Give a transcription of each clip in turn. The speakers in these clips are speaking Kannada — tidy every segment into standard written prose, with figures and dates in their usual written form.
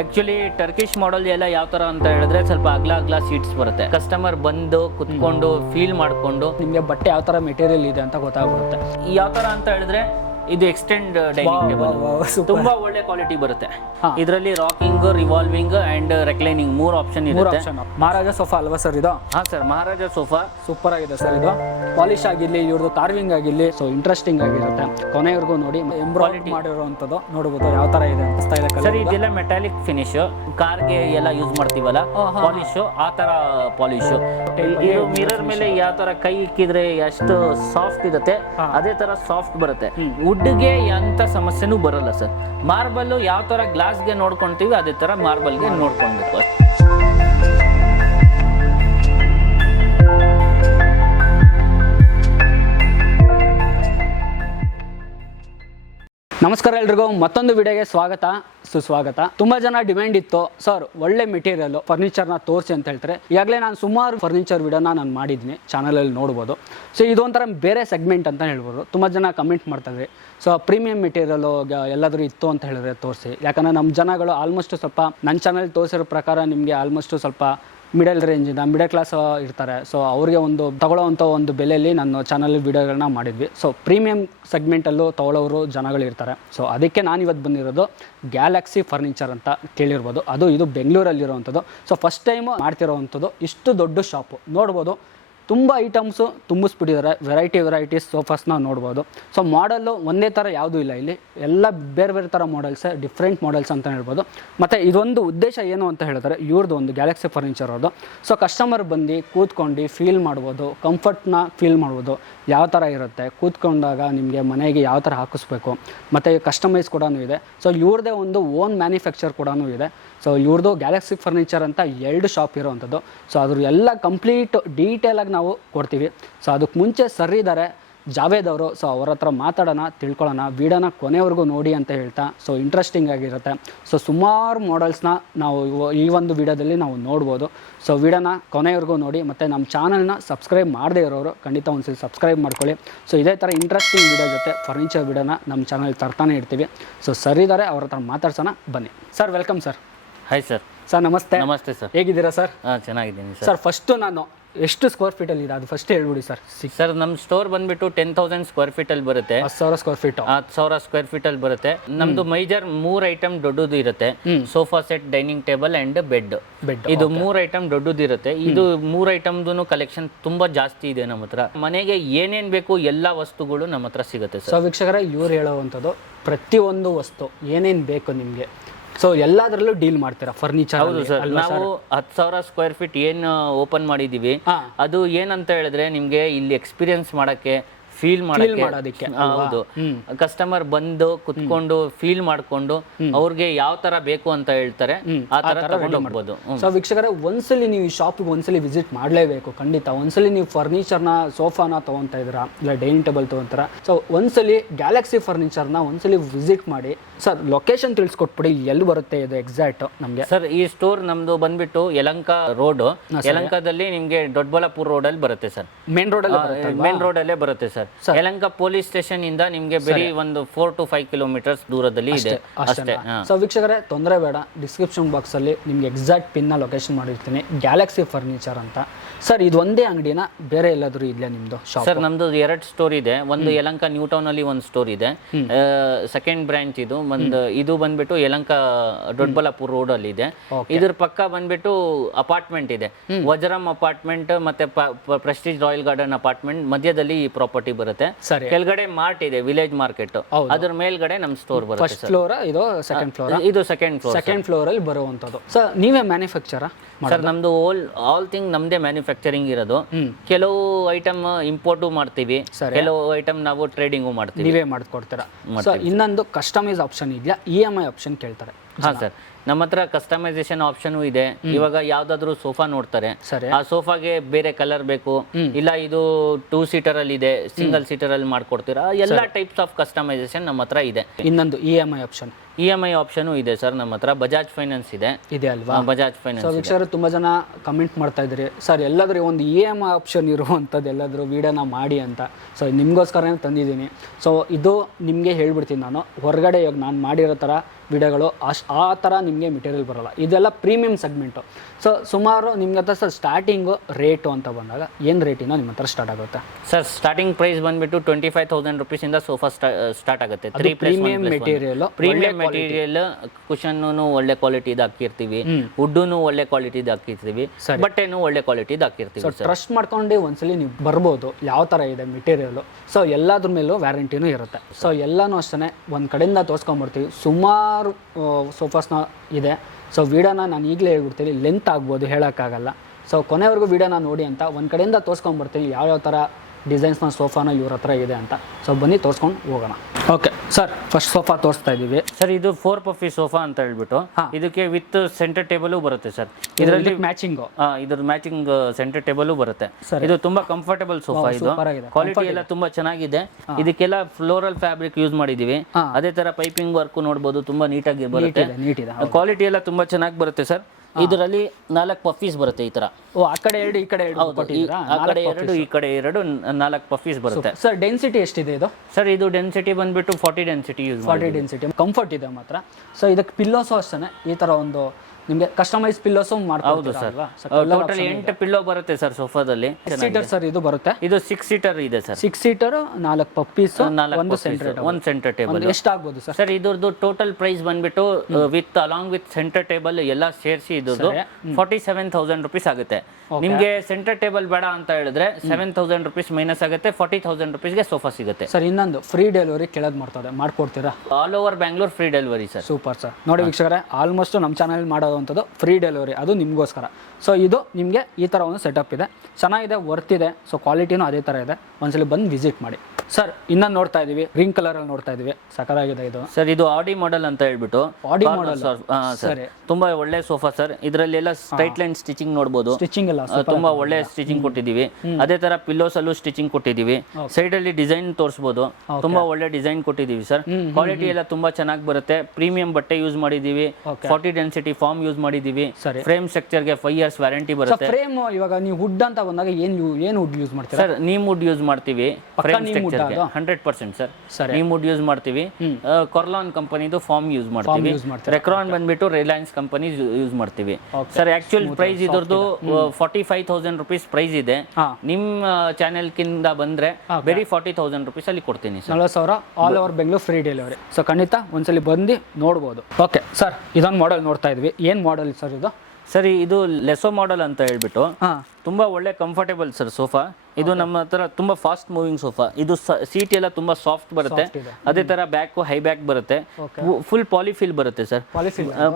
ಆಕ್ಚುಲಿ ಟರ್ಕಿಶ್ ಮಾಡೆಲ್ ಎಲ್ಲ ಯಾವ ತರ ಅಂತ ಹೇಳಿದ್ರೆ ಸ್ವಲ್ಪ ಅಗ್ಲ ಸೀಟ್ಸ್ ಬರುತ್ತೆ. ಕಸ್ಟಮರ್ ಬಂದು ಕುತ್ಕೊಂಡು ಫೀಲ್ ಮಾಡ್ಕೊಂಡು ನಿಮಗೆ ಬಟ್ಟೆ ಯಾವ ತರ ಮೆಟೀರಿಯಲ್ ಇದೆ ಅಂತ ಗೊತ್ತಾಗ್ಬಿಡುತ್ತೆ. ಯಾವ ತರ ಅಂತ ಹೇಳಿದ್ರೆ ಇದು ಎಕ್ಸ್ಟೆಂಡ್ ಡೈನಿಂಗ್ ಟೇಬಲ್ ತುಂಬಾ ಒಳ್ಳೆ ಕ್ವಾಲಿಟಿ ಬರುತ್ತೆ. ಇದರಲ್ಲಿ ರಾಕಿಂಗ್, ರಿವಾಲ್ವಿಂಗ್ ಅಂಡ್ ರೆಕ್ಲೈನಿಂಗ್ 3 ಆಪ್ಷನ್ ಇರುತ್ತೆ. ಮಹಾರಾಜ ಸೋಫಾ ಅಲ್ವಾ ಸರ್ ಇದು? ಹಾ ಸರ್, ಮಹಾರಾಜ ಸೋಫಾ ಸೂಪರ್ ಆಗಿದೆ ಸರ್. ಇದು ಪಾಲಿಶ್ ಆಗಿರ್ಲಿ, ಇವ್ರದ್ದು ಕಾರ್ವಿಂಗ್ ಆಗಿರ್ಲಿ, ಸೊ ಇಂಟ್ರೆಸ್ಟಿಂಗ್ ಆಗಿರುತ್ತೆ. ಕೊನೆವರೆಗೂ ನೋಡಿ ಎಂಬ್ರಾಯ್ಡ್ ಮಾಡಿರುವಂತದ್ದು ನೋಡಬಹುದು ಯಾವ ತರ ಇದೆ ಅಂತ. ಸರ್ ಇದೆಲ್ಲ ಮೆಟಾಲಿಕ್ ಫಿನಿಶ್, ಕಾರ್ಗೆ ಎಲ್ಲ ಯೂಸ್ ಮಾಡ್ತೀವಲ್ಲ ಪಾಲಿಶ್, ಆ ತರ ಪಾಲಿಶ್. ಇದು ಮಿರರ್ ಮೇಲೆ ಯಾವ ತರ ಕೈ ಇಕ್ಕಿದ್ರೆ ಎಷ್ಟು ಸಾಫ್ಟ್ ಇರುತ್ತೆ ಅದೇ ತರ ಸಾಫ್ಟ್ ಬರುತ್ತೆ. ವುಡ್ಗೆ ಎಂತ ಸಮಸ್ಯೆನೂ ಬರಲ್ಲ ಸರ್. ಮಾರ್ಬಲ್ ಯಾವ ತರ ಗ್ಲಾಸ್ಗೆ ನೋಡ್ಕೊಂತೀವಿ ಅದೇ ತರ ಮಾರ್ಬಲ್ಗೆ ನೋಡ್ಕೊಳ್ಬೇಕು. ನಮಸ್ಕಾರ ಎಲ್ರಿಗೂ, ಮತ್ತೊಂದು ವಿಡಿಯೋಗೆ ಸ್ವಾಗತ ಸುಸ್ವಾಗತ. ತುಂಬಾ ಜನ ಡಿಮ್ಯಾಂಡ್ ಇತ್ತು ಸರ್ ಒಳ್ಳೆ ಮೆಟೀರಿಯಲ್ ಫರ್ನಿಚರ್ನ ತೋರಿಸಿ ಅಂತ ಹೇಳ್ತಾರೆ. ಈಗಾಗಲೇ ನಾನು ಸುಮಾರು ಫರ್ನಿಚರ್ ವಿಡಿಯೋನ ನಾನು ಮಾಡಿದ್ದೀನಿ, ಚಾನಲಲ್ಲಿ ನೋಡ್ಬೋದು. ಸೊ ಇದೊಂಥರ ಬೇರೆ ಸೆಗ್ಮೆಂಟ್ ಅಂತ ಹೇಳ್ಬೋದು. ತುಂಬ ಜನ ಕಮೆಂಟ್ ಮಾಡ್ತಾಯಿದ್ರಿ ಸೊ ಪ್ರೀಮಿಯಂ ಮೆಟೀರಿಯಲು ಎಲ್ಲಾದರೂ ಇತ್ತು ಅಂತ ಹೇಳಿದ್ರೆ ತೋರಿಸಿ. ಯಾಕಂದರೆ ನಮ್ಮ ಜನಗಳು ಆಲ್ಮೋಸ್ಟ್ ಸ್ವಲ್ಪ ನನ್ನ ಚಾನಲ್ ತೋರಿಸಿರೋ ಪ್ರಕಾರ ನಿಮಗೆ ಆಲ್ಮೋಸ್ಟ್ ಸ್ವಲ್ಪ ಮಿಡಲ್ ರೇಂಜಿಂದ ಮಿಡಲ್ ಕ್ಲಾಸ್ ಇರ್ತಾರೆ. ಸೊ ಅವ್ರಿಗೆ ಒಂದು ತಗೊಳ್ಳೋವಂಥ ಒಂದು ಬೆಲೆಯಲ್ಲಿ ನಾನು ಚಾನಲ್ ವಿಡಿಯೋಗಳನ್ನ ಮಾಡಿದ್ವಿ. ಸೊ ಪ್ರೀಮಿಯಂ ಸೆಗ್ಮೆಂಟಲ್ಲೂ ತಗೊಳ್ಳೋರು ಜನಗಳು ಇರ್ತಾರೆ. ಸೊ ಅದಕ್ಕೆ ನಾನು ಇವತ್ತು ಬಂದಿರೋದು ಗ್ಯಾಲಕ್ಸಿ ಫರ್ನಿಚರ್ ಅಂತ ಕೇಳಿರ್ಬೋದು. ಇದು ಬೆಂಗಳೂರಲ್ಲಿರುವಂಥದ್ದು. ಸೊ ಫಸ್ಟ್ ಟೈಮು ಮಾಡ್ತಿರೋವಂಥದ್ದು. ಇಷ್ಟು ದೊಡ್ಡ ಶಾಪು ನೋಡ್ಬೋದು. ತುಂಬ ಐಟಮ್ಸು ತುಂಬಿಸ್ಬಿಟ್ಟಿದ್ದಾರೆ. ವೆರೈಟೀಸ್ ಸೋಫಾಸ್ನ ನೋಡ್ಬೋದು. ಸೊ ಮಾಡಲ್ಲು ಒಂದೇ ಥರ ಯಾವುದೂ ಇಲ್ಲ ಇಲ್ಲಿ, ಎಲ್ಲ ಬೇರೆ ಬೇರೆ ಥರ ಮಾಡೆಲ್ಸ್, ಡಿಫ್ರೆಂಟ್ ಮಾಡೆಲ್ಸ್ ಅಂತ ಹೇಳ್ಬೋದು. ಮತ್ತು ಇದೊಂದು ಉದ್ದೇಶ ಏನು ಅಂತ ಹೇಳಿದ್ರೆ ಇವ್ರದ್ದು ಒಂದು ಗ್ಯಾಲಕ್ಸಿ ಫರ್ನಿಚರ್ ಅವ್ರದ್ದು. ಸೊ ಕಸ್ಟಮರ್ ಬಂದು ಕೂತ್ಕೊಂಡು ಫೀಲ್ ಮಾಡ್ಬೋದು, ಕಂಫರ್ಟ್ನ ಫೀಲ್ ಮಾಡ್ಬೋದು. ಯಾವ ಥರ ಇರುತ್ತೆ ಕೂತ್ಕೊಂಡಾಗ ನಿಮಗೆ ಮನೆಗೆ ಯಾವ ಥರ ಹಾಕಿಸ್ಬೇಕು, ಮತ್ತು ಕಸ್ಟಮೈಸ್ ಕೂಡ ಇದೆ. ಸೊ ಇವ್ರದ್ದೇ ಒಂದು ಓನ್ ಮ್ಯಾನುಫ್ಯಾಕ್ಚರ್ ಕೂಡ ಇದೆ. ಸೊ ಇವ್ರದ್ದು ಗ್ಯಾಲಕ್ಸಿ ಫರ್ನಿಚರ್ ಅಂತ 2 ಶಾಪ್ ಇರೋವಂಥದ್ದು. ಸೊ ಅದ್ರ ಎಲ್ಲ ಕಂಪ್ಲೀಟ್ ಡೀಟೇಲಾಗಿ ನಾವು ಕೊಡ್ತೀವಿ. ಸೊ ಅದಕ್ಕೆ ಮುಂಚೆ ಸರ್ ಇದ್ದಾರೆ ಜಾವೇದ್ ಅವರು. ಸೊ ಅವ್ರ ಹತ್ರ ಮಾತಾಡೋಣ, ತಿಳ್ಕೊಳ್ಳೋಣ. ವಿಡಿಯೋನ ಕೊನೆವರೆಗೂ ನೋಡಿ ಅಂತ ಹೇಳ್ತಾ, ಸೊ ಇಂಟ್ರೆಸ್ಟಿಂಗ್ ಆಗಿರುತ್ತೆ. ಸೊ ಸುಮಾರು ಮಾಡೆಲ್ಸ್ನ ನಾವು ಈ ಒಂದು ವಿಡಿಯೋದಲ್ಲಿ ನಾವು ನೋಡ್ಬೋದು. ಸೊ ವಿಡಿಯೋನ ಕೊನೆವರೆಗೂ ನೋಡಿ. ಮತ್ತು ನಮ್ಮ ಚಾನಲ್ನ ಸಬ್ಸ್ಕ್ರೈಬ್ ಮಾಡದೇ ಇರೋರು ಖಂಡಿತ ಒಂದ್ಸಲ ಸಬ್ಸ್ಕ್ರೈಬ್ ಮಾಡ್ಕೊಳ್ಳಿ. ಸೊ ಇದೇ ಥರ ಇಂಟ್ರೆಸ್ಟಿಂಗ್ ವಿಡಿಯೋ ಜೊತೆ ಫರ್ನಿಚರ್ ವಿಡಿಯೋನ ನಮ್ಮ ಚಾನಲ್ ತರ್ತಾನೆ ಇರ್ತೀವಿ. ಸೊ ಸರ್ ಇದ್ದಾರೆ, ಅವ್ರ ಹತ್ರ ಮಾತಾಡ್ಸೋಣ ಬನ್ನಿ. Sir welcome sir. Hi sir. Sir ನಮಸ್ತೆ. ನಮಸ್ತೆ ಸರ್, ಹೇಗಿದ್ದೀರಾ ಸರ್? ಚೆನ್ನಾಗಿದ್ದೀನಿ ಸರ್. ಫಸ್ಟು ನಾನು ಎಷ್ಟು ಸ್ಕ್ವೇರ್ ಫೀಟಲ್ಲಿ ಇದೆ ಅದು ಫಸ್ಟ್ ಹೇಳ್ಬಿಡಿ ಸರ್. ಸರ್ ನಮ್ಮ ಸ್ಟೋರ್ ಬಂದ್ಬಿಟ್ಟು 10,000 ಸ್ಕ್ವೇರ್ ಫೀಟಲ್ಲಿ ಬರುತ್ತೆ. 10,000 ಸ್ಕ್ವೇರ್ ಫೀಟ್ 10,000 ಸ್ಕ್ವೇರ್ ಫೀಟಲ್ಲಿ ಬರುತ್ತೆ. ನಮ್ದು ಮೇಜರ್ 3 ಐಟಮ್ ದೊಡ್ಡದು ಇರುತ್ತೆ. Sofa set, dining table and bed. ಇದು 3 ಐಟಮ್ ದೊಡ್ಡದು ಇರುತ್ತೆ. ಇದು 3 ಐಟಮ್ದು ಕಲೆಕ್ಷನ್ ತುಂಬಾ ಜಾಸ್ತಿ ಇದೆ ನಮ್ಮ ಹತ್ರ. ಮನೆಗೆ ಏನೇನ್ ಬೇಕು ಎಲ್ಲಾ ವಸ್ತುಗಳು ನಮ್ಮ ಹತ್ರ ಸಿಗುತ್ತೆ ಸರ್. ಸೊ ವೀಕ್ಷಕರೇ, ಇವ್ರು ಹೇಳೋವಂಥದ್ದು ಪ್ರತಿಯೊಂದು ವಸ್ತು ಏನೇನು ಬೇಕು ನಿಮಗೆ, ಸೊ ಎಲ್ಲದರಲ್ಲೂ ಡೀಲ್ ಮಾಡ್ತೀರಾ ಫರ್ನಿಚರ್? ಹೌದು ಸರ್. ನಾವು 10,000 ಸ್ಕ್ವೇರ್ ಫೀಟ್ ಏನು ಓಪನ್ ಮಾಡಿದೀವಿ, ಅದು ಏನಂತ ಹೇಳಿದ್ರೆ ನಿಮ್ಗೆ ಇಲ್ಲಿ ಎಕ್ಸ್ಪೀರಿಯನ್ಸ್ ಮಾಡಕ್ಕೆ, ಫೀಲ್ ಮಾಡೋದಕ್ಕೆ. ಹೌದು, ಕಸ್ಟಮರ್ ಬಂದು ಕುತ್ಕೊಂಡು ಫೀಲ್ ಮಾಡ್ಕೊಂಡು ಅವ್ರಿಗೆ ಯಾವ ತರ ಬೇಕು ಅಂತ ಹೇಳ್ತಾರೆ ಆ ತರ ತಗೊಂಡು ಹೋಗ್ಬೋದು. ಸೊ ವೀಕ್ಷಕರೇ, ಒಂದ್ಸಲಿ ನೀವು ಈ ಶಾಪಿಗೆ ಒಂದ್ಸಲಿ ವಿಸಿಟ್ ಮಾಡಲೇಬೇಕು ಖಂಡಿತ. ಒಂದ್ಸಲಿ ನೀವು ಫರ್ನಿಚರ್ನ, ಸೋಫಾನ ತಗೊಂತಾ ಇದ್ದೀರಾ, ಇಲ್ಲ ಡೈನಿಂಗ್ ಟೇಬಲ್ ತಗೊಂತಾರ, ಸೊ ಒಂದ್ಸಲಿ ಗ್ಯಾಲಕ್ಸಿ ಫರ್ನಿಚರ್ನ ಒಂದ್ಸಲಿ ವಿಸಿಟ್ ಮಾಡಿ. ಸರ್ ಲೊಕೇಶನ್ ತಿಳಿಸ್ಕೊಟ್ಬಿಡಿ, ಎಲ್ಲಿ ಬರುತ್ತೆ ಇದು ಎಕ್ಸಾಕ್ಟ್ ನಮಗೆ? ಸರ್ ಈ ಸ್ಟೋರ್ ನಮ್ದು ಬಂದ್ಬಿಟ್ಟು ಯಲಹಂಕ ರೋಡ್. ಯಲಹಂಕದಲ್ಲಿ ನಿಮ್ಗೆ ದೊಡ್ಡಬಳ್ಳಾಪುರ ರೋಡ್ ಅಲ್ಲಿ ಬರುತ್ತೆ ಸರ್. ಮೇನ್ ರೋಡ್ ಅಲ್ಲೇ ಬರುತ್ತೆ ಸರ್. ಯಲಹಂಕ ಪೊಲೀಸ್ ಸ್ಟೇಷನ್ ಇಂದ ನಿಮ್ಗೆ ಬರೀ ಒಂದು 4 to 5 ಕಿಲೋಮೀಟರ್ಸ್ ದೂರದಲ್ಲಿ ಇದೆ ಅಷ್ಟೇ. ಸೊ ವೀಕ್ಷಕರೇ, ತೊಂದರೆ ಬೇಡ, ಡಿಸ್ಕ್ರಿಪ್ಷನ್ ಬಾಕ್ಸ್ ಅಲ್ಲಿ ನಿಮ್ಗೆ ಎಕ್ಸಾಕ್ಟ್ ಪಿನ್ ನ ಲೊಕೇಶನ್ ಮಾಡಿರ್ತೀನಿ, ಗ್ಯಾಲಕ್ಸಿ ಫರ್ನಿಚರ್ ಅಂತ. ಸರ್ ಇದು ಒಂದೇ ಅಂಗಡಿನ ಬೇರೆ ಎಲ್ಲಾದ್ರೂ ಇದೆಯಾ ನಿಮ್ದು ಶಾಪ್? ಸರ್ ನಮ್ದು 2 ಸ್ಟೋರ್ ಇದೆ. ಒಂದು ಯಲಹಂಕ ನ್ಯೂ ಟೌನ್ ಅಲ್ಲಿ ಒಂದು ಸ್ಟೋರ್ ಇದೆ. ಸೆಕೆಂಡ್ ಬ್ರಾಂಚ್ ಇದು ಬಂದ್ಬಿಟ್ಟು ಯಲಹಂಕ ದೊಡ್ಡಬಳ್ಳಾಪುರ ರೋಡ್ ಅಲ್ಲಿ ಇದೆ. ಇದ್ರ ಪಕ್ಕ ಬಂದ್ಬಿಟ್ಟು ಅಪಾರ್ಟ್ಮೆಂಟ್ ಇದೆ, ವಜ್ರಂ ಅಪಾರ್ಟ್ಮೆಂಟ್ ಮತ್ತೆ ಪ್ರೆಸ್ಟೀಜ್ ರಾಯಲ್ ಗಾರ್ಡನ್ ಅಪಾರ್ಟ್ಮೆಂಟ್ ಮಧ್ಯದಲ್ಲಿ ಈ ಪ್ರಾಪರ್ಟಿ ಬರುತ್ತೆ. ಕೆಳಗಡೆ ಮಾರ್ಟ್ ಇದೆ, ವಿಲೇಜ್ ಮಾರ್ಕೆಟ್. ಅದ್ರ ಮೇಲ್ಗಡೆ ನಮ್ ಸ್ಟೋರ್ ಬರುತ್ತೆ. ಫಸ್ಟ್ ಫ್ಲೋರ್ ಇದು, ಸೆಕೆಂಡ್ ಫ್ಲೋರ್ ಇದು ಸೆಕೆಂಡ್ ಫ್ಲೋರ್ ಅಲ್ಲಿ ಬರುವಂತದ್ದು. ಸರ್ ನೀವೇ ಮ್ಯಾನುಫ್ಯಾಕ್ಚರ್? ಸರ್ ನಮ್ದು ಆಲ್ ಥಿಂಗ್ ನಮ್ದೇ ಮ್ಯಾನುಫ್ಯಾಕ್ಚರಿಂಗ್ ಇರೋದು. ಕೆಲವು ಐಟಮ್ ಇಂಪೋರ್ಟು ಮಾಡ್ತೀವಿ, ಕೆಲವು ಐಟಮ್ ನಾವು ಟ್ರೇಡಿಂಗು ಮಾಡ್ತೀವಿ. ನೀವೇ ಮಾಡ್ಕೊಡ್ತೀರಾ? ಇನ್ನೊಂದು ಕಸ್ಟಮೈಸ್ ಆಪ್ಷನ್ ಇದೆಯಾ? EMI ಆಪ್ಷನ್ ಕೇಳ್ತಾರೆ. ಹಾ ಸರ್, ನಮ್ಮ ಹತ್ರ ಕಸ್ಟಮೈಸೇಷನ್ ಆಪ್ಷನ್ ಇದೆ. ಇವಾಗ ಯಾವ್ದಾದ್ರು ಸೋಫಾ ನೋಡ್ತಾರೆ, ಆ ಸೋಫಾಗೆ ಬೇರೆ ಕಲರ್ ಬೇಕು, ಇಲ್ಲ ಇದು 2 ಸೀಟರ್ ಅಲ್ಲಿ ಇದೆ, ಸಿಂಗಲ್ ಸೀಟರ್ ಅಲ್ಲಿ ಮಾಡ್ಕೊಡ್ತೀರಾ, ಎಲ್ಲ ಟೈಪ್ಸ್ ಆಫ್ ಕಸ್ಟಮೈಸೇಷನ್ ನಮ್ಮ ಹತ್ರ ಇದೆ. ಇನ್ನೊಂದು EMI ಆಪ್ಷನ್. EMI ಆಪ್ಷನ್ ಇದೆ ಸರ್ ನಮ್ಮ ಹತ್ರ. ಬಜಾಜ್ ಫೈನಾನ್ಸ್ ಇದೆ ಅಲ್ವಾ? Bajaj so finance. ವೀಕ್ಷಕರು ತುಂಬ ಜನ ಕಮೆಂಟ್ ಮಾಡ್ತಾ ಇದ್ರಿ, ಸರ್ ಎಲ್ಲಾದ್ರೂ ಒಂದು EMI ಆಪ್ಷನ್ ಇರುವಂಥದ್ದು ಎಲ್ಲಾದರೂ ವೀಡಿಯೋನ ಮಾಡಿ ಅಂತ. ಸೊ ನಿಮಗೋಸ್ಕರನೇ ತಂದಿದ್ದೀನಿ. ಸೊ ಇದು ನಿಮಗೆ ಹೇಳ್ಬಿಡ್ತೀನಿ ನಾನು, ಹೊರಗಡೆ ಇವಾಗ ನಾನು ಮಾಡಿರೋ ಥರ ವಿಡಿಯೋಗಳು ಆ ಥರ ನಿಮಗೆ ಮೆಟೀರಿಯಲ್ ಬರೋಲ್ಲ. ಇದೆಲ್ಲ ಪ್ರೀಮಿಯಂ ಸೆಗ್ಮೆಂಟು. ಸೊ ಸುಮಾರು ನಿಮ್ಗೆ ಹತ್ರ ಸರ್ ಸ್ಟಾರ್ಟಿಂಗು ರೇಟು ಅಂತ ಬಂದಾಗ ಏನು ರೇಟಿಂದ ನಿಮ್ಮ ಹತ್ರ ಸ್ಟಾರ್ಟ್ ಆಗುತ್ತೆ ಸರ್? ಸ್ಟಾರ್ಟಿಂಗ್ ಪ್ರೈಸ್ ಬಂದ್ಬಿಟ್ಟು 25,000 ರುಪೀಸಿಂದ ಸೋಫಾ ಸ್ಟಾರ್ಟ್ ಆಗುತ್ತೆ. ಪ್ರೀಮಿಯಂ ಮೆಟೀರಿಯಲ್, ಪ್ರೀಮಿಯಂ ಮೆಟೀರಿಯಲ್, ಕುಷನ್ನು ಒಳ್ಳೆ ಕ್ವಾಲಿಟಿದು ಹಾಕಿರ್ತೀವಿ, ವುಡ್ಡುನು ಒಳ್ಳೆ ಕ್ವಾಲಿಟಿದು ಹಾಕಿರ್ತೀವಿ, ಬಟ್ಟೆನೂ ಒಳ್ಳೆ ಕ್ವಾಲಿಟಿದು ಹಾಕಿರ್ತೀವಿ. ಸೊ ಟ್ರಸ್ಟ್ ಮಾಡ್ಕೊಂಡು ಒಂದ್ಸಲಿ ನೀವು ಬರ್ಬೋದು ಯಾವ ಥರ ಇದೆ ಮೆಟೀರಿಯಲು. ಸೊ ಎಲ್ಲದ್ರ ಮೇಲೂ ವ್ಯಾರಂಟಿನೂ ಇರುತ್ತೆ. ಸೊ ಎಲ್ಲನೂ ಅಷ್ಟೇ ಒಂದು ಕಡೆಯಿಂದ ತೋರಿಸ್ಕೊಂಬರ್ತೀವಿ. ಸುಮಾರು ಸೋಫಾಸ್ನ ಇದೆ. ಸೊ ವೀಡಿಯೋನ ನಾನು ಈಗಲೇ ಹೇಳ್ಬಿಡ್ತೀನಿ, ಲೆಂತ್ ಆಗ್ಬೋದು, ಹೇಳೋಕ್ಕಾಗಲ್ಲ. ಸೊ ಕೊನೆವರೆಗೂ ವೀಡಿಯೋನ ನೋಡಿ ಅಂತ ಒಂದು ಕಡೆಯಿಂದ ತೋರಿಸ್ಕೊಂಬರ್ತೀನಿ ಯಾವ್ಯಾವ ಥರ ಡಿಸೈನ್ಸ್ನ ಸೋಫಾನ ಇವ್ರ ಹತ್ರ ಇದೆ ಅಂತ. ಸೊ ಬನ್ನಿ ತೋರಿಸ್ಕೊಂಡು ಹೋಗೋಣ. ಓಕೆ ಸರ್, ಫಸ್ಟ್ ಸೋಫಾ ತೋರಿಸ್ತಾ ಇದ್ದೀವಿ ಸರ್. ಇದು 4 ಪಫಿ ಸೋಫಾ ಅಂತ ಹೇಳ್ಬಿಟ್ಟು ಇದಕ್ಕೆ ವಿತ್ ಸೆಂಟರ್ ಟೇಬಲು ಬರುತ್ತೆ ಸರ್. ಇದರಲ್ಲಿ ಮ್ಯಾಚಿಂಗು, ಇದ್ರ ಮ್ಯಾಚಿಂಗ್ ಸೆಂಟರ್ ಟೇಬಲು ಬರುತ್ತೆ. ಇದು ತುಂಬಾ ಕಂಫರ್ಟಬಲ್ ಸೋಫಾ. ಇದು ಕ್ವಾಲಿಟಿ ಎಲ್ಲ ತುಂಬಾ ಚೆನ್ನಾಗಿದೆ. ಇದಕ್ಕೆಲ್ಲ ಫ್ಲೋರಲ್ ಫ್ಯಾಬ್ರಿಕ್ ಯೂಸ್ ಮಾಡಿದೀವಿ. ಅದೇ ತರ ಪೈಪಿಂಗ್ ವರ್ಕ್ ನೋಡಬಹುದು, ತುಂಬಾ ನೀಟಾಗಿ ಬರುತ್ತೆ. ಕ್ವಾಲಿಟಿ ಎಲ್ಲ ತುಂಬಾ ಚೆನ್ನಾಗಿ ಬರುತ್ತೆ ಸರ್. ಇದರಲ್ಲಿ 4 ಪಫೀಸ್ ಬರುತ್ತೆ ಈ ತರ. ಆ ಕಡೆ 2 ಈ ಕಡೆ 2 ಆ ಕಡೆ 2 ಈ ಕಡೆ 2 4 ಪಫೀಸ್ ಬರುತ್ತೆ ಸರ್. ಡೆನ್ಸಿಟಿ ಎಷ್ಟಿದೆ ಇದು ಸರ್? ಇದು ಡೆನ್ಸಿಟಿ ಬಂದ್ಬಿಟ್ಟು 40 ಡೆನ್ಸಿಟಿ ಯೂಸ್ 40 ಡೆನ್ಸಿಟಿ. ಕಂಫರ್ಟ್ ಇದೆ ಮಾತ್ರ. ಸೊ ಇದಕ್ಕೆ ಪಿಲ್ಲೋಸು ಅಷ್ಟೇ ಈ ತರ ಒಂದು ನಿಮಗೆ ಕಸ್ಟಮೈಸ್ ಪಿಲ್ಲೋಸು ಹೌದು ಸರ್. ಟೋಟಲ್ 8 ಪಿಲ್ಲೋ ಬರುತ್ತೆ ಸರ್ ಸೋಫಾದಲ್ಲಿ. ಸೀಟರ್ ಸರ್ ಇದು ಬರುತ್ತೆ. ಇದು 6 ಸೀಟರ್ ಇದೆ ಸರ್. 6 ಸೀಟರ್, 4 ಪಪ್ಪೀಸ್, ಒಂದು ಸೆಂಟರ್ ಟೇಬಲ್. ಎಷ್ಟಾಗ್ಬೋದು ಸರ್? ಸರ್ ಇದ್ರದ್ದು ಟೋಟಲ್ ಪ್ರೈಸ್ ಬಂದ್ಬಿಟ್ಟು with along with centre table ಎಲ್ಲ ಸೇರಿಸಿ ಇದ್ದು 47,000 ರುಪೀಸ್ ಆಗುತ್ತೆ. ನಿಮ್ಗೆ ಸೆಂಟರ್ ಟೇಬಲ್ ಬೇಡ ಅಂತ ಹೇಳಿದ್ರೆ 7,000 ರುಪೀಸ್ ಮೈನಸ್ ಆಗುತ್ತೆ. 40,000 ರುಪೀಸ್ಗೆ ಸೋಫಾ ಸಿಗುತ್ತೆ ಸರ್. ಇನ್ನೊಂದು ಫ್ರೀ ಡೆಲಿವರಿ ಕೆಳಗೆ ಮಾಡ್ಕೊಡ್ತೀರಾ? All over Bangalore free delivery sir. Super sir. ನೋಡಿ ವೀಕ್ಷಕರೇ, ಆಲ್ಮೋಸ್ಟ್ ನಮ್ಮ ಚಾನಲ್ ಮಾಡೋವಂಥದ್ದು ಫ್ರೀ ಡೆಲಿವರಿ, ಅದು ನಿಮಗೋಸ್ಕರ. ಸೊ ಇದು ನಿಮಗೆ ಈ ಥರ ಒಂದು ಸೆಟಪ್ ಇದೆ, ಚೆನ್ನಾಗಿದೆ, ವರ್ತ್ ಇದೆ. ಸೊ ಕ್ವಾಲಿಟಿನೂ ಅದೇ ಥರ ಇದೆ. ಒಂದ್ಸಲಿ ಬಂದು ವಿಸಿಟ್ ಮಾಡಿ ಸರ್. ಇನ್ನೊಂದು ನೋಡ್ತಾ ಇದೀವಿ, ರಿಂಗ್ ಕಲರ್ ಅಲ್ಲಿ ನೋಡ್ತಾ ಇದೀವಿ, ಸಕಲಾಗಿದೆ ಇದು ಸರ್. ಇದು ಆಡಿ ಮಾಡೆಲ್ ಅಂತ ಹೇಳ್ಬಿಟ್ಟು, ಆಡಿ ಮಾಡೆಲ್ ಸರ್. ತುಂಬಾ ಒಳ್ಳೆ ಸೋಫಾ ಸರ್. ಇದರಲ್ಲಿ ಎಲ್ಲ ಸ್ಟ್ರೈಟ್ ಲೈನ್ ಸ್ಟಿಚಿಂಗ್ ನೋಡಬಹುದು. ಸ್ಟಿಚಿಂಗ್ ಎಲ್ಲ ತುಂಬಾ ಒಳ್ಳೆ ಸ್ಟಿಚಿಂಗ್ ಕೊಟ್ಟಿದೀವಿ. ಅದೇ ತರ ಪಿಲ್ಲೋಸ್ ಅಲ್ಲೂ ಸ್ಟಿಚಿಂಗ್ ಕೊಟ್ಟಿದೀವಿ. ಸೈಡ್ ಅಲ್ಲಿ ಡಿಸೈನ್ ತೋರಿಸಬಹುದು, ತುಂಬಾ ಒಳ್ಳೆ ಡಿಸೈನ್ ಕೊಟ್ಟಿದೀವಿ ಸರ್. ಕ್ವಾಲಿಟಿ ಎಲ್ಲ ತುಂಬಾ ಚೆನ್ನಾಗಿ ಬರುತ್ತೆ. ಪ್ರೀಮಿಯಂ ಬಟ್ಟೆ ಯೂಸ್ ಮಾಡಿದೀವಿ. 40 ಡೆನ್ಸಿಟಿ ಫಾರ್ಮ್ ಯೂಸ್ ಮಾಡಿದೀವಿ. ಫ್ರೇಮ್ ಸ್ಟ್ರಕ್ಚರ್ ಗೆ 5 ಇಯರ್ಸ್ ವ್ಯಾರಂಟಿ ಬರುತ್ತೆ. ಫ್ರೇಮ್ ಇವಾಗ ನೀವು ವುಡ್ ಅಂತ ಬಂದಾಗ ಏನು ವುಡ್ ಯೂಸ್ ಮಾಡ್ತೀರಾ ಸರ್? ನೀಮ್ ವುಡ್ ಯೂಸ್ ಮಾಡ್ತೀವಿ. ಫ್ರೇಮ್ ಸ್ಟ್ರಕ್ಚರ್ ಗೆ 100% ಸರ್ ನೀಮ್ ವುಡ್ ಯೂಸ್ ಮಾಡ್ತೀವಿ. ಕೊರ್ಲಾನ್ ಕಂಪನಿದು ಫಾರ್ಮ್ ಯೂಸ್ ಮಾಡ್ತೀವಿ. ರೆಕ್ರಾನ್ ಬಂದ್ಬಿಟ್ಟು ರಿಲಯನ್ಸ್ ಕಂಪನಿ ಯೂಸ್ ಮಾಡ್ತೀವಿ ಸರ್. ಆಕ್ಚುಯಲ್ ಪ್ರೈಸ್ ಇದ್ರದ್ದು 45,000 ರುಪೀಸ್ ಪ್ರೈಸ್ ಇದೆ. ನಿಮ್ಮ ಚಾನೆಲ್ ಕಿಂದ ಬಂದ್ರೆ ಬರೀ 40,000 ರುಪೀಸ್ ಅಲ್ಲಿ ಕೊಡ್ತೀನಿ sir. 40,000 all over Bengaluru free delivery. So ಖಂಡಿತ ಒಂದ್ಸಲಿ ಬಂದು ನೋಡ್ಬೋದು. ಓಕೆ ಸರ್, ಇದೊಂದು ಮಾಡೆಲ್ ನೋಡ್ತಾ ಇದ್ವಿ. ಏನು ಮಾಡೆಲ್ ಸರ್ ಇದು? ಸರಿ, ಇದು ಲೆಸೋ ಮಾಡೆಲ್ ಅಂತ ಹೇಳ್ಬಿಟ್ಟು ತುಂಬಾ ಒಳ್ಳೆ ಕಂಫರ್ಟೇಬಲ್ ಸರ್ ಸೋಫಾ. ಇದು ನಮ್ಮ ಹತ್ರ ತುಂಬಾ ಫಾಸ್ಟ್ ಮೂವಿಂಗ್ ಸೋಫಾ. ಇದು ಸೀಟ್ ಎಲ್ಲ ತುಂಬಾ ಸಾಫ್ಟ್ ಬರುತ್ತೆ. ಅದೇ ತರ ಬ್ಯಾಕ್ ಹೈ ಬ್ಯಾಕ್ ಬರುತ್ತೆ. ಫುಲ್ ಪಾಲಿಫಿಲ್ ಬರುತ್ತೆ ಸರ್.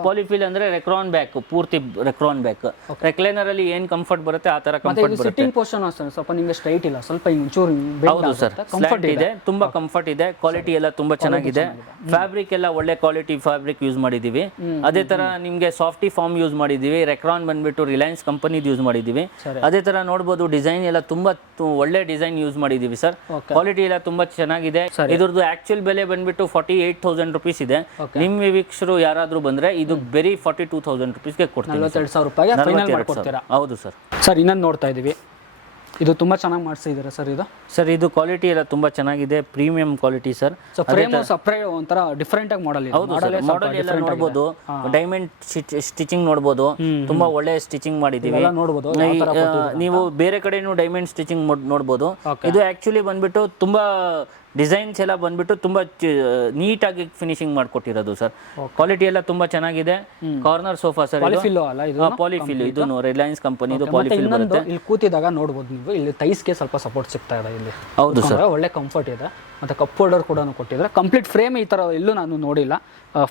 ಪಾಲಿಫಿಲ್ ಅಂದ್ರೆ ರೆಕ್ರಾನ್ ಬ್ಯಾಕ್, ಪೂರ್ತಿ ರೆಕ್ರಾನ್ ಬ್ಯಾಕ್. ರೆಕ್ಲೈನರ್ ಅಲ್ಲಿ ಏನ್ ಕಂಫರ್ಟ್ ಬರುತ್ತೆ ಆ ತರ ಕಂಫರ್ಟ್ ಬರುತ್ತೆ. ಸಿಟ್ಟಿಂಗ್ ಪೊಸಿಷನ್ ಸ್ವಲ್ಪ ನಿಮಗೆ ಸ್ಟ್ರೈಟ್ ಇಲ್ಲ, ಸ್ವಲ್ಪ ಒಂಚೂರು. ಹೌದು ಸರ್, ಕಂಫರ್ಟ್ ಇದೆ, ತುಂಬಾ ಕಂಫರ್ಟ್ ಇದೆ. ಕ್ವಾಲಿಟಿ ಎಲ್ಲ ತುಂಬಾ ಚೆನ್ನಾಗಿದೆ. ಫ್ಯಾಬ್ರಿಕ್ ಎಲ್ಲ ಒಳ್ಳೆ ಕ್ವಾಲಿಟಿ ಫ್ಯಾಬ್ರಿಕ್ ಯೂಸ್ ಮಾಡಿದೀವಿ. ಅದೇ ತರ ನಿಮ್ಗೆ ಸಾಫ್ಟಿ ಫಾರ್ಮ್ ಯೂಸ್ ಮಾಡಿದೀವಿ. ರೆಕ್ರಾನ್ ಬಂದ್ಬಿಟ್ಟು ರಿಲಯನ್ಸ್ ಕಂಪನಿ ಯೂಸ್ ಮಾಡಿದೀವಿ. ಅದೇ ತರ ನೋಡಬಹುದು, ಡಿಸೈನ್ ಎಲ್ಲ ತುಂಬಾ ಒಳ್ಳೆ ಡಿಸೈನ್ ಯೂಸ್ ಮಾಡಿದೀವಿ ಸರ್. ಕ್ವಾಲಿಟಿ ಎಲ್ಲ ತುಂಬಾ ಚೆನ್ನಾಗಿದೆ. ಇದ್ರದ್ದು ಆಕ್ಚುಯಲ್ ಬೆಲೆ ಬಂದ್ಬಿಟ್ಟು 48,000 ರುಪೀಸ್ ಇದೆ. ನಿಮ್ಮ ವೀಕ್ಷಕರು ಯಾರಾದ್ರೂ ಬಂದ್ರೆ ಇದು ಬರೀ 42,000 ರುಪೀಸ್ಗೆ ಕೊಡ್ತೀನಿ. 42,000 ರೂಪಾಯಿಗೆ ಫೈನಲ್ ಮಾಡ್ಕೊಡ್ತೀರಾ? ಹೌದು ಸರ್. ಸರ್ ಇನ್ನೊಂದು ನೋಡ್ತಾ ಇದೀವಿ, ಇದು ತುಂಬಾ ಚೆನ್ನಾಗಿ ಮಾಡಿಸಿದ್ದೀರಾ ಸರ್. ಇದು ಸರ್, ಇದು ಕ್ವಾಲಿಟಿ ಎಲ್ಲ ತುಂಬಾ ಚೆನ್ನಾಗಿದೆ, premium quality sir. So frame ಸಪ್ರೇ ಒಂಥರ ಡಿಫರೆಂಟ್ ಆಗಿ ಮಾಡೆಲ್ ಇದೆ. ಹೌದು ಸರ್, ಮಾಡೆಲ್ ಎಲ್ಲ ನೋಡಬಹುದು. ಡೈಮಂಡ್ ಸ್ಟಿಚಿಂಗ್ ನೋಡಬಹುದು, ತುಂಬಾ ಒಳ್ಳೆ ಸ್ಟಿಚಿಂಗ್ ಮಾಡಿದೀವಿ. ನೋಡಬಹುದು, ನೀವು ಬೇರೆ ಕಡೆನೂ ಡೈಮಂಡ್ ಸ್ಟಿಚಿಂಗ್ ನೋಡಬಹುದು. ಇದು ಆಕ್ಚುಲಿ ಬಂದ್ಬಿಟ್ಟು ತುಂಬಾ ಡಿಸೈನ್ಸ್ ಎಲ್ಲ ಬಂದ್ಬಿಟ್ಟು ತುಂಬಾ ನೀಟಾಗಿ ಫಿನಿಶಿಂಗ್ ಮಾಡ್ಕೊಟ್ಟಿರೋದು ಸರ್. ಕ್ವಾಲಿಟಿ ಎಲ್ಲ ತುಂಬಾ ಚೆನ್ನಾಗಿದೆ. Corner sofa sir. ಪಾಲಿಫಿಲ್, ಇದು ರಿಲಯನ್ಸ್ ಕಂಪನಿ ಪಾಲಿಫಿಲ್ ಬರುತ್ತೆ. ಇಲ್ಲಿ ಕೂತಿದಾಗ ನೋಡಬಹುದು ನೀವು, ಇಲ್ಲಿ ಥೈಸ್ಗೆ ಸ್ವಲ್ಪ ಸಪೋರ್ಟ್ ಸಿಗ್ತಾ ಇದೆ. ಇಲ್ಲಿ ಹೌದು ಸರ್, ಒಳ್ಳೆ ಕಂಫರ್ಟ್ ಇದೆ. ಮತ್ತೆ ಕಪ್ ಹೋಲ್ಡರ್ ಕೂಡ ಕೊಟ್ಟಿದ್ದಾರೆ. ಕಂಪ್ಲೀಟ್ ಫ್ರೇಮ್ ಈ ತರ ಎಲ್ಲೂ ನಾನು ನೋಡಿಲ್ಲ.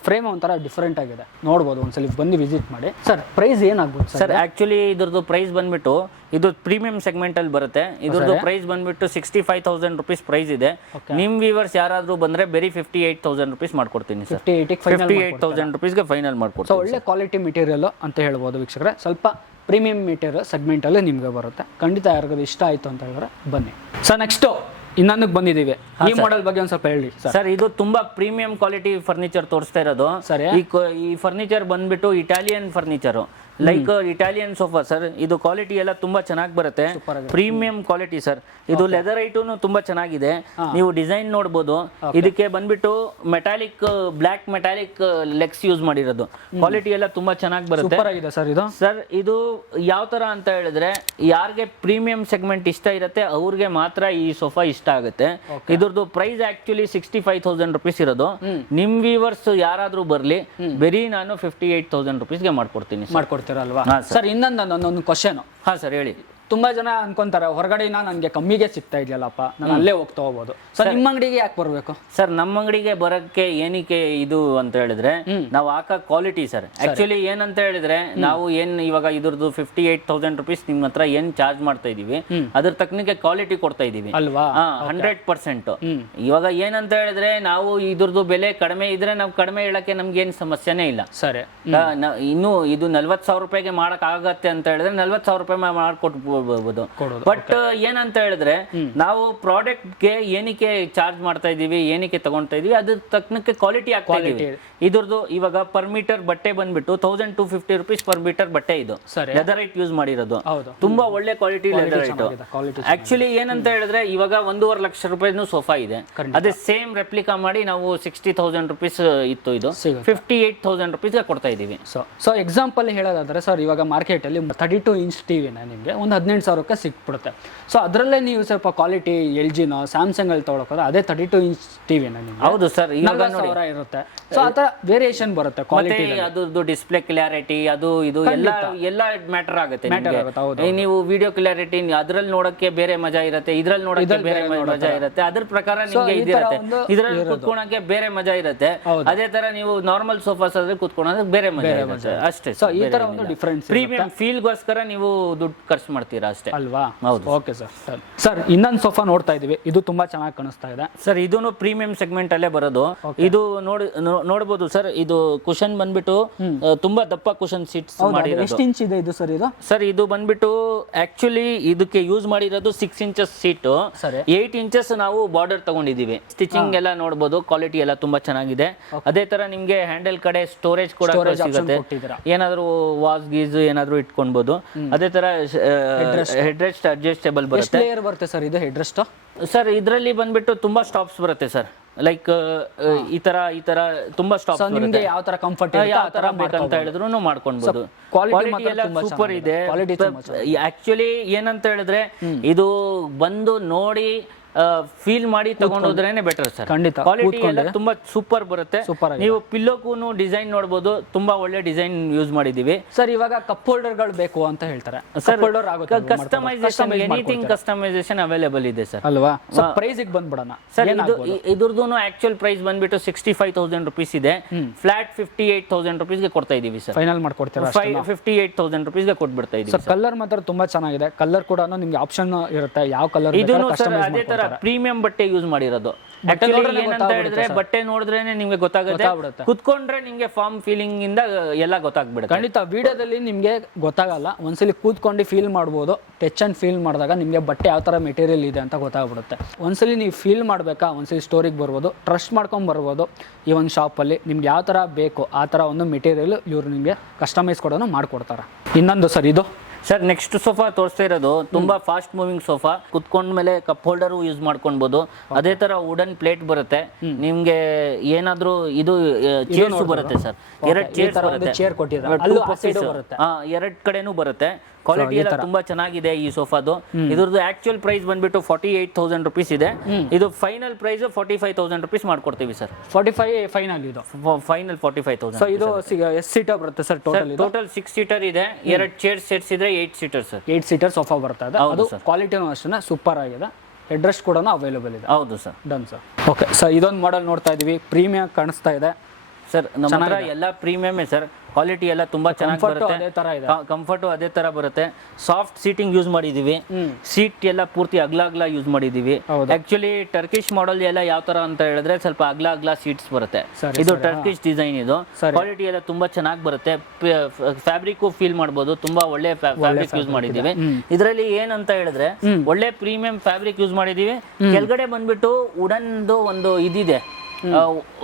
ಫ್ರೇಮ್ ಒಂಥರ ಡಿಫರೆಂಟ್ ಆಗಿದೆ, ನೋಡ್ಬೋದು. ಒಂದ್ಸಲಿ ಬಂದು ವಿಸಿಟ್ ಮಾಡಿ. ಸರ್ ಪ್ರೈಸ್ ಏನಾಗ್ಬೋದು ಸರ್? ಆಕ್ಚುಲಿ ಇದ್ರದ್ದು ಪ್ರೈಸ್ ಬಂದ್ಬಿಟ್ಟು ಇದು ಪ್ರೀಮಿಯಂ ಸೆಗ್ಮೆಂಟ್ ಅಲ್ಲಿ ಬರುತ್ತೆ. ಇದ್ರದ್ದು ಪ್ರೈಸ್ ಬಂದ್ಬಿಟ್ಟು 65,000 ರುಪೀಸ್ ಪ್ರೈಸ್ ಇದೆ. ನಿಮ್ ವ್ಯೂವರ್ಸ್ ಯಾರಾದ್ರೂ ಬಂದ್ರೆ ಬರೀ 58,000 ರುಪೀಸ್ ಮಾಡ್ಕೊಡ್ತೀನಿ ಸರ್. 58,000 ರುಪೀಸ್ಗೆ ಫೈನಲ್ ಮಾಡ್ಕೊಡ್ತೀನಿ. ಒಳ್ಳೆ ಕ್ವಾಲಿಟಿ ಮೆಟೀರಿಯಲ್ ಅಂತ ಹೇಳ್ಬೋದು ವೀಕ್ಷಕರೇ. ಸ್ವಲ್ಪ ಪ್ರೀಮಿಯಂ ಮೆಟೀರಿಯಲ್ ಸೆಗ್ಮೆಂಟ್ ಅಲ್ಲಿ ನಿಮ್ಗೆ ಬರುತ್ತೆ. ಖಂಡಿತ ಯಾರಿಗಾದ್ರು ಇಷ್ಟ ಆಯ್ತು ಅಂತ ಹೇಳಿದ್ರೆ ಬನ್ನಿ ಸರ್. ನೆಕ್ಸ್ಟ್ ಇನ್ನೊಂದಕ್ಕೆ ಬಂದಿದ್ದೀವಿ. ಈ ಮಾಡೆಲ್ ಬಗ್ಗೆ ಒಂದು ಸ್ವಲ್ಪ ಹೇಳಿ ಸರ್. ಸರ್ ಇದು ತುಂಬಾ ಪ್ರೀಮಿಯಂ ಕ್ವಾಲಿಟಿ ಫರ್ನಿಚರ್ ತೋರಿಸ್ತಾ ಇರೋದು. ಸರಿ. ಈ ಫರ್ನಿಚರ್ ಬಂದ್ಬಿಟ್ಟು Italian furniture, like Italian sofa sir. ಇದು ಕ್ವಾಲಿಟಿ ಎಲ್ಲ ತುಂಬಾ ಚೆನ್ನಾಗಿ ಬರುತ್ತೆ, ಪ್ರೀಮಿಯಂ ಕ್ವಾಲಿಟಿ ಸರ್. ಇದು ಲೆದರ್ ಐಟೂನು ತುಂಬಾ ಚೆನ್ನಾಗಿದೆ, ನೀವು ಡಿಸೈನ್ ನೋಡ್ಬೋದು. ಇದಕ್ಕೆ ಬಂದ್ಬಿಟ್ಟು metallic, black metallic legs use ಮಾಡಿರೋದು. ಕ್ವಾಲಿಟಿ ಎಲ್ಲ ತುಂಬಾ ಚೆನ್ನಾಗಿ ಬರುತ್ತೆ ಸರ್. ಇದು ಸರ್ ಇದು ಯಾವ ತರ ಅಂತ ಹೇಳಿದ್ರೆ, ಯಾರಿಗೆ ಪ್ರೀಮಿಯಂ ಸೆಗ್ಮೆಂಟ್ ಇಷ್ಟ ಇರುತ್ತೆ ಅವ್ರಿಗೆ ಮಾತ್ರ ಈ ಸೋಫಾ ಇಷ್ಟ ಆಗುತ್ತೆ. ಇದ್ರದ್ದು ಪ್ರೈಸ್ ಆಕ್ಚುಲಿ 65,000 ರುಪೀಸ್ ಇರೋದು. ನಿಮ್ ವ್ಯೂವರ್ಸ್ ಯಾರಾದ್ರೂ ಬರ್ಲಿ, ಬರೀ ನಾನು 58,000 ರುಪೀಸ್ಗೆ ಮಾಡ್ಕೊಡ್ತೀನಿ. ಮಾಡ್ಕೊಡ್ತೀರಲ್ವಾ ಸರ್? ಇನ್ನೊಂದು ಕ್ವಶನ್. ಹಾ ಸರ್ ಹೇಳಿ. ತುಂಬಾ ಜನ ಅನ್ಕೊಂತಾರೆ ಹೊರಗಡೆನ ನನಗೆ ಕಮ್ಮಿಗೆ ಸಿಗ್ತಾ ಇದೆಯಲ್ಲಪ್ಪ, ನಾನು ಅಲ್ಲೇ ಹೋಗ್ತಾ ಹೋಗ್ಬೋದು. ಸರ್ ನಿಮ್ಮ ಅಂಗಡಿಗೆ ಯಾಕೆ ಬರಬೇಕು ಸರ್? ನಮ್ಮ ಅಂಗಡಿಗೆ ಬರಕ್ಕೆ ಏನಕ್ಕೆ ಇದು ಅಂತ ಹೇಳಿದ್ರೆ, ನಾವು ಹಾಕೋ ಕ್ವಾಲಿಟಿ ಸರ್. ಆಕ್ಚುಲಿ ಏನಂತ ಹೇಳಿದ್ರೆ, ನಾವು ಇವಾಗ ಇದ್ರದ್ದು 58,000 ರುಪೀಸ್ ನಿಮ್ಮ ಹತ್ರ ಏನ್ ಚಾರ್ಜ್ ಮಾಡ್ತಾ ಇದೀವಿ, ಅದ್ರ ತಕ್ಕನಿಗೆ ಕ್ವಾಲಿಟಿ ಕೊಡ್ತಾ ಇದೀವಿ ಅಲ್ವಾ? 100%. ಇವಾಗ ಏನಂತ ಹೇಳಿದ್ರೆ, ನಾವು ಇದ್ರದ್ದು ಬೆಲೆ ಕಡಿಮೆ ಇದ್ರೆ ನಾವು ಕಡಿಮೆ ಹೇಳಕ್ಕೆ ನಮ್ಗೆ ಏನ್ ಸಮಸ್ಯೆನೇ ಇಲ್ಲ. ಸರಿ. ಇನ್ನು ಇದು 40,000 ರೂಪಾಯಿಗೆ ಮಾಡಕ್ ಆಗತ್ತೆ ಅಂತ ಹೇಳಿದ್ರೆ 40,000 ರೂಪಾಯಿ ಮಾಡ್ಕೊಟ್ಬೋದು. ಬಟ್ ಏನಂತ ಹೇಳಿದ್ರೆ, ನಾವು ಪ್ರಾಡಕ್ಟ್ ಗೆ ಏನಕ್ಕೆ ಚಾರ್ಜ್ ಮಾಡ್ತಾ ಇದೀವಿ, ಏನಕ್ಕೆ ತಗೊಂತಾ ಇದೀವಿ, ಅದ್ರ ತಕ್ಕನಕ್ಕೆ ಕ್ವಾಲಿಟಿ ಆಗ್ತಾ ಇದೀವಿ. ಇದ್ರದ್ದು ಇವಾಗ ಪರ್ ಮೀಟರ್ ಬಟ್ಟೆ ಬಂದ್ಬಿಟ್ಟು 1250 ರುಪೀಸ್ ಪರ್ ಮೀಟರ್ ಬಟ್ಟೆ. ಇದು ಲೆದರೈಟ್ ಯೂಸ್ ಮಾಡಿರೋದು, ತುಂಬಾ ಒಳ್ಳೆ ಕ್ವಾಲಿಟಿ ಲೆದರೈಟ್. ಆಕ್ಚುಲಿ ಏನಂತ ಹೇಳಿದ್ರೆ, ಇವಾಗ 1.5 ಲಕ್ಷ ರೂಪಾಯಿನೂ ಸೋಫಾ ಇದೆ, ಅದೇ ಸೇಮ್ ರೆಪ್ಲಿಕಾ ಮಾಡಿ ನಾವು 60,000 ರುಪೀಸ್ ಇತ್ತು, ಇದು 58,000 ರುಪೀಸ್ಗೆ ಕೊಡ್ತಾ ಇದೀವಿ. ಸೊ ಎಕ್ಸಾಂಪಲ್ ಹೇಳೋದಾದ್ರೆ ಸರ್, ಇವಾಗ ಮಾರ್ಕೆಟ್ ಅಲ್ಲಿ 32 ಇಂಚ್ ಟಿವಿನ ನಿಮಗೆ ಒಂದು 18,000ಕ್ಕೆ ಸಿಕ್ಬಿಡುತ್ತೆ. ಸೊ ಅದರಲ್ಲೇ ನೀವು ಸ್ವಲ್ಪ ಕ್ವಾಲಿಟಿ LGನೋ ಸ್ಯಾಮ್ಸಂಗ್ ಅಲ್ಲಿ ತಗೊಳಕೋದ್ರೆ ಅದೇ 32 ಇಂಚ್ ಟಿವಿನ ನಿಮ್ಗೆ ಹೌದು ಸರ್, ಇವಾಗ ಇರುತ್ತೆ. ಸೊ ಆತರ ವೇರಿಯೇಷನ್ ಬರುತ್ತೆ ಕ್ವಾಲಿಟಿ, ಅದ್ರದ್ದು ಡಿಸ್ಪ್ಲೇ ಕ್ಲಾರಿಟಿ, ಅದು ಇದು ಎಲ್ಲ ಮ್ಯಾಟರ್ ಆಗುತ್ತೆ. ನೀವು ವಿಡಿಯೋ ಕ್ಲಾರಿಟಿ ಅದ್ರಲ್ಲಿ ನೋಡಕ್ಕೆ ಬೇರೆ ಮಜಾ ಇರುತ್ತೆ, ಇದ್ರಲ್ಲಿ ನೋಡಕ್ಕೆ ಬೇರೆ ಮಜಾ ಇರುತ್ತೆ. ಅದ್ರ ಪ್ರಕಾರ ನಿಮ್ಗೆ ಇದಿರುತ್ತೆ, ಇದ್ರಲ್ಲಿ ಕುತ್ಕೊಳಕ್ಕೆ ಬೇರೆ ಮಜಾ ಇರುತ್ತೆ. ಅದೇ ತರ ನೀವು ನಾರ್ಮಲ್ ಸೋಫಾಸ್ ಆದ್ರೆ ಕುತ್ಕೊಳ್ಳೋದಕ್ಕೆ ಬೇರೆ ಮಜಾ ಇರುತ್ತೆ ಅಷ್ಟೇ. ಸೊ ಈ ತರ ಒಂದು ಡಿಫರೆನ್ಸ್, ಪ್ರೀಮಿಯಂ ಫೀಲ್ ಗೋಸ್ಕರ ನೀವು ದುಡ್ಡು ಖರ್ಚು ಮಾಡ್ತೀರಾ ಅಷ್ಟೇ ಅಲ್ವಾ? ಹೌದು. Okay sir. ಸರ್ ಇನ್ನೊಂದು ಸೋಫಾ ನೋಡ್ತಾ ಇದೀವಿ, ಇದು ತುಂಬಾ ಚೆನ್ನಾಗಿ ಕಾಣಿಸ್ತಾ ಇದೆ ಸರ್. ಇದೂನು ಪ್ರೀಮಿಯಂ ಸೆಗ್ಮೆಂಟ್ ಅಲ್ಲೇ ಬರೋದು. ಇದು ನೋಡಬಹುದು ಸರ್. ಇದು ಕುಶನ್ ಬಂದ್ಬಿಟ್ಟು ತುಂಬಾ ದಪ್ಪ ಕುಶನ್ ಸೀಟ್ಸ್ ಮಾಡಿರೋದು. ಎಷ್ಟು ಇಂಚ್ ಇದೆ ಇದು ಸರ್? ಇದು ಸರ್ ಇದು ಬಂದ್ಬಿಟ್ಟು ಆಕ್ಚುಲಿ ಇದಕ್ಕೆ ಯೂಸ್ ಮಾಡಿರೋದು 6 ಇಂಚಸ್ ಸೀಟ್, 8 ಇಂಚಸ್ ನಾವು ಬಾರ್ಡರ್ ತಗೊಂಡಿದೀವಿ. ಸ್ಟಿಚಿಂಗ್ ಎಲ್ಲ ನೋಡಬಹುದು, ಕ್ವಾಲಿಟಿ ಎಲ್ಲ ತುಂಬಾ ಚೆನ್ನಾಗಿದೆ. ಅದೇ ತರ ನಿಮ್ಗೆ ಹ್ಯಾಂಡಲ್ ಕಡೆ ಸ್ಟೋರೇಜ್ ಕೂಡ ಸಿಗುತ್ತೆ, ಏನಾದ್ರು ವಾಸ್ ಗೀಸ್ ಏನಾದ್ರು ಇಟ್ಕೊಬಹುದು. ಅದೇ ತರ ಹೆಡ್ ರೆಸ್ಟ್ ಅಡ್ಜಸ್ಟೇಬಲ್ ಬರುತ್ತೆ. ಲೇಯರ್ ಬರುತ್ತೆ ಸರ್ ಇದು ಹೆಡ್ ರೆಸ್ಟ್? ಸರ್ ಇದರಲ್ಲಿ ಬಂದ್ಬಿಟ್ಟು ತುಂಬಾ ಸ್ಟಾಪ್ಸ್ ಬರುತ್ತೆ ಸರ್. ಲೈಕ್ ಈ ತರ ತುಂಬಾ ಸ್ಟಾಪ್ಸ್ ಬರುತ್ತೆ. ನಿಮಗೆ ಯಾವ ತರ ಕಂಫರ್ಟ್ ಯಾವ ತರ ಬೇಕಂತ ಹೇಳಿದ್ರು ಮಾಡ್ಕೊಬಹುದು. ಕ್ವಾಲಿಟಿ ಎಲ್ಲ ಸೂಪರ್ ಇದೆ. ಆಕ್ಚುಲಿ ಏನಂತ ಹೇಳಿದ್ರೆ, ಇದು ಬಂದು ನೋಡಿ ಫೀಲ್ ಮಾಡಿ ತಗೊಂಡೋದ್ರೇನೆ ಬೆಟರ್ ಸರ್. ಖಂಡಿತ ಕ್ವಾಲಿಟಿ ಎಲ್ಲ ತುಂಬಾ ಸೂಪರ್ ಬರುತ್ತೆ. ನೀವು ಪಿಲ್ಲೋಕೂನು ಡಿಸೈನ್ ನೋಡಬಹುದು, ತುಂಬಾ ಒಳ್ಳೆ ಡಿಸೈನ್ ಯೂಸ್ ಮಾಡಿದೀವಿ ಸರ್. ಇವಾಗ ಕಪ್ ಹೋಲ್ಡರ್ ಗಳು ಬೇಕು ಅಂತ ಹೇಳ್ತಾರೆ sir. Customisation, anything customisation available ಇದೆ ಸರ್ ಅಲ್ವಾ? ಪ್ರೈಸ್ ಗೆ ಬಂದ್ಬಿಡೋಣ ಸರ್. ಇದ್ರದ್ದು ಆಕ್ಚುಯಲ್ ಪ್ರೈಸ್ ಬಂದ್ಬಿಟ್ಟು 65,000 ರುಪೀಸ್ ಇದೆ. ಫ್ಲಾಟ್ 58,000 ರುಪೀಸ್ಗೆ ಕೊಡ್ತಾ ಇದೀವಿ ಸರ್. ಫೈನಲ್ ಮಾಡ್ಕೊಡ್ತೀರಾ? 58,000 ರುಪೀಸ್ಗೆ ಕೊಟ್ಬಿಡ್ತಾ ಇದೀವಿ ಸರ್. ಕಲರ್ ಮಾತ್ರ ತುಂಬಾ ಚೆನ್ನಾಗಿದೆ. ಕಲರ್ ಕೂಡ ನಿಮ್ಗೆ ಆಪ್ಷನ್ ಇರುತ್ತೆ, ಯಾವ ಕಲರ್ ಅದೇ ತರ ಪ್ರೀಮಿಯಂ ಬಟ್ಟೆ ಯೂಸ್ ಮಾಡಿರೋದು. ಏನಂತ ಹೇಳಿದ್ರೆ, ಬಟ್ಟೆ ನೋಡಿದ್ರೇನೆ ನಿಮ್ಗೆ ಗೊತ್ತಾಗುತ್ತೆ, ಕುತ್ಕೊಂಡ್ರೆ ನಿಮ್ಗೆ ಫಾರ್ಮ್ ಫೀಲಿಂಗ್ ಇಂದ ಎಲ್ಲ ಗೊತ್ತಾಗ್ಬಿಡುತ್ತೆ. ಖಂಡಿತ ವಿಡಿಯೋದಲ್ಲಿ ನಿಮ್ಗೆ ಗೊತ್ತಾಗಲ್ಲ, ಒಂದ್ಸಲಿ ಕೂತ್ಕೊಂಡು ಫೀಲ್ ಮಾಡ್ಬೋದು. ಟಚ್ ಅಂಡ್ ಫೀಲ್ ಮಾಡಿದಾಗ ನಿಮ್ಗೆ ಬಟ್ಟೆ ಯಾವ ತರ ಮೆಟೀರಿಯಲ್ ಇದೆ ಅಂತ ಗೊತ್ತಾಗ್ಬಿಡುತ್ತೆ. ಒಂದ್ಸಲಿ ನೀವು ಫೀಲ್ ಮಾಡ್ಬೇಕಾ, ಒಂದ್ಸಲಿ ಸ್ಟೋರಿಗೆ ಬರ್ಬೋದು, ಟ್ರಸ್ಟ್ ಮಾಡ್ಕೊಂಡ್ ಬರ್ಬೋದು. ಈ ಒಂದು ಶಾಪಲ್ಲಿ ನಿಮ್ಗೆ ಯಾವ ತರ ಬೇಕು ಆ ತರ ಒಂದು ಮೆಟೀರಿಯಲ್ ಇವ್ರು ನಿಮ್ಗೆ ಕಸ್ಟಮೈಸ್ ಕೂಡ ಮಾಡ್ಕೊಡ್ತಾರೆ. ಇನ್ನೊಂದು ಸರ್, ಇದು ಸರ್ ನೆಕ್ಸ್ಟ್ ಸೋಫಾ ತೋರಿಸ್ತಾ ಇರೋದು ತುಂಬಾ ಫಾಸ್ಟ್ ಮೂವಿಂಗ್ ಸೋಫಾ. ಕುತ್ಕೊಂಡ ಮೇಲೆ ಕಪ್ ಹೋಲ್ಡರ್ ಯೂಸ್ ಮಾಡ್ಕೊಬಹುದು. ಅದೇ ತರ ವುಡನ್ ಪ್ಲೇಟ್ ಬರುತ್ತೆ ನಿಮ್ಗೆ. ಏನಾದ್ರೂ ಇದು ಚೇರ್ಸ್ ಬರುತ್ತೆ ಸರ್, 2 ಚೇರ್ಸ್ ಬರುತ್ತೆ, ಚೇರ್ ಕೊಟ್ಟಿದ್ದಾರೆ, 2 ಕಡೆನೂ ಬರುತ್ತೆ. ಕ್ವಾಲಿಟಿ ಎಲ್ಲ ತುಂಬಾ ಚೆನ್ನಾಗಿದೆ ಈ ಸೋಫಾದು. ಇದ್ರದ್ದು ಆಕ್ಚುಯಲ್ ಪ್ರೈಸ್ ಬಂದ್ಬಿಟ್ಟು 48,000 ರುಪೀಸ್ ಇದೆ. ಇದು ಫೈನಲ್ ಪ್ರೈಸ್ 45,000 ರುಪೀಸ್ ಮಾಡ್ಕೊಡ್ತೀವಿ ಸರ್. 45 ಫೈನಲ್, ಇದು ಫೈನಲ್ 45,000. ಸೊ ಇದು ಎಷ್ಟು ಸೀಟರ್ ಬರುತ್ತೆ ಸರ್? ಟೋಟಲ್ 6 ಸೀಟರ್ ಇದೆ. 2 ಚೇರ್ ಸೆಟ್ಸ್ ಇದ್ರೆ 8 ಸೀಟರ್ ಸರ್. 8 ಸೀಟರ್ ಸೋಫಾ ಬರ್ತದೆ. ಅದು ಕ್ವಾಲಿಟಿನೂ ಅಷ್ಟೇ ಸೂಪರ್ ಆಗಿದೆ. ಹೆಡ್ ರೆಸ್ಟ್ ಕೂಡ ಅವೈಲೇಬಲ್ ಇದೆ. ಹೌದು sir. Done sir. Okay sir, ಇದೊಂದು ಮಾಡೆಲ್ ನೋಡ್ತಾ ಇದೀವಿ, ಪ್ರೀಮಿಯಂ ಕಾಣಿಸ್ತಾ ಇದೆ. ಸರ್ ನಮ್ಮ ಹತ್ರ ಎಲ್ಲ ಪ್ರೀಮಿಯಮೇ ಸರ್. ಕ್ವಾಲಿಟಿ ಎಲ್ಲ ತುಂಬಾ ಚೆನ್ನಾಗಿ ಬರುತ್ತೆ. ಅದೇ ತರ ಇದೆ. ಕಂಫರ್ಟು ಅದೇ ತರ ಬರುತ್ತೆ. ಸಾಫ್ಟ್ ಸೀಟಿಂಗ್ ಯೂಸ್ ಮಾಡಿದೀವಿ. ಸೀಟ್ ಎಲ್ಲ ಪೂರ್ತಿ ಅಗ್ಲ ಯೂಸ್ ಮಾಡಿದೀವಿ. ಆಕ್ಚುಲಿ ಟರ್ಕಿಶ್ ಮಾಡೆಲ್ ಎಲ್ಲ ಯಾವ ತರ ಅಂತ ಹೇಳಿದ್ರೆ ಸ್ವಲ್ಪ ಅಗ್ಲ ಸೀಟ್ಸ್ ಬರುತ್ತೆ. ಇದು ಟರ್ಕಿಶ್ ಡಿಸೈನ್ ಇದು. ಕ್ವಾಲಿಟಿ ಎಲ್ಲ ತುಂಬಾ ಚೆನ್ನಾಗಿ ಬರುತ್ತೆ. ಫ್ಯಾಬ್ರಿಕ್ ಫೀಲ್ ಮಾಡಬಹುದು. ತುಂಬಾ ಒಳ್ಳೆ ಫ್ಯಾಬ್ರಿಕ್ ಯೂಸ್ ಮಾಡಿದೀವಿ. ಇದರಲ್ಲಿ ಏನಂತ ಹೇಳಿದ್ರೆ ಒಳ್ಳೆ ಪ್ರೀಮಿಯಂ ಫ್ಯಾಬ್ರಿಕ್ ಯೂಸ್ ಮಾಡಿದೀವಿ. ಕೆಳಗಡೆ ಬಂದ್ಬಿಟ್ಟು ವುಡನ್ದು ಒಂದು ಇದಿದೆ,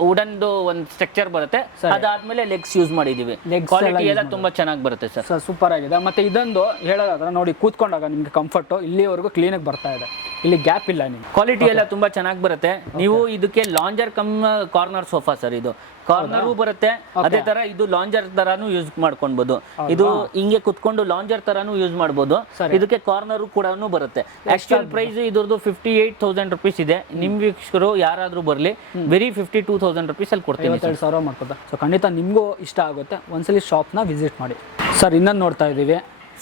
ವುಡನ್ದು ಒಂದು ಸ್ಟ್ರಕ್ಚರ್ ಬರುತ್ತೆ. ಅದಾದ್ಮೇಲೆ ಲೆಗ್ಸ್ ಯೂಸ್ ಮಾಡಿದೀವಿ. ಕ್ವಾಲಿಟಿ ಎಲ್ಲ ತುಂಬಾ ಚೆನ್ನಾಗಿ ಬರುತ್ತೆ ಸರ್. ಸೂಪರ್ ಆಗಿದೆ. ಮತ್ತೆ ಇದೊಂದು ಹೇಳೋದಾದ್ರೆ ನೋಡಿ, ಕೂತ್ಕೊಂಡಾಗ ನಿಮ್ಗೆ ಕಂಫರ್ಟ್ ಇಲ್ಲಿವರೆಗೂ ಕ್ಲೀನಾಗಿ ಬರ್ತಾ ಇದೆ. ಇಲ್ಲಿ ಗ್ಯಾಪ್ ಇಲ್ಲ ನಿಮ್ಗೆ. ಕ್ವಾಲಿಟಿ ಎಲ್ಲ ತುಂಬಾ ಚೆನ್ನಾಗಿ ಬರುತ್ತೆ. ನೀವು ಇದಕ್ಕೆ lounger come corner sofa sir. ಇದು ಕಾರ್ನರು ಬರುತ್ತೆ. ಅದೇ ತರ ಇದು ಲಾಂಜರ್ ತರಾನು ಯೂಸ್ ಮಾಡ್ಕೊಬಹುದು. ಇದು ಹಿಂಗೆ ಕುತ್ಕೊಂಡು ಲಾಂಜರ್ ತರಾನು ಯೂಸ್ ಮಾಡಬಹುದು. ಇದಕ್ಕೆ ಕಾರ್ನರು ಕೂಡ ಬರುತ್ತೆ. ಆಕ್ಚುಯಲ್ ಪ್ರೈಸ್ ಇದ್ರದ್ದು 58,000 ರುಪೀಸ್ ಇದೆ. ನಿಮ್ ವೀಕ್ಷಕರು ಯಾರಾದ್ರೂ ಬರ್ಲಿ ಬರೀ 52,000 ರುಪೀಸ್ ಅಲ್ಲಿ ಕೊಡ್ತೀನಿ. 52,000 ಮಾಡ್ಕೊತಾ. ಸೊ ಖಂಡಿತ ನಿಮ್ಗೂ ಇಷ್ಟ ಆಗುತ್ತೆ. ಒಂದ್ಸಲಿ ಶಾಪ್ನ ವಿಸಿಟ್ ಮಾಡಿ. ಸರ್ ಇನ್ನೊಂದು ನೋಡ್ತಾ ಇದೀವಿ.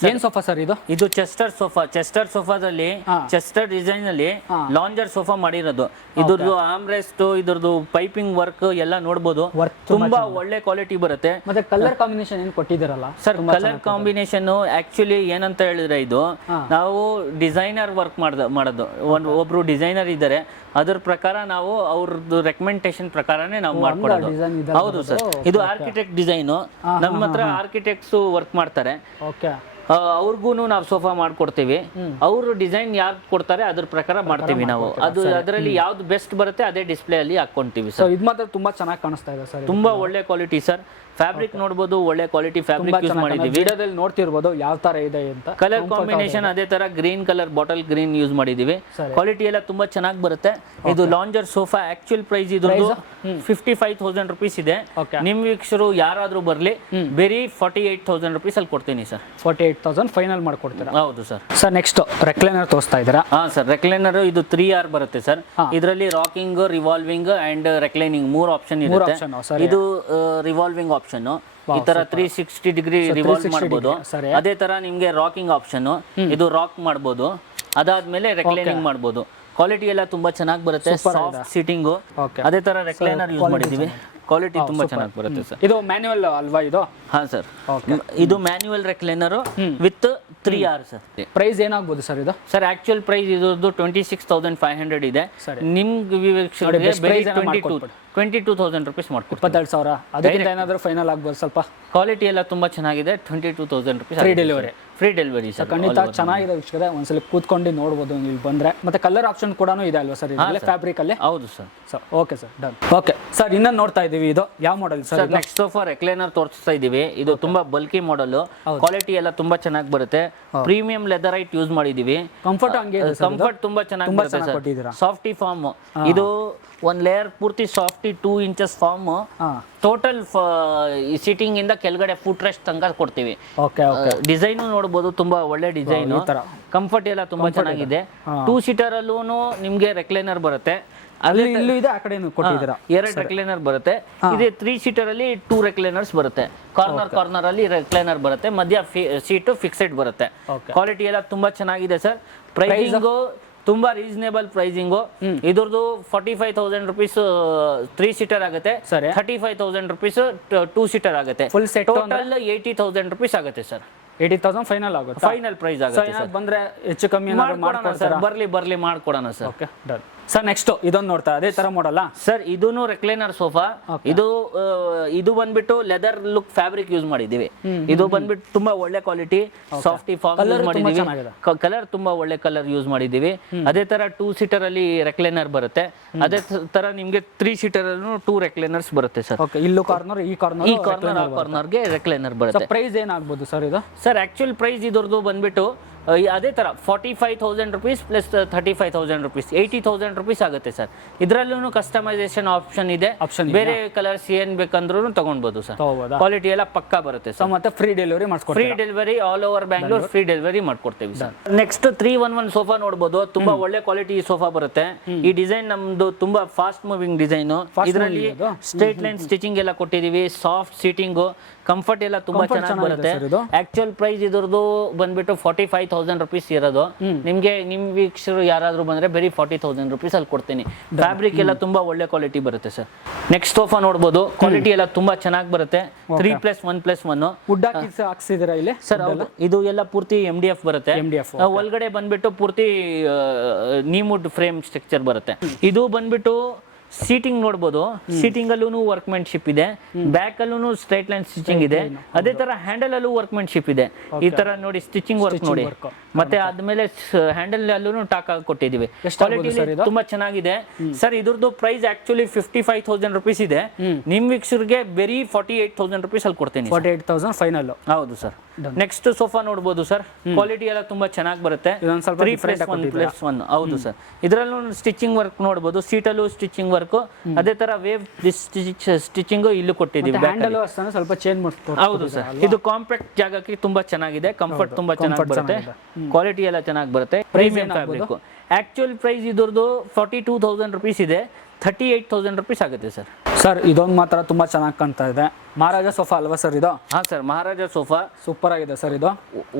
ಏನ್ ಸೋಫಾ ಸರ್ ಇದು? ಇದು ಚೆಸ್ಟರ್ ಸೋಫಾ. ಚೆಸ್ಟರ್ ಸೋಫಾದಲ್ಲಿ ಚೆಸ್ಟರ್ ಡಿಸೈನ್ ಅಲ್ಲಿ ಲಾಂಜರ್ ಸೋಫಾ ಮಾಡಿರೋದು. ಇದ್ರದ್ದು ಆಮ್ರೆಸ್ಟ್, ಇದ್ರದ್ದು ಪೈಪಿಂಗ್ ವರ್ಕ್ ಎಲ್ಲ ನೋಡಬಹುದು. ತುಂಬಾ ಒಳ್ಳೆ ಕ್ವಾಲಿಟಿ ಬರುತ್ತೆ. ಮತ್ತೆ ಕಲರ್ ಕಾಂಬಿನೇಷನ್ ಏನ್ ಕೊಟ್ಟಿದ್ದೀರಲ್ಲ ಸರ್? ಕಲರ್ ಕಾಂಬಿನೇಷನ್ ಆಕ್ಚುಲಿ ಏನಂತ ಹೇಳಿದ್ರೆ ಇದು ನಾವು ಡಿಸೈನರ್ ವರ್ಕ್ ಮಾಡೋದು. ಒಬ್ರು ಡಿಸೈನರ್ ಇದ್ದಾರೆ, ಅದ್ರ ಪ್ರಕಾರ ನಾವು ಅವ್ರದ್ದು ರೆಕಮೆಂಡೇಶನ್ ಪ್ರಕಾರನೇ ನಾವು ಮಾಡ್ಕೊಡೋದು. ಹೌದು ಸರ್. ಇದು ಆರ್ಕಿಟೆಕ್ಟ್ ಡಿಸೈನ್. ನಮ್ಮ ಹತ್ರ ಆರ್ಕಿಟೆಕ್ಟ್ಸ್ ವರ್ಕ್ ಮಾಡ್ತಾರೆ. ಓಕೆ. ಅವ್ರಿಗೂ ನಾವು ಸೋಫಾ ಮಾಡ್ಕೊಡ್ತೀವಿ. ಅವರು ಡಿಸೈನ್ ಯಾರು ಕೊಡ್ತಾರೆ ಅದ್ರ ಪ್ರಕಾರ ಮಾಡ್ತೀವಿ ನಾವು. ಅದು ಅದರಲ್ಲಿ ಯಾವ್ದು ಬೆಸ್ಟ್ ಬರುತ್ತೆ ಅದೇ ಡಿಸ್ಪ್ಲೇ ಅಲ್ಲಿ ಹಾಕೊಂತೀವಿ ಸರ್. ಇದು ಮಾತ್ರ ತುಂಬಾ ಚೆನ್ನಾಗಿ ಕಾಣಿಸ್ತಾ ಇದೆ ಸರ್. ತುಂಬಾ ಒಳ್ಳೆ ಕ್ವಾಲಿಟಿ ಸರ್. ಫ್ಯಾಬ್ರಿಕ್ ನೋಡಬಹುದು, ಒಳ್ಳೆ ಕ್ವಾಲಿಟಿ ಫ್ಯಾಬ್ರಿಕ್ ಯೂಸ್ ಮಾಡಿದೀವಿ. ವಿಡಿಯೋದಲ್ಲಿ ನೋಡ್ತಿರ್ಬೋದು ಯಾವ ತರ ಇದೆ ಅಂತ. ಕಲರ್ ಕಾಂಬಿನೇಷನ್ ಅದೇ ತರ green colour, bottle green use ಮಾಡಿದೀವಿ. ಕ್ವಾಲಿಟಿ ಎಲ್ಲ ತುಂಬಾ ಚೆನ್ನಾಗಿ ಬರುತ್ತೆ. ಇದು ಲಾಂಜರ್ ಸೋಫಾ. ಆಕ್ಚುಯಲ್ ಪ್ರೈಸ್ ಇದ್ರದ್ದು 55,000 ರುಪೀಸ್ ಇದೆ. ನಿಮ್ ವೀಕ್ಷರು ಯಾರಾದ್ರೂ ಬರ್ಲಿ ಬರೀ 48,000 ರುಪೀಸ್ ಅಲ್ಲಿ ಕೊಡ್ತೀನಿ ಸರ್. 48,000 ಫೈನಲ್ ಮಾಡ್ಕೊಡ್ತೀರಾ? ಹೌದು ಸರ್. ಸರ್ ನೆಕ್ಸ್ಟ್ ರೆಕ್ಲೈನರ್ ತೋರಿಸ್ತಾ ಇದ್ದೀರಾ? ಹಾ ಸರ್. ರೆಕ್ಲೈನರ್ ಇದು 3R ಬರುತ್ತೆ ಸರ್. ಇದರಲ್ಲಿ ರಾಕಿಂಗ್, ರಿವಾಲ್ವಿಂಗ್ ಅಂಡ್ ರೆಕ್ಲೈನಿಂಗ್ 3 ಆಪ್ಷನ್ ಇರುತ್ತೆ. ಇದು ರಿವಾಲ್ವಿಂಗ್ ಆಪ್ಷನ್. ಈ ತರ 360 ಡಿಗ್ರಿ ರಿವಾಲ್ವ್ ಮಾಡಬಹುದು. ಅದೇ ತರ ನಿಮ್ಗೆ ರಾಕಿಂಗ್ ಆಪ್ಷನ್. ಇದು ರಾಕ್ ಮಾಡಬಹುದು. ಅದಾದ್ಮೇಲೆ ರೆಕ್ಲೈನಿಂಗ್ ಮಾಡಬಹುದು. ಕ್ವಾಲಿಟಿ ಎಲ್ಲ ತುಂಬಾ ಚೆನ್ನಾಗಿ ಬರುತ್ತೆ. Soft seating. ಅದೇ ತರ ರೆಕ್ಲೈನರ್ ಯೂಸ್ ಮಾಡಿದೀವಿ. ಕ್ವಾಲಿಟಿ ತುಂಬಾ ಚೆನ್ನಾಗಿ ಬರುತ್ತೆ ಸರ್. ಇದು ಮ್ಯಾನ್ಯುವಲ್ ಅಲ್ವಾ ಇದು? ಹಾ ಸರ್. ಇದು manual recliner with 3R sir. Price ಏನಾಗಬಹುದು ಸರ್ ಇದು? ಸರ್ ಆಕ್ಚುಯಲ್ ಪ್ರೈಸ್ ಇದ್ರದ್ದು 26,500 ಇದೆ. ನಿಮ್ಗೆ ವೀಕ್ಷಕರಿಗೆ 22,000 ರುಪೀಸ್ ಮಾಡ್ಕೊಡ್ತೀವಿ. 22,000. ಅದಕ್ಕಿಂತ ಏನಾದರೂ ಫೈನಲ್ ಆಗ್ಬೋದು ಸ್ವಲ್ಪ? ಕ್ವಾಲಿಟಿ ಎಲ್ಲ ತುಂಬಾ ಚೆನ್ನಾಗಿದೆ. 22,000 rupees. Free delivery? Free delivery sir. ಖಂಡಿತ ಚೆನ್ನಾಗಿದೆ ವೀಕ್ಷಕರೇ. ಒಂದ್ಸಲ ಕೂತ್ಕೊಂಡು ನೋಡ್ಬೋದು ಇಲ್ಲಿ ಬಂದ್ರೆ. ಮತ್ತೆ ಕಲರ್ ಆಪ್ಷನ್ ಕೂಡ ಇದೆ ಅಲ್ವಾ ಸರ್ ಇದರಲ್ಲಿ? ಫ್ಯಾಬ್ರಿಕ್ ಅಲ್ಲಿ? ಹೌದು sir. Okay sir, done. Okay sir, ಇನ್ನೊಂದು ನೋಡ್ತಾ ಇದೀವಿ. ಇದು ಯಾವ model sir? Next sofa recliner ತೋರಿಸ್ತಾ ಇದೀವಿ. ಇದು ತುಂಬಾ ಬಲ್ಕಿ ಮಾಡೆಲ್. ಕ್ವಾಲಿಟಿ ಎಲ್ಲ ತುಂಬಾ ಚೆನ್ನಾಗಿ ಬರುತ್ತೆ. ಪ್ರೀಮಿಯಂ ಲೆದರೈಟ್ ಯೂಸ್ ಮಾಡಿದೀವಿ. ಕಂಫರ್ಟ್ ಹಂಗೆ ಇದೆ ಸರ್? ಕಂಫರ್ಟ್ ತುಂಬಾ ಚೆನ್ನಾಗಿ ಬರುತ್ತೆ ಸರ್. Softy form. ಇದು ಒಂದ್ ಲೇಯರ್ ಪೂರ್ತಿ softy 2 inches foam. Total seating ಇಂದ ಕೆಳಗಡೆ ಫುಟ್ ರೆಸ್ಟ್ ತನಕ ಕೊಡ್ತೀವಿ. ಡಿಸೈನ್ ನೋಡಬಹುದು, ತುಂಬಾ ಒಳ್ಳೆ ಡಿಸೈನ್. ಕಂಫರ್ಟ್ ಎಲ್ಲ ತುಂಬಾ ಚೆನ್ನಾಗಿದೆ. 2 ಸೀಟರ್ ಅಲ್ಲೂ ನಿಮ್ಗೆ ರೆಕ್ಲೈನರ್ ಬರುತ್ತೆ. ಇಲ್ಲೂ ಇದೆ, ಆ ಕಡೆ ಕೊಟ್ಟಿದ್ದೀರಾ? 2 ರೆಕ್ಲೈನರ್ ಬರುತ್ತೆ. ಇದೆ 3 ಸೀಟರ್ ಅಲ್ಲಿ 2 ರೆಕ್ಲೈನರ್ಸ್ ಬರುತ್ತೆ. ಕಾರ್ನರ್ ಅಲ್ಲಿ ರೆಕ್ಲೈನರ್ ಬರುತ್ತೆ. ಮಧ್ಯ ಸೀಟು ಫಿಕ್ಸೆಡ್ ಬರುತ್ತೆ. ಕ್ವಾಲಿಟಿ ಎಲ್ಲ ತುಂಬಾ ಚೆನ್ನಾಗಿದೆ ಸರ್. ಪ್ರೈಸಿಂಗು ತುಂಬಾ ರೀಸನೇಬಲ್ ಪ್ರೈಸಿಂಗು. ಇದ್ರದ್ದು 45,000 ರುಪೀಸ್ 3 ಸೀಟರ್ ಆಗುತ್ತೆ. 35,000 ರುಪೀಸ್ 2 ಸೀಟರ್ ಆಗುತ್ತೆ. ಫುಲ್ ಸೆಟ್ ಟೋಟಲ್ 80,000 ರುಪೀಸ್ ಆಗುತ್ತೆ ಸರ್. 80,000 ಫೈನಲ್ ಆಗುತ್ತೆ. ಫೈನಲ್ ಪ್ರೈಸ್ ಆಗುತ್ತೆ ಸರ್. ಬಂದ್ರೆ ಹೆಚ್ಚು ಕಮ್ಮಿ ಮಾಡ್ಕೊಡೋಣ ಸರ್. ಬರ್ಲಿ ಮಾಡ್ಕೊಡೋಣ sir. Okay, done. Sir next ಇದೊಂದು ನೋಡ್ತಾ ಅದೇ ತರ ಮಾಡಲ್ಲ ಸರ್? ಇದೂನು ರೆಕ್ಲೈನರ್ ಸೋಫಾ. ಇದು ಬಂದ್ಬಿಟ್ಟು ಲೆದರ್ ಲುಕ್ ಫ್ಯಾಬ್ರಿಕ್ ಯೂಸ್ ಮಾಡಿದೀವಿ. ಇದು ಬಂದ್ಬಿಟ್ಟು ತುಂಬಾ ಒಳ್ಳೆ ಕ್ವಾಲಿಟಿ ಸಾಫ್ಟಿ ಫಾರ್ಮ್ ಯೂಸ್ ಮಾಡಿದೀವಿ. ಕಲರ್ ತುಂಬಾ ಒಳ್ಳೆ ಕಲರ್ ಯೂಸ್ ಮಾಡಿದೀವಿ. ಅದೇ ತರ 2 ಸೀಟರ್ ಅಲ್ಲಿ ರೆಕ್ಲೈನರ್ ಬರುತ್ತೆ. ಅದೇ ತರ ನಿಮ್ಗೆ 3 ಸೀಟರ್ ಅಲ್ಲೂ 2 ರೆಕ್ಲೈನರ್ಸ್ ಬರುತ್ತೆ ಸರ್. ಇಲ್ಲೂ ಕಾರ್ನರ್, ಈ ಕಾರ್ನರ್ಗೆ ರೆಕ್ಲೈನರ್ ಬರುತ್ತೆ. ಪ್ರೈಸ್ ಏನಾಗಬಹುದು ಸರ್ ಇದು? ಸರ್ ಆಕ್ಚುಯಲ್ ಪ್ರೈಸ್ ಇದ್ರದ್ದು ಬಂದ್ಬಿಟ್ಟು ಅದೇ ತರ 45,000 ರುಪೀಸ್ ಪ್ಲಸ್ 35,000 ರುಪೀಸ್ 80,000 ರುಪೀಸ್ ಆಗುತ್ತೆ ಸರ್. ಇದರಲ್ಲೂ ಕಸ್ಟಮೈಸೇಷನ್ ಆಪ್ಷನ್ ಇದೆ. ಬೇರೆ ಕಲರ್ಸ್ ಏನ್ ಬೇಕಂದ್ರೂ ತಗೊಳ್ಬಹುದು ಸರ್. ಕ್ವಾಲಿಟಿ ಎಲ್ಲ ಪಕ್ಕಾ ಬರುತ್ತೆ ಸರ್. ಮತ್ತೆ ಫ್ರೀ ಡೆಲಿವರಿ ಮಾಡ್ಕೊಡ್ತೀವಿ? Free delivery all over Bangalore free delivery ಮಾಡ್ಕೊಡ್ತೀವಿ ಸರ್. ನೆಕ್ಸ್ಟ್ 311 ಸೋಫಾ ನೋಡಬಹುದು. ತುಂಬಾ ಒಳ್ಳೆ ಕ್ವಾಲಿಟಿ ಸೋಫಾ ಬರುತ್ತೆ. ಈ ಡಿಸೈನ್ ನಮ್ದು ತುಂಬಾ ಫಾಸ್ಟ್ ಮೂವಿಂಗ್ ಡಿಸೈನ್. ಇದರಲ್ಲಿ ಸ್ಟ್ರೇಟ್ ಲೈನ್ ಸ್ಟಿಚಿಂಗ್ ಎಲ್ಲ ಕೊಟ್ಟಿದೀವಿ. Soft seating. ಕಂಫರ್ಟ್ ಎಲ್ಲ ತುಂಬಾ ಚೆನ್ನಾಗಿ ಬರುತ್ತೆ. ಆಕ್ಚುಯಲ್ ಪ್ರೈಸ್ ಇದ್ರದ್ದು ಬಂದ್ಬಿಟ್ಟು 45,000 ರುಪೀಸ್ ಇರೋದು. ನಿಮ್ಗೆ ನಿಮ್ ವೀಕ್ಷಕರು ಯಾರಾದ್ರೂ ಬಂದ್ರೆ ಬರೀ 40,000 ರುಪೀಸ್ ಅಲ್ಲಿ ಕೊಡ್ತೀನಿ. ಫ್ಯಾಬ್ರಿಕ್ ಎಲ್ಲ ತುಂಬಾ ಒಳ್ಳೆ ಕ್ವಾಲಿಟಿ ಬರುತ್ತೆ ಸರ್. ನೆಕ್ಸ್ಟ್ ಸೋಫಾ ನೋಡಬಹುದು, ಕ್ವಾಲಿಟಿ ಎಲ್ಲ ತುಂಬಾ ಚೆನ್ನಾಗಿ ಬರುತ್ತೆ. 3+1+1 ವುಡ್ ಹಾಕ್ಸಿದಿರಾ ಇಲ್ಲಿ ಸರ್? ಹೌದು, ಇದು ಎಲ್ಲ ಪೂರ್ತಿ MDF ಬರುತ್ತೆ. ಒಳಗಡೆ ಬಂದ್ಬಿಟ್ಟು ಪೂರ್ತಿ ನೀಮುಡ್ ಫ್ರೇಮ್ ಸ್ಟ್ರಕ್ಚರ್ ಬರುತ್ತೆ. ಇದು ಬಂದ್ಬಿಟ್ಟು ಸೀಟಿಂಗ್ ನೋಡಬಹುದು, ಸೀಟಿಂಗ್ ಅಲ್ಲೂ ವರ್ಕ್ಮೆನ್ಶಿಪ್ ಇದೆ, ಬ್ಯಾಕ್ ಅಲ್ಲೂ ಸ್ಟ್ರೈಟ್ ಲೈನ್ ಸ್ಟಿಚಿಂಗ್ ಇದೆ, ಅದೇ ತರ ಹ್ಯಾಂಡಲ್ ಅಲ್ಲೂ ವರ್ಕ್ಮೆನ್ಶಿಪ್ ಇದೆ. ಈ ತರ ನೋಡಿ ಸ್ಟಿಚಿಂಗ್ ವರ್ಕ್ ನೋಡಿ, ಮತ್ತೆ ಆದ್ಮೇಲೆ ಹ್ಯಾಂಡಲ್ ಅಲ್ಲೂ ಟಾಕ್ ಕೊಟ್ಟಿದೀವಿ. ಕ್ವಾಲಿಟಿ ತುಂಬಾ ಚೆನ್ನಾಗಿದೆ ಸರ್. ಇದ್ರದ್ದು ಪ್ರೈಸ್ ಆಕ್ಚುಲಿ 55,000 ರುಪೀಸ್ ಇದೆ. ನಿಮ್ ವೀಕ್ಷರಿಗೆ ಬರೀ 48,000 ರುಪೀಸ್ ಅಲ್ಲಿ ಕೊಡ್ತೀನಿ. 48,000 ಫೈನಲ್. ಹೌದು ಸರ್. ನೆಕ್ಸ್ಟ್ ಸೋಫಾ ನೋಡಬಹುದು ಸರ್, ಕ್ವಾಲಿಟಿ ಎಲ್ಲ ತುಂಬಾ ಚೆನ್ನಾಗಿ ಬರುತ್ತೆ. 3+1+1. ಹೌದು ಸರ್. ಇದರಲ್ಲೂ ಸ್ಟಿಚಿಂಗ್ ವರ್ಕ್ ನೋಡಬಹುದು, ಸೀಟಲ್ಲೂ ಸ್ಟಿಚಿಂಗ್ ವರ್ಕ್, ಅದೇ ತರ ವೇವ್ ಸ್ಟಿಚಿಂಗ್ ಇಲ್ಲೂ ಕೊಟ್ಟಿದ್ದೀವಿ. ಸ್ವಲ್ಪ ಚೇಂಜ್ ಮಾಡ್ತಾರೆ. ಹೌದು ಸರ್. ಇದು ಕಾಂಪ್ಯಾಕ್ಟ್ ಜಾಗಕ್ಕೆ ತುಂಬಾ ಚೆನ್ನಾಗಿದೆ, ಕಂಫರ್ಟ್ ತುಂಬಾ ಚೆನ್ನಾಗಿ ಬರುತ್ತೆ, ಕ್ವಾಲಿಟಿ ಎಲ್ಲ ಚೆನ್ನಾಗಿ ಬರುತ್ತೆ. Premium fabric. ಆಕ್ಚುಯಲ್ ಪ್ರೈಸ್ ಇದ್ರದ್ದು 42,000 ರುಪೀಸ್ ಇದೆ, 38,000 ರುಪೀಸ್ ಆಗುತ್ತೆ ಸರ್. ಸರ್ ಇದೊಂದು ಮಾತ್ರ ತುಂಬಾ ಚೆನ್ನಾಗಿ ಕಾಣ್ತಾ ಇದೆ. ಮಹಾರಾಜ ಸೋಫಾ ಅಲ್ವಾ ಸರ್ ಇದು? ಹಾ ಸರ್, ಮಹಾರಾಜ ಸೋಫಾ ಸೂಪರ್ ಆಗಿದೆ ಸರ್. ಇದು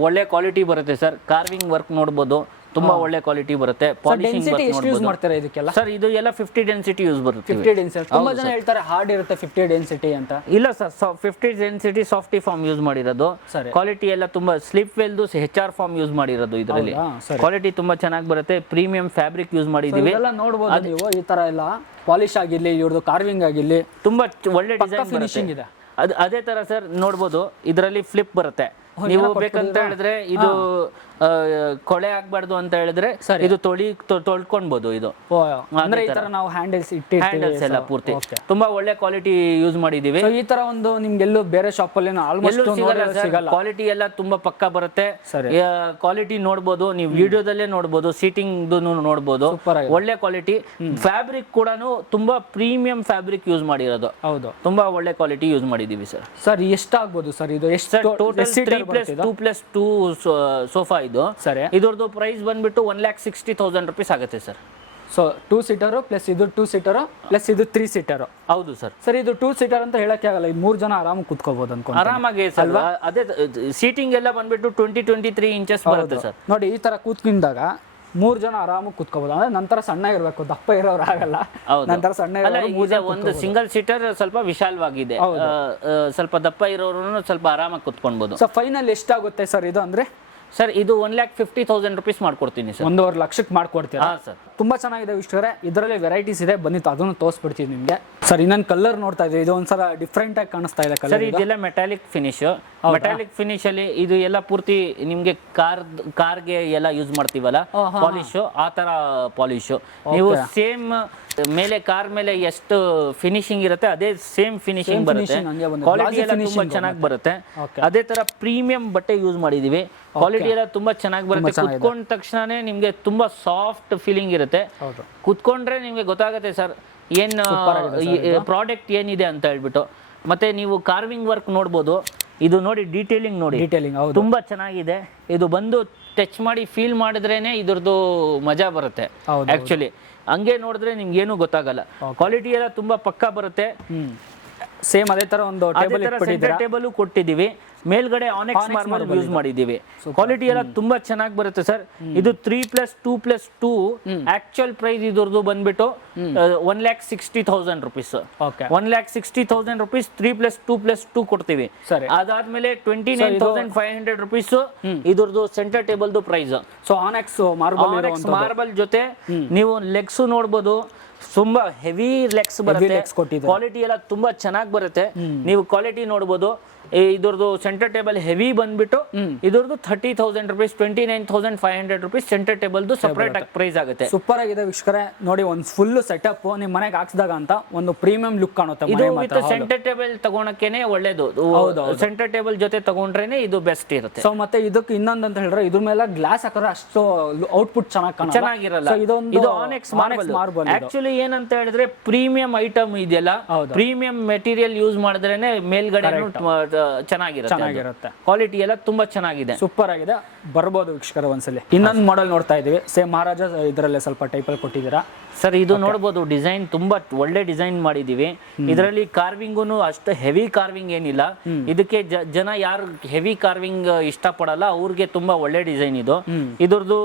ಒಳ್ಳೆ ಕ್ವಾಲಿಟಿ ಬರುತ್ತೆ ಸರ್. ಕಾರ್ವಿಂಗ್ ವರ್ಕ್ ನೋಡಬಹುದು, ತುಂಬಾ ಒಳ್ಳೆ ಕ್ವಾಲಿಟಿ ಬರುತ್ತೆ. ಪಾಲಿಶಿಂಗ್ ವರ್ಕ್ ಎಷ್ಟು ಯೂಸ್ ಮಾಡ್ತಾರೆ ಇದಕ್ಕೆಲ್ಲ ಸರ್? ಇದು ಎಲ್ಲ 50 ಡೆನ್ಸಿಟಿ ಯೂಸ್ ಬರುತ್ತೆ. 50 ಡೆನ್ಸಿಟಿ. ತುಂಬಾ ಜನ ಹೇಳ್ತಾರೆ ಹಾರ್ಡ್ ಇರುತ್ತೆ 50 ಡೆನ್ಸಿಟಿ ಅಂತ. ಇಲ್ಲ sir, 50 density softy foam use ಮಾಡಿರೋದು. ಕ್ವಾಲಿಟಿ ಎಲ್ಲ ತುಂಬಾ ಸ್ಲಿಪ್ ವೆಲ್ದು HR ಫಾರ್ಮ್ ಯೂಸ್ ಮಾಡಿರೋದು. ಇದರಲ್ಲಿ ಕ್ವಾಲಿಟಿ ತುಂಬಾ ಚೆನ್ನಾಗಿ ಬರುತ್ತೆ. ಪ್ರೀಮಿಯಂ ಫ್ಯಾಬ್ರಿಕ್ ಯೂಸ್ ಮಾಡಿದೀವಿ. ಎಲ್ಲ ನೋಡಬಹುದು ನೀವು, ಈ ತರ ಎಲ್ಲ ಪಾಲಿಶ್ ಆಗಿರ್ಲಿ, ಇವ್ರದ್ದು ಕಾರ್ವಿಂಗ್ ಆಗಿರ್ಲಿ, ತುಂಬಾ ಒಳ್ಳೆ ಡಿಸೈನ್ ಫಿನಿಶಿಂಗ್ ಇದೆ. ಅದೇ ತರ ಸರ್ ನೋಡಬಹುದು, ಇದರಲ್ಲಿ ಫ್ಲಿಪ್ ಬರುತ್ತೆ. ನೀವು ಬೇಕಂತ ಹೇಳಿದ್ರೆ ಇದು ಕೊಳೆ ಆಗ್ಬಾರ್ದು ಅಂತ ಹೇಳಿದ್ರೆ ಇದು ತೊಳ್ಕೊಳ್ಬಹುದು. ಇದು ಅಂದ್ರೆ ಈ ತರ ನಾವು ಹ್ಯಾಂಡಲ್ಸ್ ಎಲ್ಲ ಪೂರ್ತಿ ತುಂಬಾ ಒಳ್ಳೆ ಕ್ವಾಲಿಟಿ ಯೂಸ್ ಮಾಡಿದೀವಿ. ಈ ತರ ಒಂದು ನಿಮ್ಗೆಲ್ಲೂ ಬೇರೆ ಶಾಪ್ ಅಲ್ಲಿ ಆಲ್ಮೋಸ್ಟ್ ಸಿಗಲ್ಲ. ಕ್ವಾಲಿಟಿ ಎಲ್ಲ ತುಂಬಾ ಪಕ್ಕಾ ಬರುತ್ತೆ. ಕ್ವಾಲಿಟಿ ನೋಡಬಹುದು, ನೀವು ವಿಡಿಯೋದಲ್ಲೇ ನೋಡಬಹುದು, ಸೀಟಿಂಗ್ ನೋಡಬಹುದು, ಒಳ್ಳೆ ಕ್ವಾಲಿಟಿ. ಫ್ಯಾಬ್ರಿಕ್ ಕೂಡ ತುಂಬಾ ಪ್ರೀಮಿಯಂ ಫ್ಯಾಬ್ರಿಕ್ ಯೂಸ್ ಮಾಡಿರೋದು. ಹೌದು, ತುಂಬಾ ಒಳ್ಳೆ ಕ್ವಾಲಿಟಿ ಯೂಸ್ ಮಾಡಿದೀವಿ ಸರ್. ಸರ್ ಎಷ್ಟಾಗ್ಬೋದು ಸರ್ ಇದು? ಎಷ್ಟು ಟೋಟಲ್ 3+2+2 ಸೋಫಾ ಇದು. ಸರಿ, ಇದ್ರದ್ದು ಪ್ರೈಸ್ ಬಂದ್ಬಿಟ್ಟು 1,60,000 ರುಪೀಸ್ ಆಗುತ್ತೆ ಸರ್. ಸೊ 2 ಸೀಟರ್ ಪ್ಲಸ್ ಇದು 2 ಸೀಟರ್ ಪ್ಲಸ್ ಇದು 3 ಸೀಟರ್. ಹೌದು ಸರ್. ಸರ್ ಇದು 2 ಸೀಟರ್ ಅಂತ ಹೇಳಕ್ಕೆ ಆಗಲ್ಲ, ಇದು 3 ಜನ ಆರಾಮಾಗಿ ಕುತ್ಕೋಬಹುದು ಅನ್ಕೊಂಡು. ಆರಾಮಾಗಿ ಸರ್. ಅದೇ ಸೀಟಿಂಗ್ ಎಲ್ಲ ಬಂದ್ಬಿಟ್ಟು 20-23 ಇಂಚಸ್ ಬರುತ್ತೆ ಸರ್. ನೋಡಿ, ಈ ತರ ಕೂತ್ಕೊಂಡಾಗ 3 ಜನ ಆರಾಮಾಗಿ ಕುತ್ಕೋಬಹುದು. ಅಂದ್ರೆ ನಂತರ ಸಣ್ಣ ಇರಬೇಕು, ದಪ್ಪ ಇರೋರು ಆಗಲ್ಲ. ನಂತರ ಸಣ್ಣ ಒಂದು ಸಿಂಗಲ್ ಸೀಟರ್ ಸ್ವಲ್ಪ ವಿಶಾಲವಾಗಿದೆ, ಸ್ವಲ್ಪ ದಪ್ಪ ಇರೋರು ಸ್ವಲ್ಪ ಆರಾಮಾಗಿ ಕುತ್ಕೊಳ್ಬಹುದು. ಸೊ ಫೈನಲ್ ಎಷ್ಟಾಗುತ್ತೆ ಸರ್ ಇದು? ಅಂದ್ರೆ ಸರ್ ಇದು 1,50,000 ರುಪೀಸ್ ಮಾಡ್ಕೊಡ್ತೀನಿ ಸರ್. 1.5 ಲಕ್ಷಕ್ಕೆ ಮಾಡ್ಕೊಡ್ತೀರಾ? ಹಾ ಸರ್. ತುಂಬಾ ಚೆನ್ನಾಗಿದೆ ವೀಕ್ಷಕರೇ. ಇದರಲ್ಲಿ ವೆರೈಟೀಸ್ ಇದೆ, ಬನ್ನಿ ಅದನ್ನು ತೋರಿಸ್ಬಿಡ್ತೀವಿ ನಿಮಗೆ. ಸರ್ ಇನ್ನೊಂದು ಕಲರ್ ನೋಡ್ತಾ ಇದ್ದೀವಿ, ಇದು ಒಂದ್ಸಲ ಡಿಫ್ರೆಂಟ್ ಆಗಿ ಕಾಣಿಸ್ತಾ ಇದೆ ಕಲರ್. ಸರ್ ಇದೆಲ್ಲ ಮೆಟಾಲಿಕ್ ಫಿನಿಶ್. ಮೆಟಾಲಿಕ್ ಫಿನಿಶ್ ಅಲ್ಲಿ ಇದು ಎಲ್ಲ ಪೂರ್ತಿ ನಿಮ್ಗೆ ಕಾರ್ಗೆ ಎಲ್ಲ ಯೂಸ್ ಮಾಡ್ತೀವಲ್ಲ ಪಾಲಿಶ್, ಆ ತರ ಪಾಲಿಶ್. ನೀವು ಸೇಮ್ ಮೇಲೆ ಕಾರ್ ಮೇಲೆ ಎಷ್ಟು ಫಿನಿಶಿಂಗ್ ಇರುತ್ತೆ ಅದೇ ಸೇಮ್ ಫಿನಿಶಿಂಗ್ ಬರುತ್ತೆ. ಕ್ವಾಲಿಟಿ ಎಲ್ಲ ತುಂಬಾ ಚೆನ್ನಾಗಿ ಬರುತ್ತೆ. ಅದೇ ತರ ಪ್ರೀಮಿಯಂ ಬಟ್ಟೆ ಯೂಸ್ ಮಾಡಿದೀವಿ. ಕ್ವಾಲಿಟಿ ಎಲ್ಲ ತುಂಬಾ ಚೆನ್ನಾಗಿ ಬರುತ್ತೆ. ಕುತ್ಕೊಂಡ ತಕ್ಷಣನೇ ನಿಮ್ಗೆ ತುಂಬಾ ಸಾಫ್ಟ್ ಫೀಲಿಂಗ್ ಇರುತ್ತೆ. ಕುತ್ಕೊಂಡ್ರೆ ನಿಮ್ಗೆ ಗೊತ್ತಾಗುತ್ತೆ ಸರ್ ಏನ್ ಪ್ರಾಡಕ್ಟ್ ಏನಿದೆ ಅಂತ ಹೇಳ್ಬಿಟ್ಟು. ಮತ್ತೆ ನೀವು ಕಾರ್ವಿಂಗ್ ವರ್ಕ್ ನೋಡ್ಬೋದು. ಇದು ನೋಡಿ, ಡೀಟೇಲಿಂಗ್ ನೋಡಿ, ತುಂಬಾ ಚೆನ್ನಾಗಿದೆ. ಇದು ಬಂದು ಟಚ್ ಮಾಡಿ ಫೀಲ್ ಮಾಡಿದ್ರೇನೆ ಇದ್ರದ್ದು ಮಜಾ ಬರುತ್ತೆ. ಆಕ್ಚುಲಿ ಹಂಗೆ ನೋಡಿದ್ರೆ ನಿಮ್ಗೆ ಏನು ಗೊತ್ತಾಗಲ್ಲ. ಕ್ವಾಲಿಟಿ ಎಲ್ಲ ತುಂಬಾ ಪಕ್ಕಾ ಬರುತ್ತೆ. ಸೇಮ್ ಅದೇ ತರ ಒಂದು ಟೇಬಲ್ ಕೊಟ್ಟಿದ್ದೀವಿ. ಮೇಲ್ಗಡೆ ಆನೆಕ್ಸ್ ಮಾರ್ಬಲ್ ಯೂಸ್ ಮಾಡಿದ್ದೀವಿ. ಕ್ವಾಲಿಟಿ ಎಲ್ಲ ತುಂಬಾ ಚೆನ್ನಾಗಿ ಬರುತ್ತೆ ಸರ್. ಇದು 3+2+2. ಆಕ್ಚುಯಲ್ ಪ್ರೈಸ್ ಇದ್ರದ್ದು ಬಂದ್ಬಿಟ್ಟು 1,60,000 ರುಪೀಸ್. 1,60,000 ರುಪೀಸ್ 3+2+2 ಕೊಡ್ತೀವಿ. ಅದಾದ್ಮೇಲೆ 29,500 ರುಪೀಸ್ ಇದ್ರದ್ದು ಸೆಂಟರ್ ಟೇಬಲ್ದು ಪ್ರೈಸ್. ಸೊ ಆನೆಕ್ಸ್ ಮಾರ್ಬಲ್ ಜೊತೆ ನೀವು ಲೆಗ್ಸ್ ನೋಡ್ಬೋದು, ತುಂಬಾ ಹೆವಿ ಲೆಗ್ಸ್ ಬರುತ್ತೆ. ಕ್ವಾಲಿಟಿ ಎಲ್ಲ ತುಂಬಾ ಚೆನ್ನಾಗಿ ಬರುತ್ತೆ. ನೀವು ಕ್ವಾಲಿಟಿ ನೋಡ್ಬೋದು. ಇದ್ರದ್ದು ಸೆಂಟರ್ ಟೇಬಲ್ ಹೆವಿ ಬಂದ್ಬಿಟ್ಟು ಇದ್ರದ್ದು 30,000 ರುಪೀಸ್, 29,500 ರುಪೀಸ್ ಸೆಂಟರ್ ಟೇಬಲ್ದು ಸಪರೇಟ್ ಆಗಿ ಪ್ರೈಸ್ ಆಗುತ್ತೆ. ಸೂಪರ್ ಆಗಿದೆ ವೀಕ್ಷಕರೇ. ನೋಡಿ, ಒಂದು ಫುಲ್ ಸೆಟಪ್ ನಿಮ್ ಮನೆಗೆ ಹಾಕ್ಸಿದಾಗ ಅಂತ ಒಂದು ಪ್ರೀಮಿಯಂ ಲುಕ್ ಕಾಣುತ್ತೆ. ಇದು ವಿತ್ ಸೆಂಟರ್ ಟೇಬಲ್ ತಗೊಳಕ್ಕೇನೆ ಒಳ್ಳೇದು. ಸೆಂಟರ್ ಟೇಬಲ್ ಜೊತೆ ತಗೊಂಡ್ರೇನೆ ಇದು ಬೆಸ್ಟ್ ಇರುತ್ತೆ. ಸೊ ಮತ್ತೆ ಇದಕ್ಕೆ ಇನ್ನೊಂದು ಅಂತ ಹೇಳಿದ್ರೆ ಇದ್ರ ಮೇಲೆ ಗ್ಲಾಸ್ ಹಾಕಿದ್ರೆ ಅಷ್ಟು ಔಟ್ಪುಟ್ ಚೆನ್ನಾಗಿರಲ್ಲ. ಇದು ಆನೆಕ್ಸ್ ಮಾರ್ಬಲ್. ಆಕ್ಚುಲಿ ಏನಂತ ಹೇಳಿದ್ರೆ ಪ್ರೀಮಿಯಂ ಐಟಮ್ ಇದೆಯಲ್ಲ, ಪ್ರೀಮಿಯಂ ಮೆಟೀರಿಯಲ್ ಯೂಸ್ ಮಾಡಿದ್ರೇನೆ ಮೇಲ್ಗಡೆ ಚೆನ್ನಾಗಿರುತ್ತೆ. ಕ್ವಾಲಿಟಿ ಎಲ್ಲ ತುಂಬಾ ಚೆನ್ನಾಗಿದೆ, ಸೂಪರ್ ಆಗಿದೆ. ಬರ್ಬೋದು ವೀಕ್ಷಕರ ಒಂದ್ಸಲಿ. ಇನ್ನೊಂದು ಮಾಡೆಲ್ ನೋಡ್ತಾ ಇದೀವಿ. ಸೇಮ್ ಮಹಾರಾಜ ಇದರಲ್ಲೇ ಸ್ವಲ್ಪ ಟೈಪಲ್ಲಿ ಕೊಟ್ಟಿದ್ದೀರಾ. ಸರ್ ಇದು ನೋಡ್ಬೋದು ಡಿಸೈನ್ ತುಂಬಾ ಒಳ್ಳೆ ಡಿಸೈನ್ ಮಾಡಿದೀವಿ. ಇದರಲ್ಲಿ ಕಾರ್ವಿಂಗು ಅಷ್ಟು ಹೆವಿ ಕಾರ್ವಿಂಗ್ ಏನಿಲ್ಲ. ಇದಕ್ಕೆ ಜನ ಯಾರು ಹೆವಿ ಕಾರ್ವಿಂಗ್ ಇಷ್ಟಪಡಲ್ಲ ಅವ್ರಿಗೆ ತುಂಬಾ ಒಳ್ಳೆ ಡಿಸೈನ್ ಇದು. ಇದ್ರದ್ದು